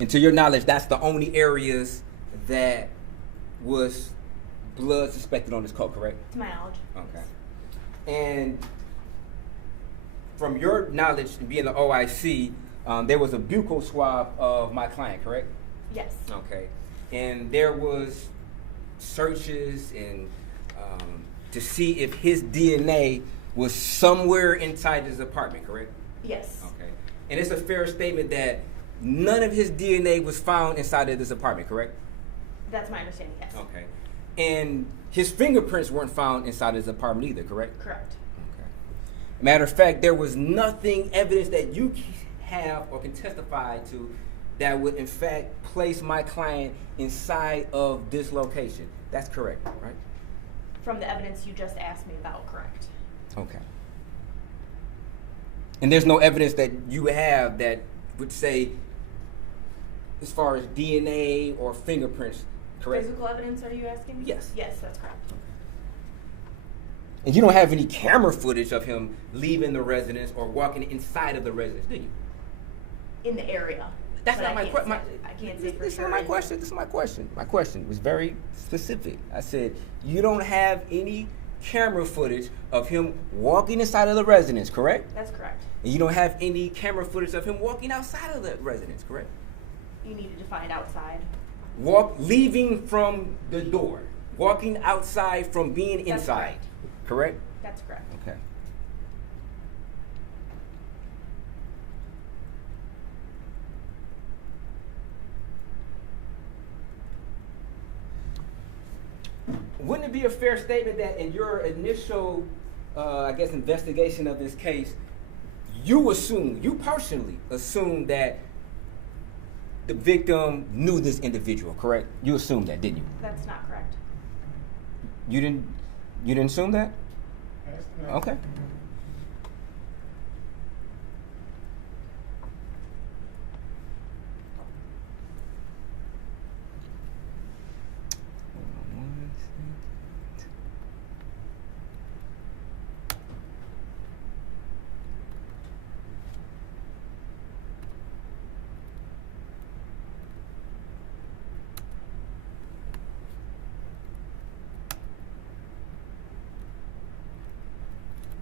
And to your knowledge, that's the only areas that was blood suspected on this coat, correct? To my knowledge. Okay. And from your knowledge, being the OIC, there was a buccal swab of my client, correct? Yes. Okay. And there was searches and to see if his DNA was somewhere inside his apartment, correct? Yes. Okay. And it's a fair statement that none of his DNA was found inside of this apartment, correct? That's my understanding, yes. Okay. And his fingerprints weren't found inside his apartment either, correct? Correct. Okay. Matter of fact, there was nothing evidence that you have or can testify to that would in fact place my client inside of this location. That's correct, right? From the evidence you just asked me about, correct. Okay. And there's no evidence that you have that would say, as far as DNA or fingerprints, correct? Physical evidence, are you asking? Yes. Yes, that's correct. And you don't have any camera footage of him leaving the residence or walking inside of the residence, do you? In the area. That's But not my question. I can't say for This sure. is my question. This is my question. My question was very specific. I said, you don't have any camera footage of him walking inside of the residence, correct? That's correct. And you don't have any camera footage of him walking outside of the residence, correct? You needed to find outside. Leaving from the door, walking outside from being That's inside, correct? That's correct. Okay. Wouldn't it be a fair statement that in your initial, investigation of this case, you personally assumed that the victim knew this individual, correct? You assumed that, didn't you? That's not correct. You didn't assume that? That's the- Okay.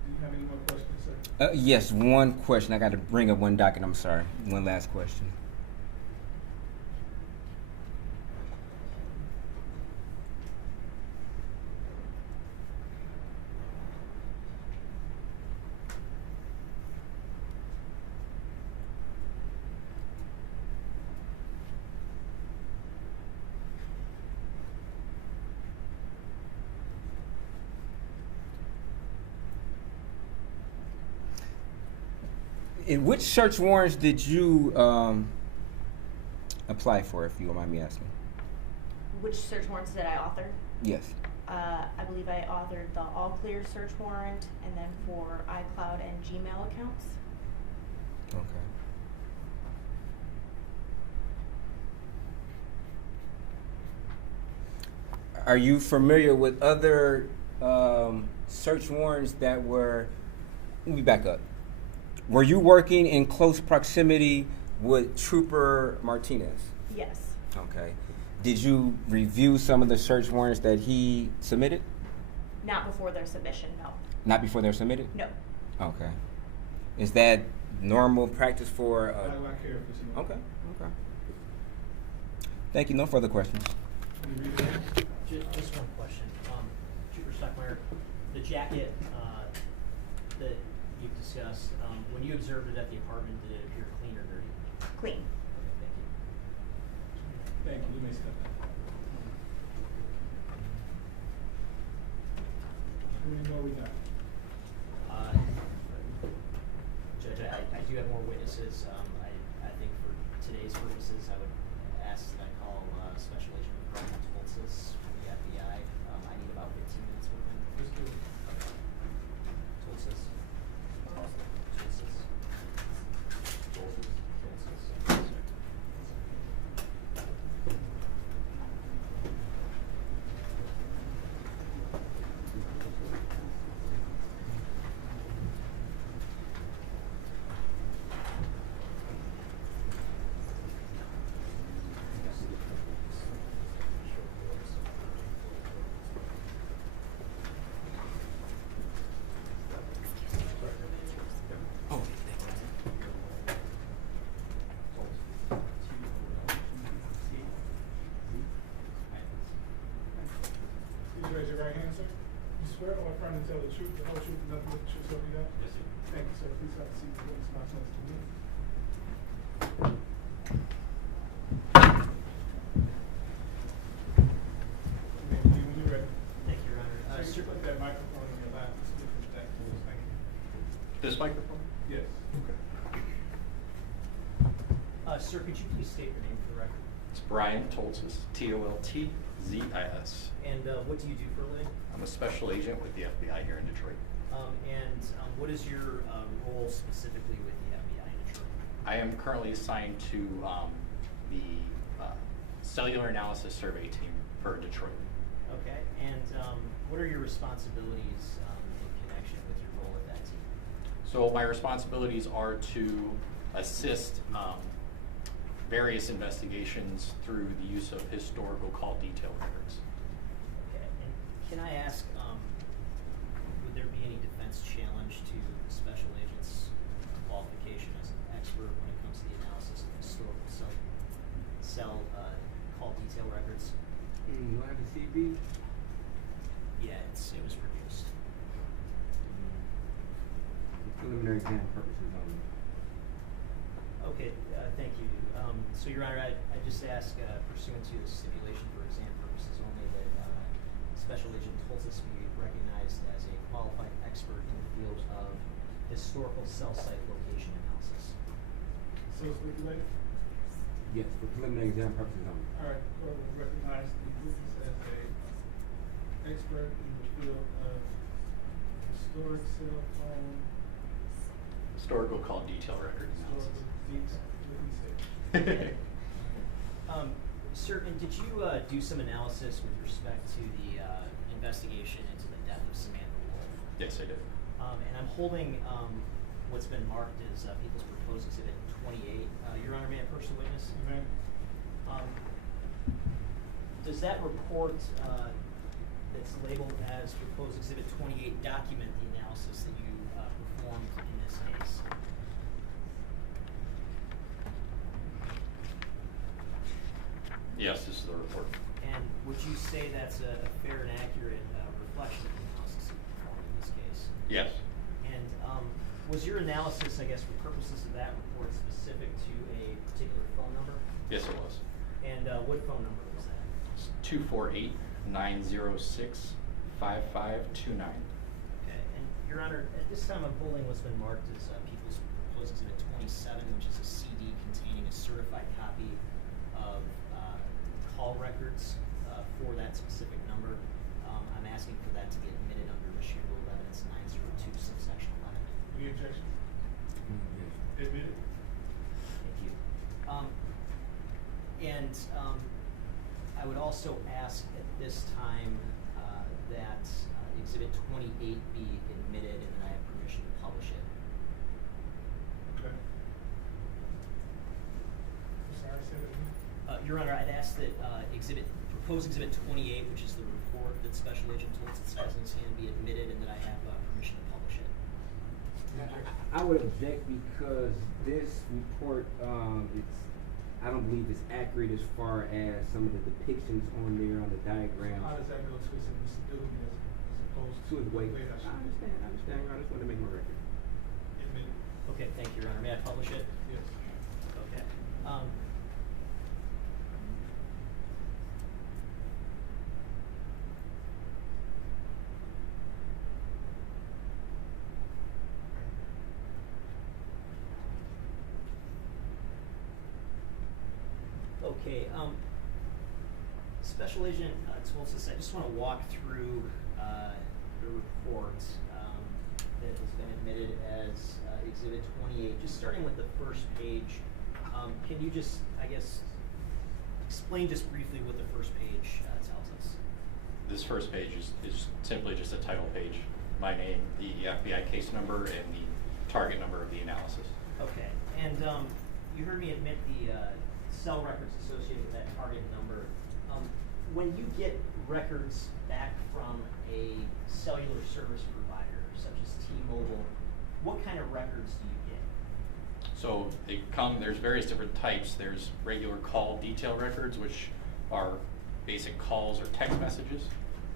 Do you have any more questions, sir? Yes, one question. I got to bring up one document. I'm sorry. One last question. And which search warrants did you apply for, if you don't mind me asking? Which search warrants did I author? Yes. I believe I authored the all clear search warrant, and then for iCloud and Gmail accounts. Okay. Are you familiar with other search warrants that were, let me back up. Were you working in close proximity with Trooper Martinez? Yes. Okay. Did you review some of the search warrants that he submitted? Not before their submission, no. Not before they're submitted? No. Okay. Is that normal practice for? I don't care if it's not. Okay. Okay. Thank you. No further questions. Can you read it again? Just one question. Trooper Stockmeyer, the jacket that you've discussed, when you observed it at the apartment, did it appear clean or dirty? Clean. Okay, thank you. Thank you. You may step back. Who do you know we got? Judge, I do have more witnesses. I think for today's purposes, I would ask that I call Special Agent Brian Toltzis from the FBI. I need about 15 minutes with him. Let's do it. Toltzis. Toltzis. Please raise your right hand, sir. You swear or affirm to tell the truth, the whole truth, and nothing but the truth, so help you God? Yes, sir. Thank you, sir. Please have a seat. The witness not next to me. When you're ready. Thank you, Your Honor. Sir, put that microphone in your lap and speak from back to us. Thank you. This microphone? Yes. Sir, could you please state your name for the record? It's Brian Toltzis, Toltzis. And what do you do for a living? I'm a special agent with the FBI here in Detroit. And what is your role specifically with the FBI in Detroit? I am currently assigned to the cellular analysis survey team for Detroit. Okay, and what are your responsibilities in connection with your role at that team? So my responsibilities are to assist various investigations through the use of historical call detail records. Okay, and can I ask, would there be any defense challenge to the special agent's qualification as an expert when it comes to the analysis of historical cell call detail records? You have the CB? Yeah, it was produced. For preliminary exam purposes only. Okay, thank you. So, Your Honor, I just ask, pursuant to the stipulation for exam purposes only, that Special Agent Toltzis be recognized as a qualified expert in the field of historical cell site location analysis. So stipulated? Yes, for preliminary exam purposes only. All right, court will recognize the witness as a expert in the field of historic cell phone. Historical call detail record analysis. Sir, and did you do some analysis with respect to the investigation into the death of Samantha Woll? Yes, I did. And I'm holding what's been marked as People's Proposed Exhibit 28. Your Honor, may I first witness? Amen. Does that report that's labeled as Proposed Exhibit 28 document the analysis that you performed in this case? Yes, this is the report. And would you say that's a fair and accurate reflection of the analysis that you performed in this case? Yes. And was your analysis, I guess, for purposes of that report, specific to a particular phone number? Yes, it was. And what phone number was that? It's 248-906-5529. Okay. And Your Honor, at this time, I'm holding what's been marked as People's proposed exhibit 27, which is a CD containing a certified copy of call records for that specific number. I'm asking for that to be admitted under Michigan Rule of Evidence 902, subsection 11. Any objection? Admitted. Thank you. I would also ask at this time that Exhibit 28 be admitted and that I have permission to publish it. Okay. I'm sorry, say that again. Your Honor, I'd ask that proposed Exhibit 28, which is the report that Special Agent Toltzis has in his hand, be admitted and that I have permission to publish it. I would object because this report, I don't believe it's accurate as far as some of the depictions on there on the diagram. How does that go to its admissibility as opposed To his weight. the way I I should? understand, Your Honor. I just want to make my record. Admitted. Okay, thank you, Your Honor. May I publish it? Yes. Okay. Okay, Special Agent Toltzis, I just want to walk through the report that has been admitted as Exhibit 28. Just starting with the first page, can you just, I guess, explain just briefly what the first page tells us? This first page is simply just a title page. My name, the FBI case number, and the target number of the analysis. Okay, and you heard me admit the cell records associated with that target number. When you get records back from a cellular service provider, such as T-Mobile, what kind of records do you get? So there's various different types. There's regular call detail records, which are basic calls or text messages.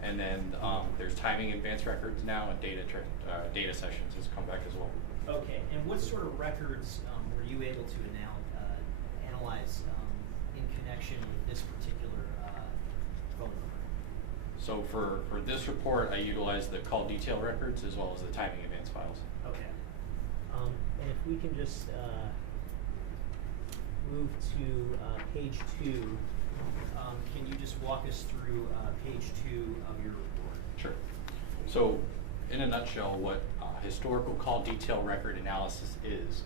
And then there's timing advance records now, and data sessions has come back as well. Okay, and what sort of records were you able to analyze in connection with this particular phone number? So for this report, I utilized the call detail records as well as the timing advance files. Okay. And if we can just move to page 2, can you just walk us through page 2 of your report? Sure. So in a nutshell, what historical call detail record analysis is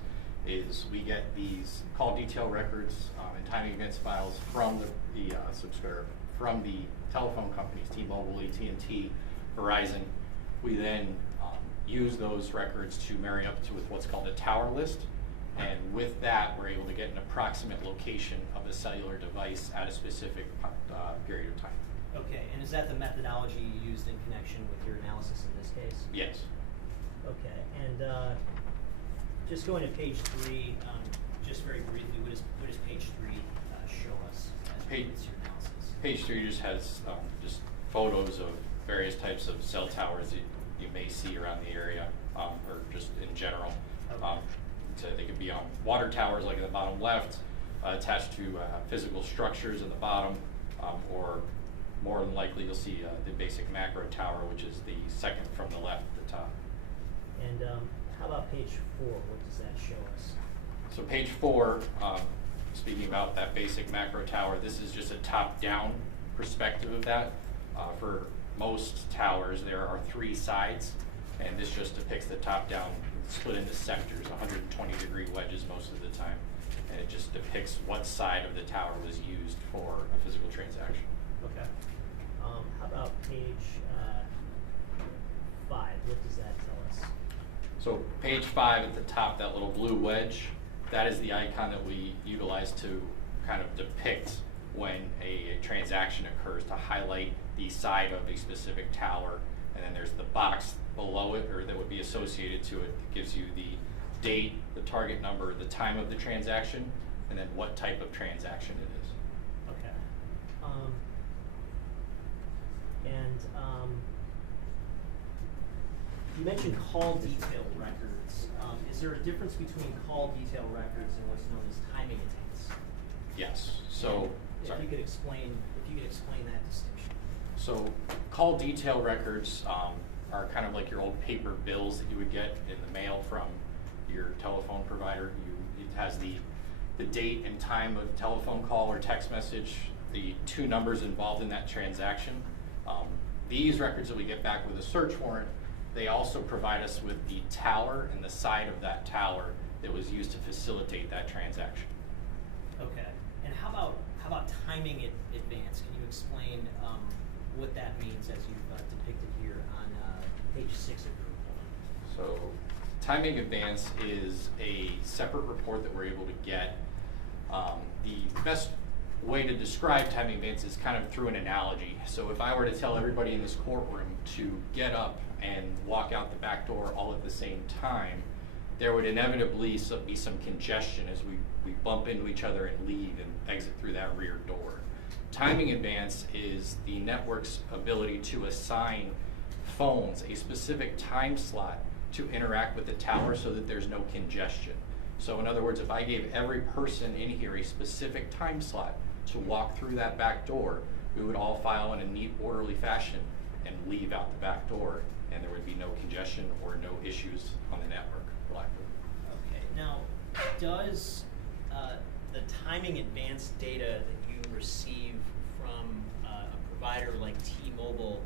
we get these call detail records and timing advance files from the subscriber, from the telephone companies, T-Mobile, AT&T, Verizon. We then use those records to marry up to with what's called a tower list. And with that, we're able to get an approximate location of a cellular device at a specific period of time. Okay, and is that the methodology you used in connection with your analysis in this case? Yes. Okay, and just going to page 3, just very briefly, what does page 3 show us as relates to your analysis? Page 3 just has just photos of various types of cell towers that you may see around the area, or just in general. Okay. So they could be on water towers, like in the bottom left, attached to physical structures in the bottom, or more than likely you'll see the basic macro tower, which is the second from the left at the top. And how about page 4? What does that show us? So page 4, speaking about that basic macro tower, this is just a top-down perspective of that. For most towers, there are 3 sides, and this just depicts the top-down split into sectors, 120-degree wedges most of the time, and it just depicts what side of the tower was used for a physical transaction. Okay. How about page 5? What does that tell us? So page 5 at the top, that little blue wedge, that is the icon that we utilize to kind of depict when a transaction occurs, to highlight the side of a specific tower. And then there's the box below it, or that would be associated to it, that gives you the date, the target number, the time of the transaction, and then what type of transaction it is. Okay. You mentioned call detail records. Is there a difference between call detail records and what's known as timing advance? Yes. So, If sorry. you could explain that distinction. So call detail records are kind of like your old paper bills that you would get in the mail from your telephone provider. It has the date and time of telephone call or text message, the two numbers involved in that transaction. These records that we get back with a search warrant, they also provide us with the tower and the side of that tower that was used to facilitate that transaction. Okay. And how about timing it advance? Can you explain what that means as you've depicted here on page 6 of your report? So timing advance is a separate report that we're able to get. The best way to describe timing advance is kind of through an analogy. So if I were to tell everybody in this courtroom to get up and walk out the back door all at the same time, there would inevitably be some congestion as we bump into each other and leave and exit through that rear door. Timing advance is the network's ability to assign phones a specific time slot to interact with the tower so that there's no congestion. So in other words, if I gave every person in here a specific time slot to walk through that back door, we would all file in a neat, orderly fashion and leave out the back door, and there would be no congestion or no issues on the network. Okay. Now, does the timing advance data that you receive from a provider like T-Mobile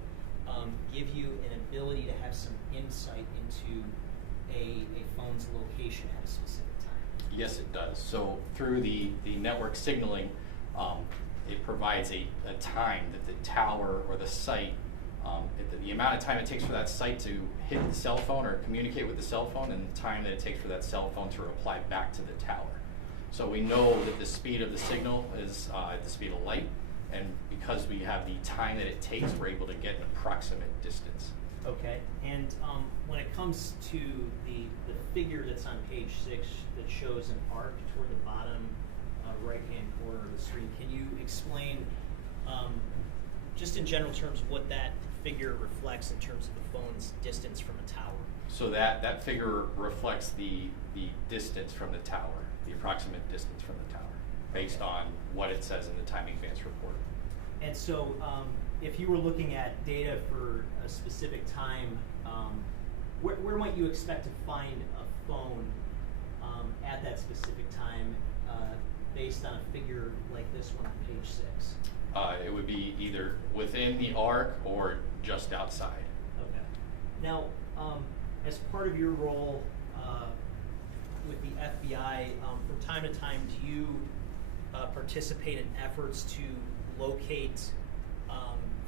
give you an ability to have some insight into a phone's location at a specific time? Yes, it does. So through the network signaling, it provides a time that the tower or the site, the amount of time it takes for that site to hit the cell phone or communicate with the cell phone, and the time that it takes for that cell phone to reply back to the tower. So we know that the speed of the signal is at the speed of light, and because we have the time that it takes, we're able to get an approximate distance. Okay, and when it comes to the figure that's on page 6 that shows an arc toward the bottom right-hand corner of the screen, can you explain, just in general terms, what that figure reflects in terms of the phone's distance from a tower? So that figure reflects the distance from the tower, the approximate distance from the tower, based on what it says in the timing advance report. And so, if you were looking at data for a specific time, where might you expect to find a phone at that specific time based on a figure like this one on page 6? It would be either within the arc or just outside. Okay. Now, as part of your role with the FBI, from time to time, do you participate in efforts to locate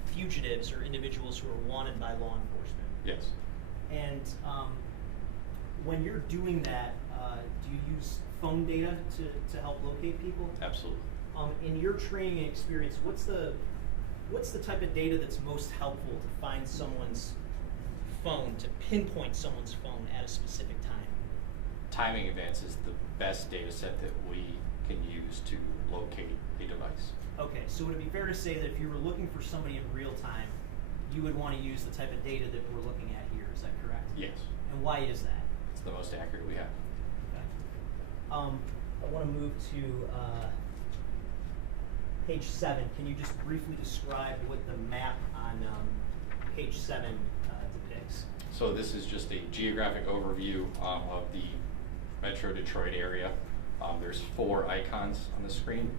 fugitives or individuals who are wanted by law enforcement? Yes. And when you're doing that, do you use phone data to help locate people? Absolutely. In your training and experience, what's the type of data that's most helpful to find someone's phone, to pinpoint someone's phone at a specific time? Timing advance is the best data set that we can use to locate a device. Okay, so would it be fair to say that if you were looking for somebody in real time, you would want to use the type of data that we're looking at here, is that correct? Yes. And why is that? It's the most accurate we have. Okay. I want to move to page 7. Can you just briefly describe what the map on page 7 depicts? So this is just a geographic overview of the Metro Detroit area. There's 4 icons on the screen.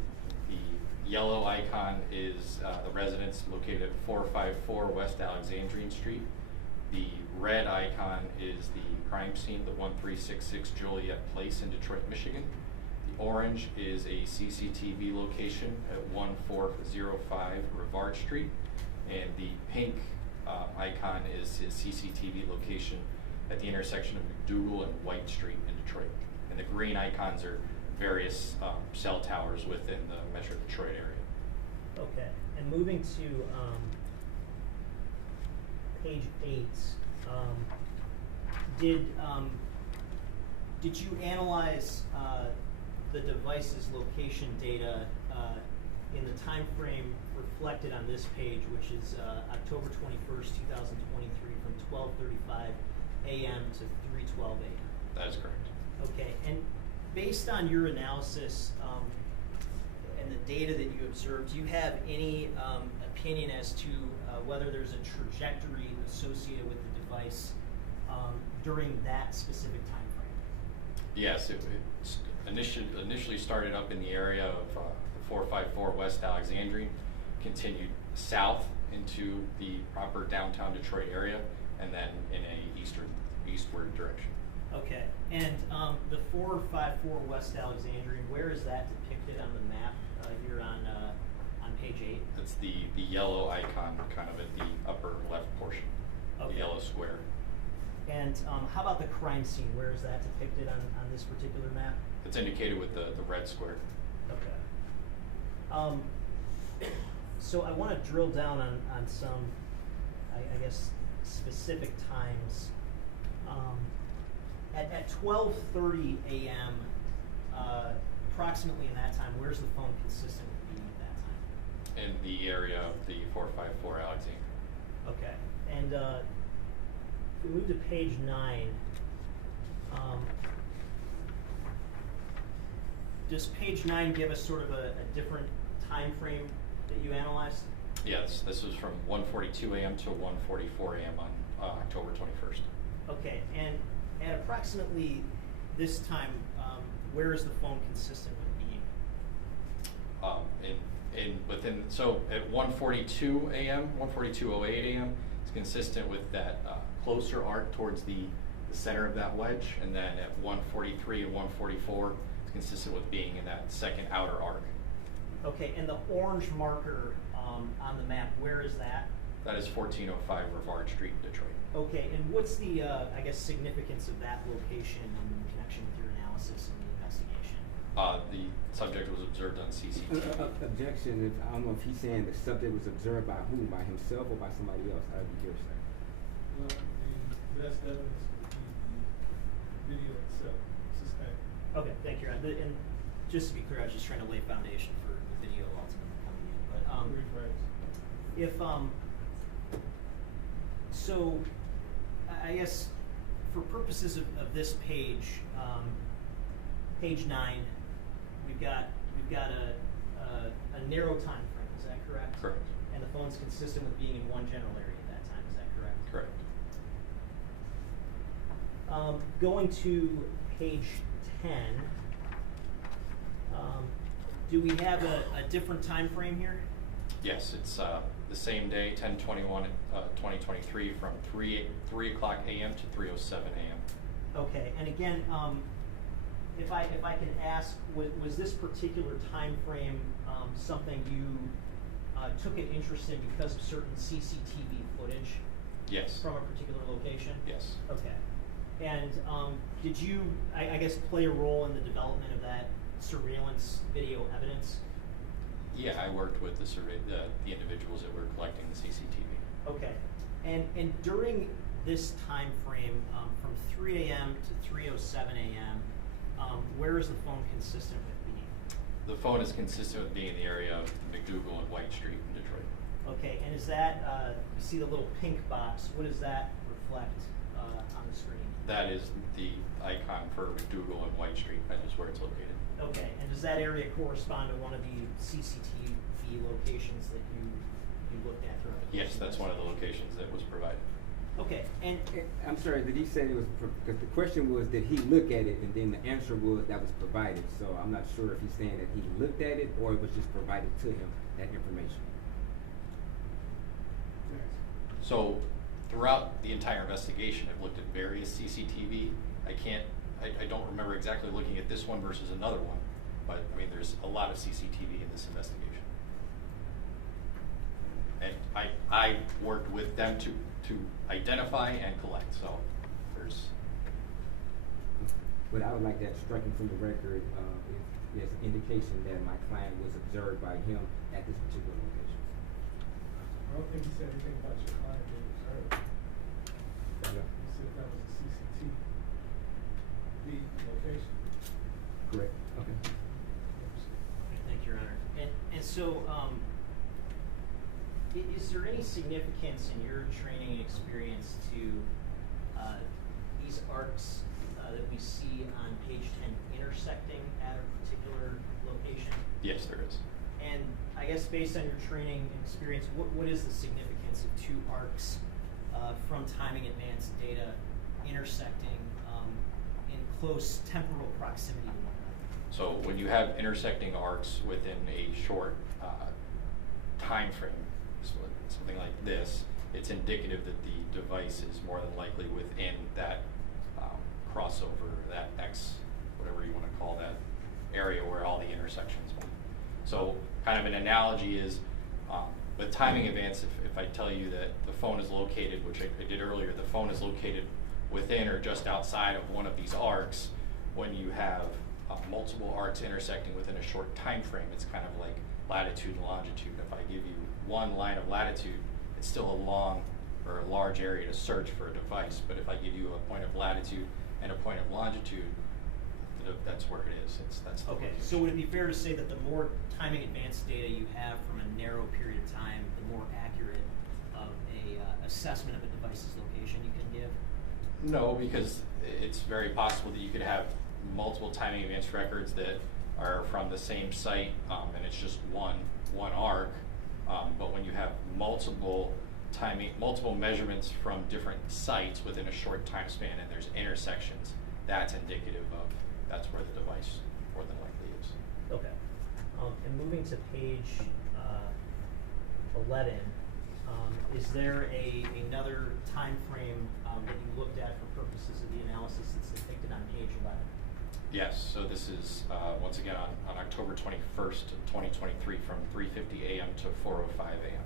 The yellow icon is the residence located at 454 West Alexandrian Street. The red icon is the crime scene, the 1366 Joliet Place in Detroit, Michigan. The orange is a CCTV location at 1405 Rivard Street. And the pink icon is his CCTV location at the intersection of McDougal and White Street in Detroit. And the green icons are various cell towers within the Metro Detroit area. Okay, and moving to page 8, did you analyze the device's location data in the time frame reflected on this page, which is October 21st, 2023, from 12:35 a.m. to 3:12 a.m.? That is correct. Okay, and based on your analysis and the data that you observed, do you have any opinion as to whether there's a trajectory associated with the device during that specific time frame? Yes, it initially started up in the area of the 454 West Alexandria, continued south into the proper downtown Detroit area, and then in a eastward direction. Okay, and the 454 West Alexandria, where is that depicted on the map here on page 8? That's the yellow icon kind of at the upper left portion, Okay. the yellow square. And how about the crime scene? Where is that depicted on this particular map? It's indicated with the red square. Okay. So I want to drill down on some, I guess, specific times. At 12:30 a.m., approximately in that time, where's the phone consistent with being at that time? In the area of the 454 Alexandria. Okay, and if we move to page 9, does page 9 give us sort of a different time frame that you analyzed? Yes, this is from 1:42 a.m. to 1:44 a.m. on October 21st. Okay, and at approximately this time, where is the phone consistent with being? So at 1:42 a.m., 1:42:08 a.m. it's consistent with that closer arc towards the center of that wedge, and then at 1:43 and 1:44 it's consistent with being in that second outer arc. Okay, and the orange marker on the map, where is that? That is 1405 Rivard Street, Detroit. Okay, and what's the, I guess, significance of that location in connection with your analysis and the investigation? The subject was observed on CCTV. Objection. I don't know if he's saying the subject was observed by who, by himself or by somebody else. I'd be curious. Well, the best evidence would be the video itself, suspect. Okay, thank you. And just to be clear, I was just trying to lay foundation for the video ultimately coming in. But if so, I guess for purposes of this page, page 9, we've got a narrow time frame. Is that correct? Correct. And the phone's consistent with being in one general area at that time. Is that correct? Correct. Going to page 10, do we have a different time frame here? Yes, it's the same day, 10/21/2023, from 3 o'clock a.m. to 3:07 a.m. Okay, and again, if I can ask, was this particular time frame something you took an interest in because of certain CCTV footage? Yes. From a particular location? Yes. Okay. And did you, I guess, play a role in the development of that surveillance video evidence? Yeah, I worked with the individuals that were collecting the CCTV. Okay. And during this time frame, from 3 a.m. to 3:07 a.m., where is the phone consistent with being? The phone is consistent with being in the area of McDougal and White Street in Detroit. Okay, and is that, you see the little pink box, what does that reflect on the screen? That is the icon for McDougal and White Street. That is where it's located. Okay, and does that area correspond to one of the CCTV locations that you looked at throughout the course? Yes, that's one of the locations that was provided. Okay, and I'm sorry, did he say it was, because the question was, did he look at it, and then the answer was that was provided. So I'm not sure if he's saying that he looked at it or it was just provided to him, that information. So throughout the entire investigation, I've looked at various CCTV. I don't remember exactly looking at this one versus another one, but I mean, there's a lot of CCTV in this investigation. And I worked with them to identify and collect, so there's... But I would like that striking from the record, if there's an indication that my client was observed by him at this particular location. I don't think he said anything about your client being observed. Yeah. He said that was a CCTV location. Correct. Okay. thank you, Your Honor. And so, is there any significance in your training and experience to these arcs that we see on page 10 intersecting at a particular location? Yes, there is. And I guess based on your training and experience, what is the significance of two arcs from timing advanced data intersecting in close temporal proximity to one another? So when you have intersecting arcs within a short time frame, something like this, it's indicative that the device is more than likely within that crossover, that X, whatever you want to call that area where all the intersections meet. So kind of an analogy is with timing advance, if I tell you that the phone is located, which I did earlier, the phone is located within or just outside of one of these arcs, when you have multiple arcs intersecting within a short time frame, it's kind of like latitude and longitude. If I give you one line of latitude, it's still a long or a large area to search for a device. But if I give you a point of latitude and a point of longitude, that's where it is. That's the Okay, location. so would it be fair to say that the more timing advanced data you have from a narrow period of time, the more accurate of a assessment of a device's location you can give? No, because it's very possible that you could have multiple timing advanced records that are from the same site, and it's just one arc. But when you have multiple measurements from different sites within a short time span, and there's intersections, that's indicative of that's where the device more than likely is. Okay. And moving to page 11, is there another time frame that you looked at for purposes of the analysis that's depicted on page 11? Yes, so this is once again on October 21st, 2023 from 3:50 a.m. to 4:05 a.m.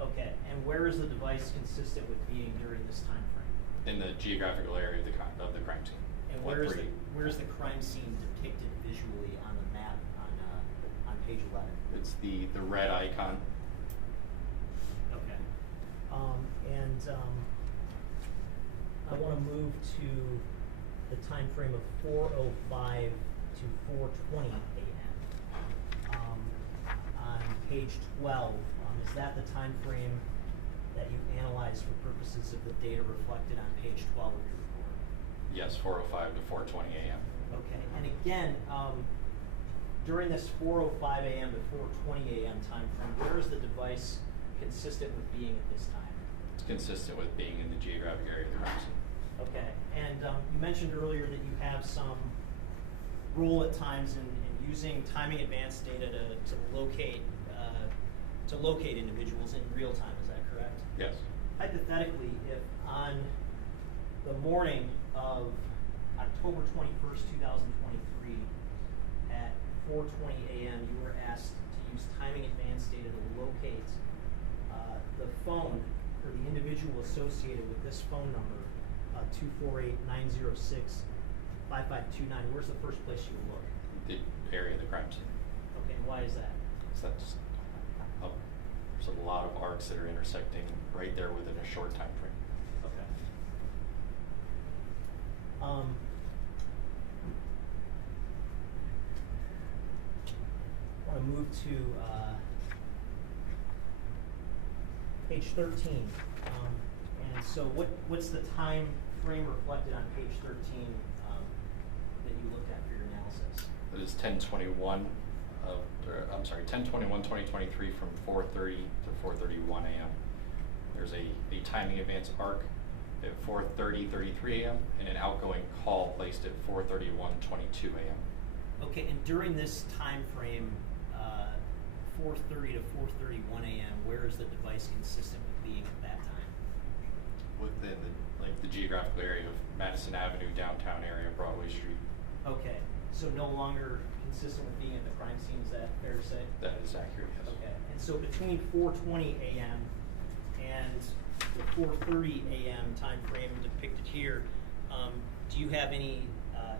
Okay, and where is the device consistent with being during this time frame? in the geographical area of the crime scene. And where's the crime scene depicted visually on the map on page 11? It's the red icon. Okay. I want to move to the time frame of 4:05 to 4:20 a.m. On page 12, is that the time frame that you analyzed for purposes of the data reflected on page 12 of your report? Yes, 4:05 to 4:20 a.m. Okay, and again, during this 4:05 a.m. to 4:20 a.m. time frame, where is the device consistent with being at this time? It's consistent with being in the geographic area of the crime scene. Okay, and you mentioned earlier that you have some role at times in using timing advanced data to locate individuals in real time. Is that correct? Yes. Hypothetically, if on the morning of October 21st, 2023, at 4:20 a.m., you were asked to use timing advanced data to locate the phone for the individual associated with this phone number, 248-906-5529, where's the first place you would look? The area of the crime scene. Okay, and why is that? So that's there's a lot of arcs that are intersecting right there within a short time frame. Okay. I want to move to page 13. And so what's the time frame reflected on page 13 that you looked at for your analysis? That is 10/21/2023 from 4:30 to 4:31 a.m. There's a timing advance arc at 4:33 a.m. and an outgoing call placed at 4:31:22 a.m. Okay, and during this time frame, 4:30 to 4:31 a.m., where is the device consistent with being at that time? Within the geographical area of Madison Avenue, downtown area, Broadway Street. Okay, so no longer consistent with being at the crime scene, is that fair to say? That is accurate, yes. Okay, and so between 4:20 a.m. and the 4:30 a.m. time frame depicted here, do you have any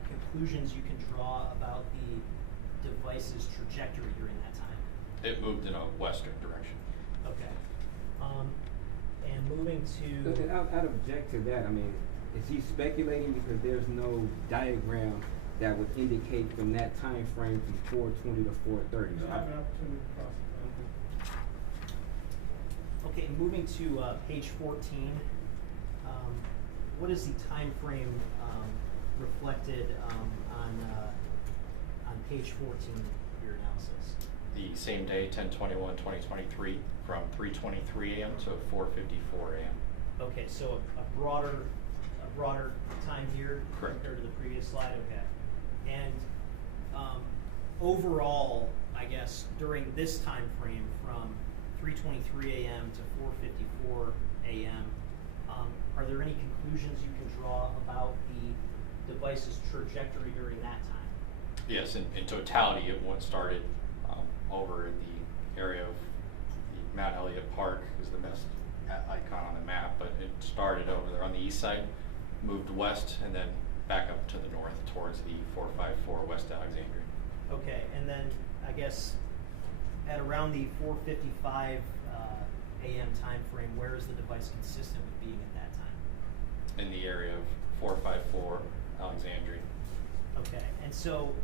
conclusions you can draw about the device's trajectory during that time? It moved in a western direction. Okay. And moving to... I'd object to that. I mean, is he speculating because there's no diagram that would indicate from that time frame from 4:20 to 4:30? You have an opportunity to cross it. Okay, moving to page 14, what is the time frame reflected on page 14 of your analysis? The same day, 10/21/2023, from 3:23 a.m. to 4:54 a.m. Okay, so a broader a broader time here Correct. compared to the previous slide. Okay. And overall, I guess during this time frame from 3:23 a.m. to 4:54 a.m., are there any conclusions you can draw about the device's trajectory during that time? Yes, in totality, it started over in the area of the Mount Elliott Park is the best icon on the map, but it started over there on the east side, moved west, and then back up to the north towards the 454 West Alexandria. Okay, and then I guess at around the 4:55 a.m. time frame, where is the device consistent with being at that time? In the area of 454 Alexandria. Okay, and so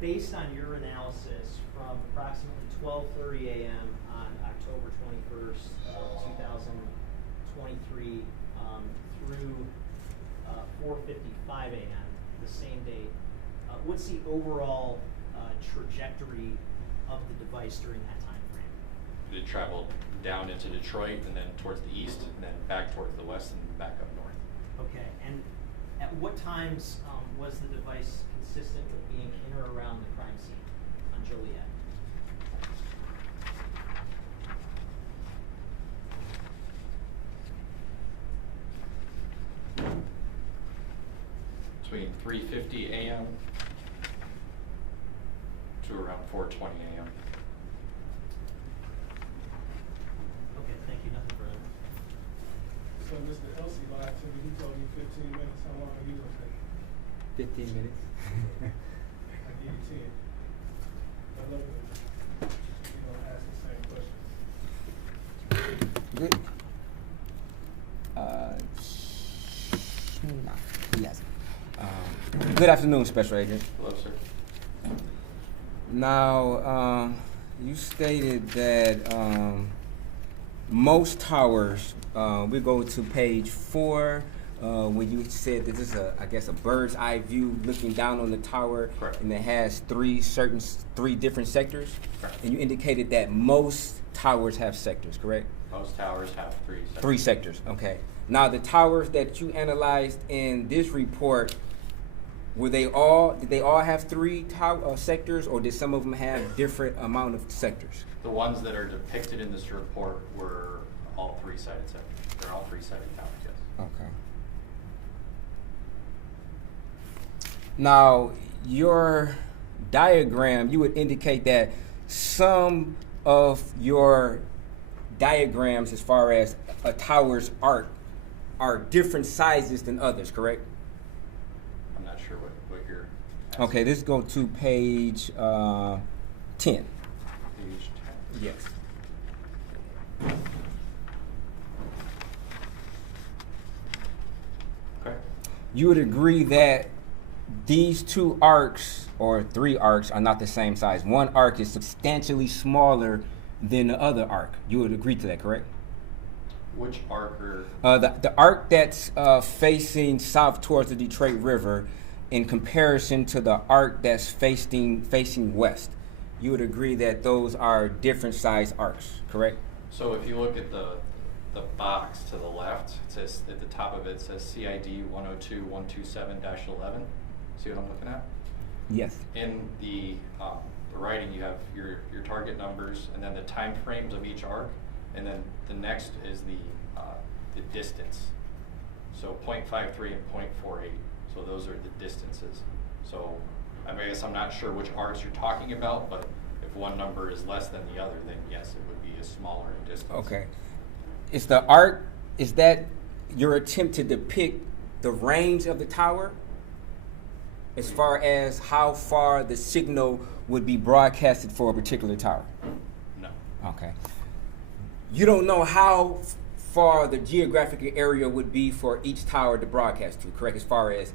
based on your analysis from approximately 12:30 a.m. on October 21st, 2023 through 4:55 a.m. the same date, what's the overall trajectory of the device during that time frame? It traveled down into Detroit and then towards the east and then back towards the west and back up north. Okay, and at what times was the device consistent with being in or around the crime scene on Joliet? Between 3:50 a.m. to around 4:20 a.m. Okay, thank you. Nothing further. So Mr. Elsie lied to me, he told me 15 minutes, how long are you gonna take? 15 minutes. I give you 10. I love it. You don't ask the same question. Good. Yes. Good afternoon, Special Agent. Hello, sir. Now, you stated that most towers, we go to page 4, where you said that this is I guess a bird's eye view looking down on the tower. Correct. And it has three different sectors. Correct. And you indicated that most towers have sectors, correct? Most towers have 3 sectors. 3 sectors, okay. Now the towers that you analyzed in this report, did they all have 3 sectors, or did some of them have different amount of sectors? The ones that are depicted in this report were all 3-sided sectors. They're all 3-sided towers, yes. Okay. Now, your diagram, you would indicate that some of your diagrams as far as a tower's arc are different sizes than others, correct? I'm not sure what you're asking. Okay, let's go to page 10. Page 10. Yes. Okay. You would agree that these 2 arcs, or 3 arcs, are not the same size. One arc is substantially smaller than the other arc. You would agree to that, correct? Which arc are... The arc that's facing south towards the Detroit River, in comparison to the arc that's facing west, you would agree that those are different size arcs, correct? So if you look at the box to the left, it says at the top of it says CID 102.127-11. See what I'm looking at? Yes. In the writing, you have your target numbers and then the time frames of each arc, and then the next is the distance. So 0.53 and 0.48. So those are the distances. So I guess I'm not sure which arcs you're talking about, but if one number is less than the other, then yes, it would be a smaller distance. Okay. Is the arc, is that your attempt to depict the range of the tower as far as how far the signal would be broadcasted for a particular tower? No. Okay. You don't know how far the geographic area would be for each tower to broadcast to, correct? As far as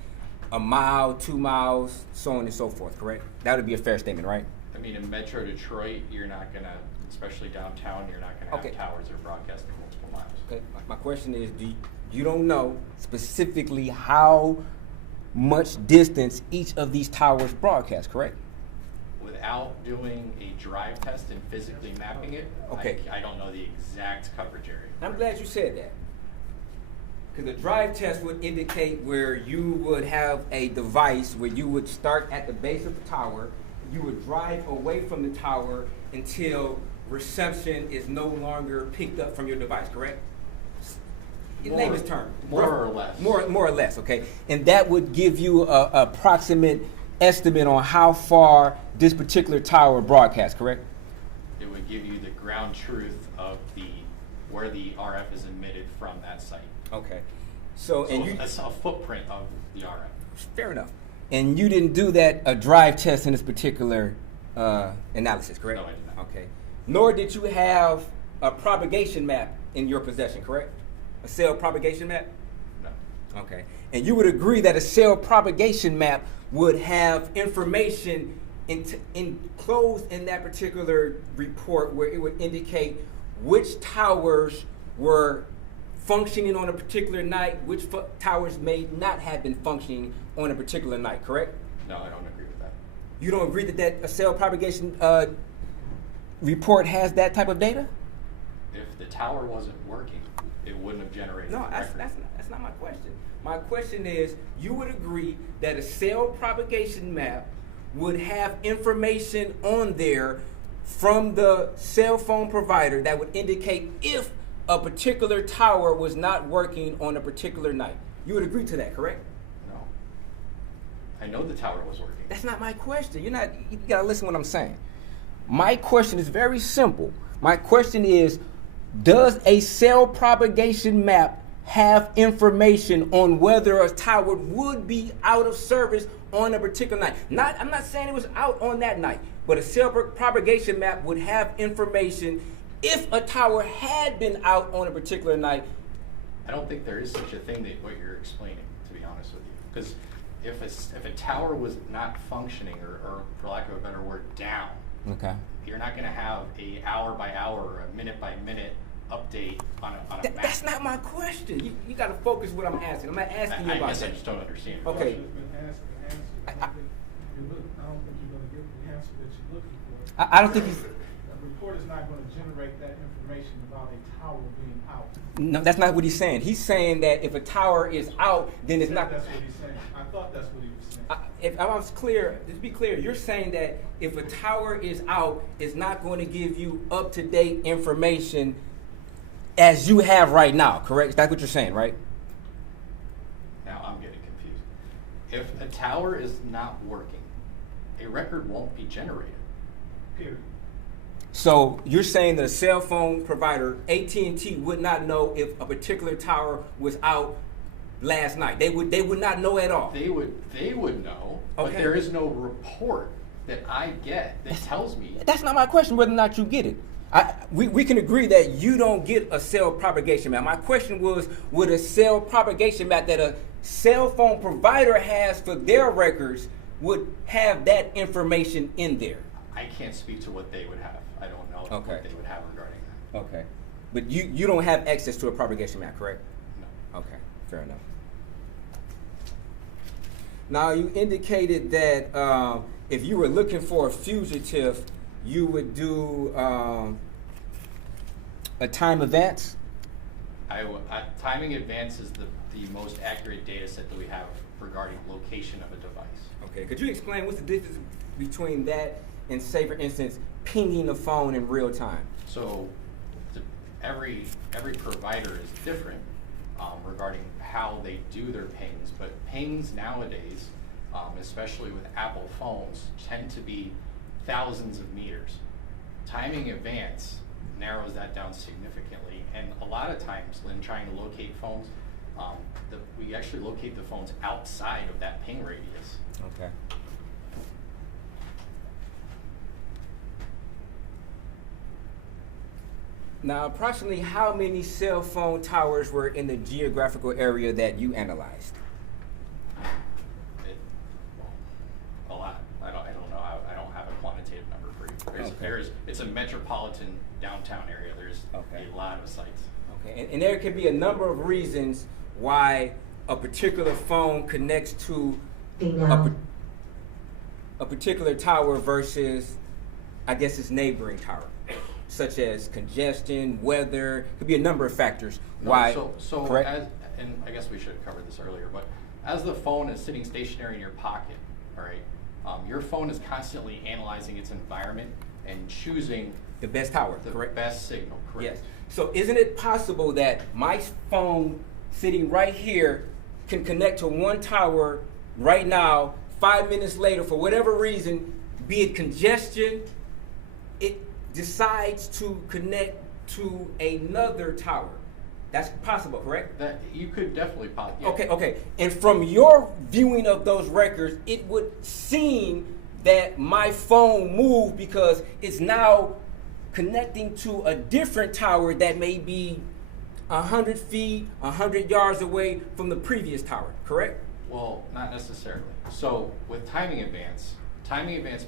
a mile, 2 miles, so on and so forth, correct? That would be a fair statement, right? I mean, in Metro Detroit, you're not gonna, especially downtown, you're not gonna have Okay. towers that are broadcasting multiple miles. Okay. My question is, you don't know specifically how much distance each of these towers broadcast, correct? Without doing a drive test and physically mapping it, Okay. I don't know the exact coverage area. I'm glad you said that. Because a drive test would indicate where you would have a device where you would start at the base of the tower, you would drive away from the tower until reception is no longer picked up from your device, correct? In layman's term. More or less. More or less, okay. And that would give you a approximate estimate on how far this particular tower broadcasts, correct? It would give you the ground truth of where the RF is emitted from that site. Okay. So and you, it's a footprint of the RF. fair enough. And you didn't do a drive test in this particular analysis, correct? No, I did not. Okay. Nor did you have a propagation map in your possession, correct? A cell propagation map? No. Okay. And you would agree that a cell propagation map would have information enclosed in that particular report where it would indicate which towers were functioning on a particular night, which towers may not have been functioning on a particular night, correct? No, I don't agree with that. You don't agree that a cell propagation report has that type of data? If the tower wasn't working, it wouldn't have generated No, the that's record. not my question. My question is, you would agree that a cell propagation map would have information on there from the cell phone provider that would indicate if a particular tower was not working on a particular night. You would agree to that, correct? No. I know the tower was working. That's not my question. You gotta listen to what I'm saying. My question is very simple. My question is, does a cell propagation map have information on whether a tower would be out of service on a particular night? I'm not saying it was out on that night, but a cell propagation map would have information if a tower had been out on a particular night. I don't think there is such a thing that what you're explaining, to be honest with you. Because if a tower was not functioning, or for lack of a better word, down, Okay. you're not going to have a hour by hour or a minute by minute update on a map. That's not my question. You got to focus what I'm asking. I'm not asking you I about guess I that. just don't understand. Okay. Question has been asked and answered. I don't think you're going to get the answer that you're looking for. I don't think A report is not going to generate that information about a tower being out. No, that's not what he's saying. He's saying that if a tower is out, then it's not. That's what he's saying. I thought that's what he was saying. If I was clear, just be clear, you're saying that if a tower is out, it's not going to give you up-to-date information as you have right now, correct? That's what you're saying, right? Now I'm getting confused. If a tower is not working, a record won't be generated. Period. So you're saying that a cell phone provider, AT&T, would not know if a particular tower was out last night. They would not know at all. They would know, but Okay. there is no report that I get that tells me. That's not my question, whether or not you get it. We can agree that you don't get a cell propagation map. My question was, would a cell propagation map that a cell phone provider has for their records would have that information in there? I can't speak to what they would have. I don't know Okay. what they would have regarding that. Okay. But you don't have access to a propagation map, correct? No. Okay, fair enough. Now, you indicated that if you were looking for a fugitive, you would do a time advance? Timing advance is the most accurate data set that we have regarding location of a device. Okay, could you explain what's the difference between that and, say, for instance, pinging the phone in real time? So every provider is different regarding how they do their pings, but pings nowadays, especially with Apple phones, tend to be thousands of meters. Timing advance narrows that down significantly, and a lot of times when trying to locate phones, we actually locate the phones outside of that ping radius. Okay. Now, approximately how many cell phone towers were in the geographical area that you analyzed? A lot. I don't know. I don't have a quantitative number for you. Okay. It's a metropolitan downtown area. There's Okay. a lot of sites. Okay, and there could be a number of reasons why a particular phone connects to a particular tower versus, I guess, its neighboring tower, such as congestion, weather. Could be a number of factors. No, Why? So correct? and I guess we should have covered this earlier, but as the phone is sitting stationary in your pocket, all right, your phone is constantly analyzing its environment and choosing The best tower, the correct? best signal, correct? Yes. So isn't it possible that my phone sitting right here can connect to one tower right now, 5 minutes later, for whatever reason, be it congestion, it decides to connect to another tower? That's possible, correct? That you could definitely pop. Yeah. Okay. And from your viewing of those records, it would seem that my phone moved because it's now connecting to a different tower that may be 100 feet, 100 yards away from the previous tower, correct? Well, not necessarily. So with timing advance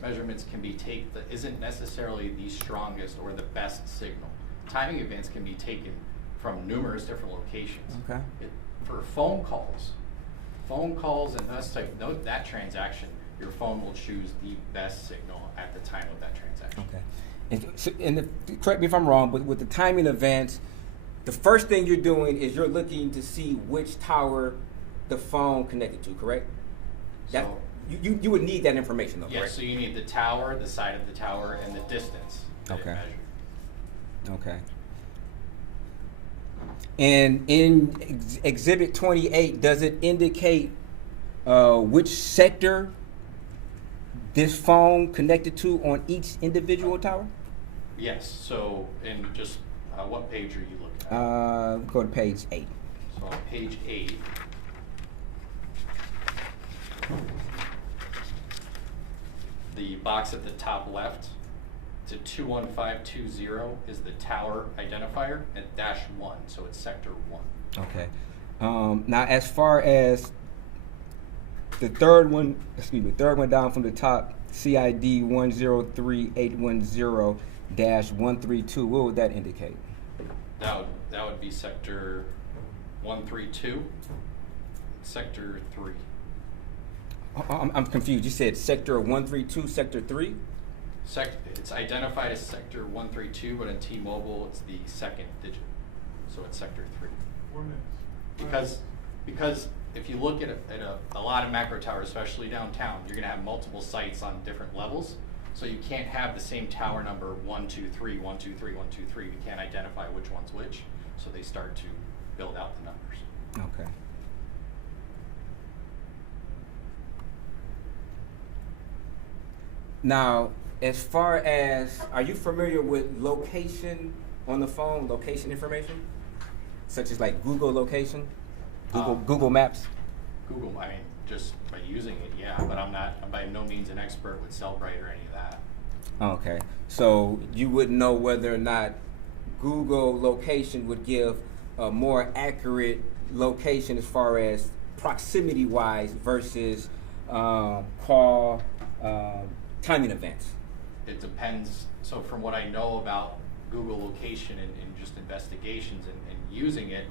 measurements can be taken that isn't necessarily the strongest or the best signal. Timing advance can be taken from numerous different locations. Okay. For phone calls and thus that transaction, your phone will choose the best signal at the time of that transaction. Okay. Correct me if I'm wrong, but with the timing advance, the first thing you're doing is you're looking to see which tower the phone connected to, correct? So you would need that information though, yes, correct? so you need the tower, the side of the tower, and the distance that Okay. it measured. Okay. And in Exhibit 28, does it indicate which sector this phone connected to on each individual tower? Yes, so in just what page are you looking at? Go to page 8. So on page 8, the box at the top left to 21520 is the tower identifier, and -1, so it's sector 1. Okay. Now, as far as the third one down from the top, CID 103810-132, what would that indicate? That would be sector 132, sector 3. I'm confused. You said sector 132, sector 3? It's identified as sector 132, but in T-Mobile it's the second digit, so it's sector 3. 4 minutes. Because if you look at a lot of macro towers, especially downtown, you're going to have multiple sites on different levels. So you can't have the same tower number 123, 123, 123. You can't identify which one's which. So they start to build out the numbers. Okay. Now, as far as, are you familiar with location on the phone, location information? Such as like Google location? Google Maps? Google, I mean, just by using it, yeah, but I'm by no means an expert with Cellbrite or any of that. Okay. So you wouldn't know whether or not Google location would give a more accurate location as far as proximity-wise versus call timing events. It depends. So from what I know about Google location and just investigations and using it,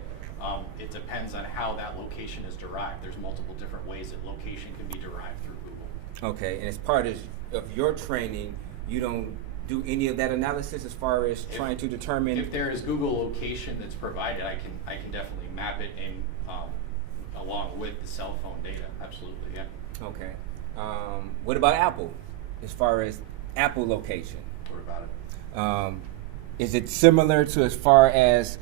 it depends on how that location is derived. There's multiple different ways that location can be derived through Google. Okay, and as part of your training, you don't do any of that analysis as far as trying to determine. If there is Google location that's provided, I can definitely map it in along with the cell phone data. Absolutely, yeah. Okay. What about Apple? As far as Apple location, What about it? is it similar to as far as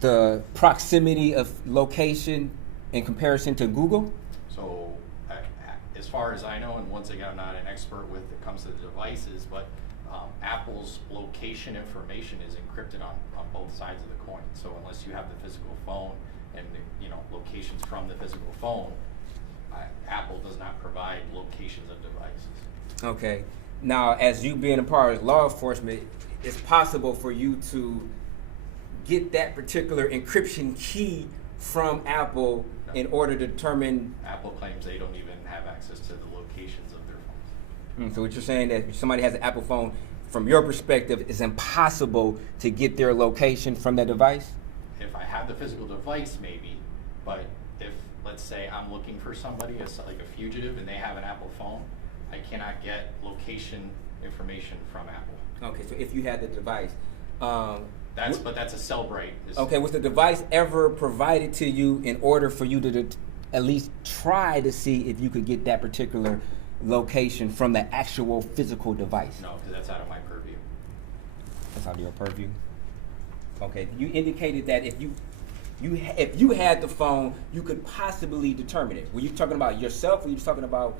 the proximity of location in comparison to Google? So, as far as I know, and once again, I'm not an expert when it comes to the devices, but Apple's location information is encrypted on both sides of the coin. So unless you have the physical phone and locations from the physical phone, Apple does not provide locations of devices. Okay. Now, as you being a part of law enforcement, it's possible for you to get that particular encryption key from Apple in order to determine. Apple claims they don't even have access to the locations of their phones. So what you're saying that if somebody has an Apple phone, from your perspective, it's impossible to get their location from that device? If I have the physical device, maybe, but if, let's say, I'm looking for somebody, like a fugitive, and they have an Apple phone, I cannot get location information from Apple. Okay, so if you had the device, But that's a Cellbrite. Okay, was the device ever provided to you in order for you to at least try to see if you could get that particular location from the actual physical device? No, because that's out of my purview. That's out of your purview? Okay, you indicated that if you had the phone, you could possibly determine it. Were you talking about yourself, or were you talking about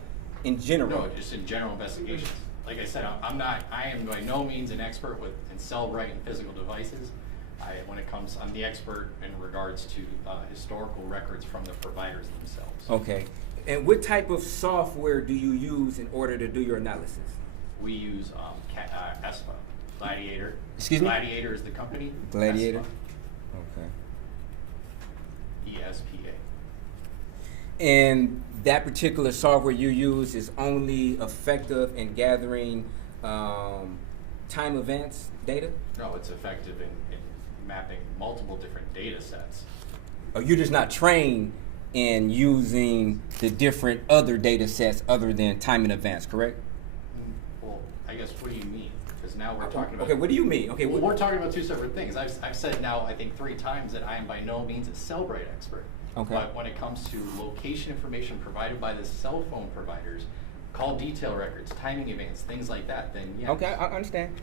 in general? No, just in general investigations. Like I said, I am by no means an expert in Cellbrite and physical devices. I'm the expert in regards to historical records from the providers themselves. Okay, and what type of software do you use in order to do your analysis? We use ESPA, Gladiator. Excuse me? Gladiator is the company. Gladiator? ESPA. Okay. ESPA. And that particular software you use is only effective in gathering time events data? No, it's effective in mapping multiple different data sets. Or you're just not trained in using the different other data sets other than time in advance, correct? Well, I guess, what do you mean? Because now we're talking about... Okay, what do you mean? Okay, well, we're talking about two separate things. I've said now, I think 3 times, that I am by no means a Cellbrite expert. Okay. But when it comes to location information provided by the cell phone providers, call detail records, timing events, things like that, then yes. Okay, I understand.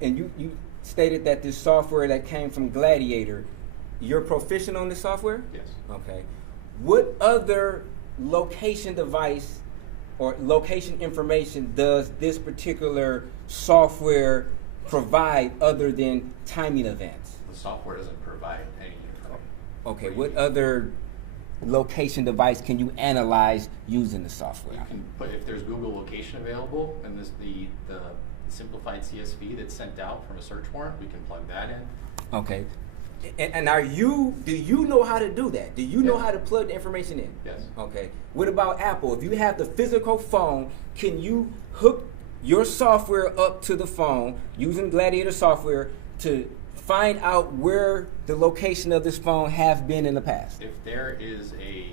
And you stated that this software that came from Gladiator, you're proficient on this software? Yes. Okay. What other location device or location information does this particular software provide other than timing events? The software doesn't provide any information. Okay, what other location device can you analyze using the software? You can put, if there's Google location available, and the simplified CSV that's sent out from a search warrant, we can plug that in. Okay. And do you know how to do that? Do you know how to plug the information in? Yes. Okay. What about Apple? If you have the physical phone, can you hook your software up to the phone using Gladiator software to find out where the location of this phone have been in the past? If there is a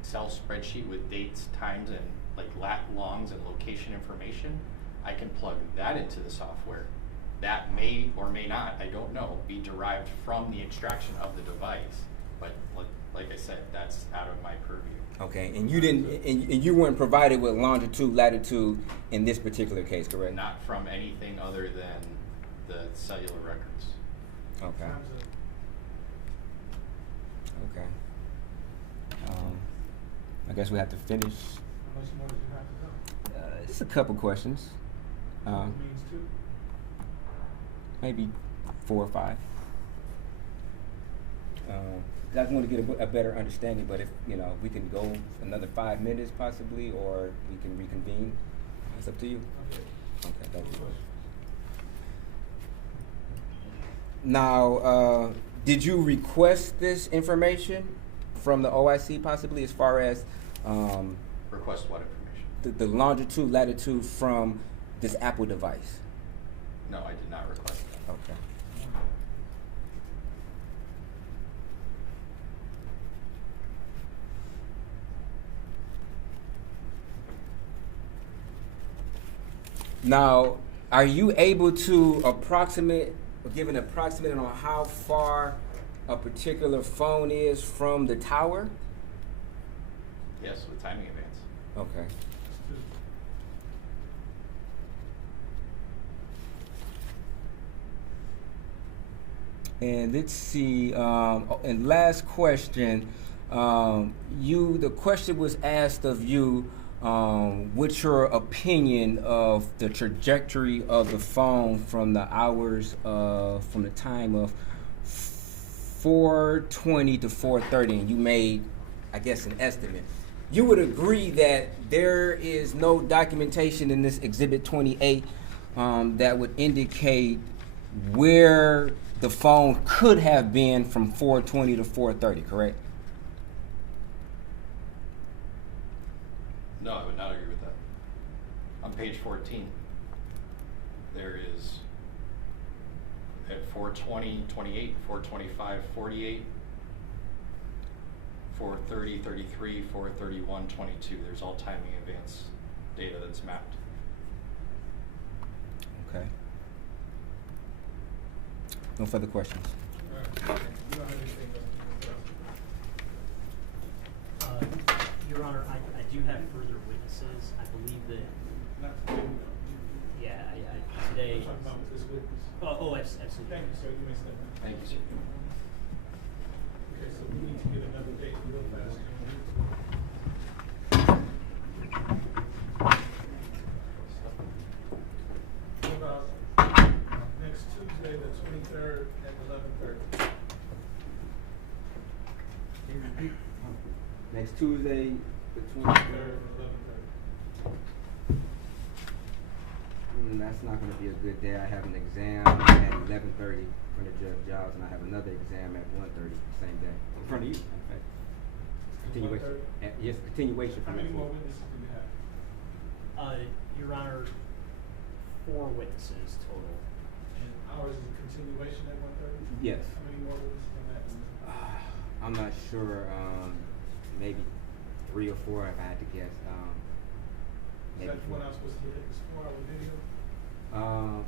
Excel spreadsheet with dates, times, and like lat longs and location information, I can plug that into the software. That may or may not, I don't know, be derived from the extraction of the device. But like I said, that's out of my purview. Okay, and you didn't, and you weren't provided with longitude, latitude in this particular case, correct? Not from anything other than the cellular records. Okay. Okay. I guess we have to finish. How much more do you have to know? Just a couple questions. Means 2. Maybe 4 or 5. I just want to get a better understanding, but if we can go another 5 minutes possibly, or we can reconvene. It's up to you. Okay, thank you. Now, did you request this information from the OIC possibly, as far as Request what information? the longitude, latitude from this Apple device? No, I did not request that. Okay. Now, are you able to give an approximate on how far a particular phone is from the tower? Yes, with timing events. Okay. And let's see, and last question, the question was asked of you, what's your opinion of the trajectory of the phone from the from the time of 4:20 to 4:30, and you made, I guess, an estimate. You would agree that there is no documentation in this Exhibit 28 that would indicate where the phone could have been from 4:20 to 4:30, correct? No, I would not agree with that. On page 14, there is at 4:20, 28, 4:25, 48, 4:30, 33, 4:31, 22. There's all timing advance data that's mapped. Okay. No further questions. All right. You don't have anything else to discuss? Your Honor, I do have further witnesses. I believe that, Not today. yeah, today. I'm talking about this witness. Absolutely. Thank you, sir. You may step down. Thank you, sir. Okay, so we need to get another date real fast. What about next Tuesday, the 23rd at 11:30? Next Tuesday, the 23rd 23rd. at 11:30. That's not gonna be a good day. I have an exam at 11:30 in front of Judge Giles, and I have another exam at 1:30 the same day. In front of you, in fact. Continuation. 1:30? Yes, continuation. How from many that. more witnesses do you have? Your Honor, 4 witnesses total. And ours is a continuation at 1:30? Yes. How many more witnesses on that? I'm not sure, maybe 3 or 4 if I had to guess. Is Maybe that the 4. one I was supposed to look at, this 4-hour video?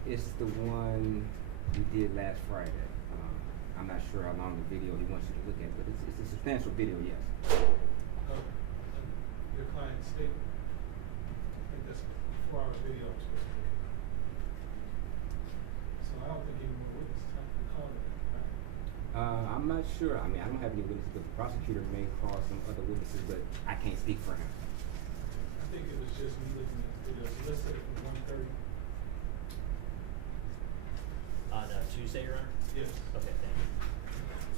It's the one we did last Friday. I'm not sure how long the video he wants you to look at, but it's a substantial video, yes. Your client's statement? I think that's a 4-hour video I'm supposed to look at. So I don't think any more witnesses have to call it, right? I'm not sure. I mean, I don't have any witnesses, but the prosecutor may call some other witnesses, but I can't speak for him. I think it was just me looking at the video, so let's set it for 1:30. On Tuesday, Your Honor? Yes. Okay, thank you.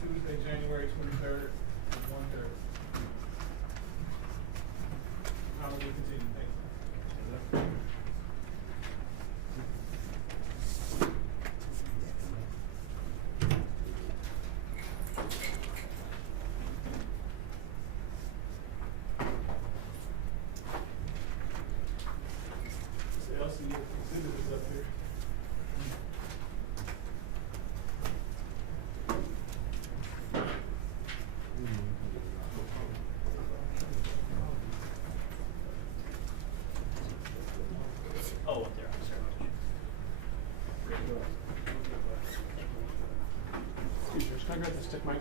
Tuesday, January 23rd at 1:30. How will we continue? Thanks. Mr. Elsie, your exhibit is up here. Oh, up there, I'm sorry. Excuse me, can I grab the stick mic?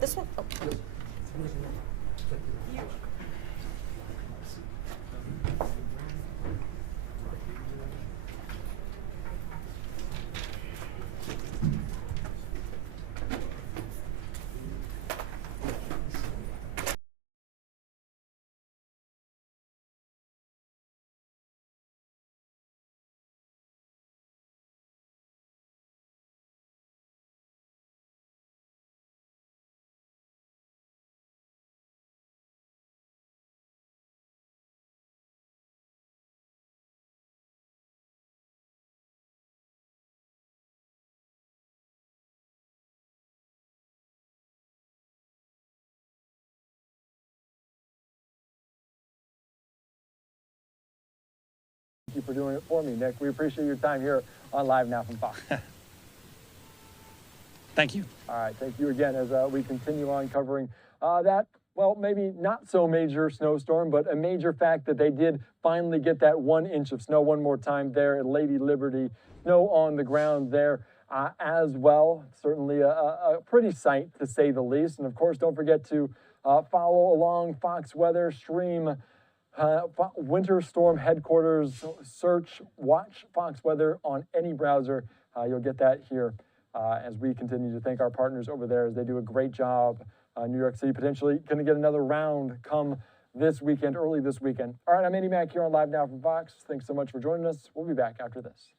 This one? Oh. Thank you for doing it for me, Nick. We appreciate your time here on Live Now from Fox. Thank you. All right, thank you again as we continue on covering that, well, maybe not so major snowstorm, but a major fact that they did finally get that 1 inch of snow one more time there at Lady Liberty. Snow on the ground there as well. Certainly a pretty sight to say the least. And of course, don't forget to follow along Fox Weather, stream Winter Storm Headquarters, search, watch Fox Weather on any browser. You'll get that here as we continue to thank our partners over there as they do a great job. New York City potentially going to get another round come this weekend, early this weekend. All right, I'm Andy Mack here on Live Now from Fox. Thanks so much for joining us. We'll be back after this.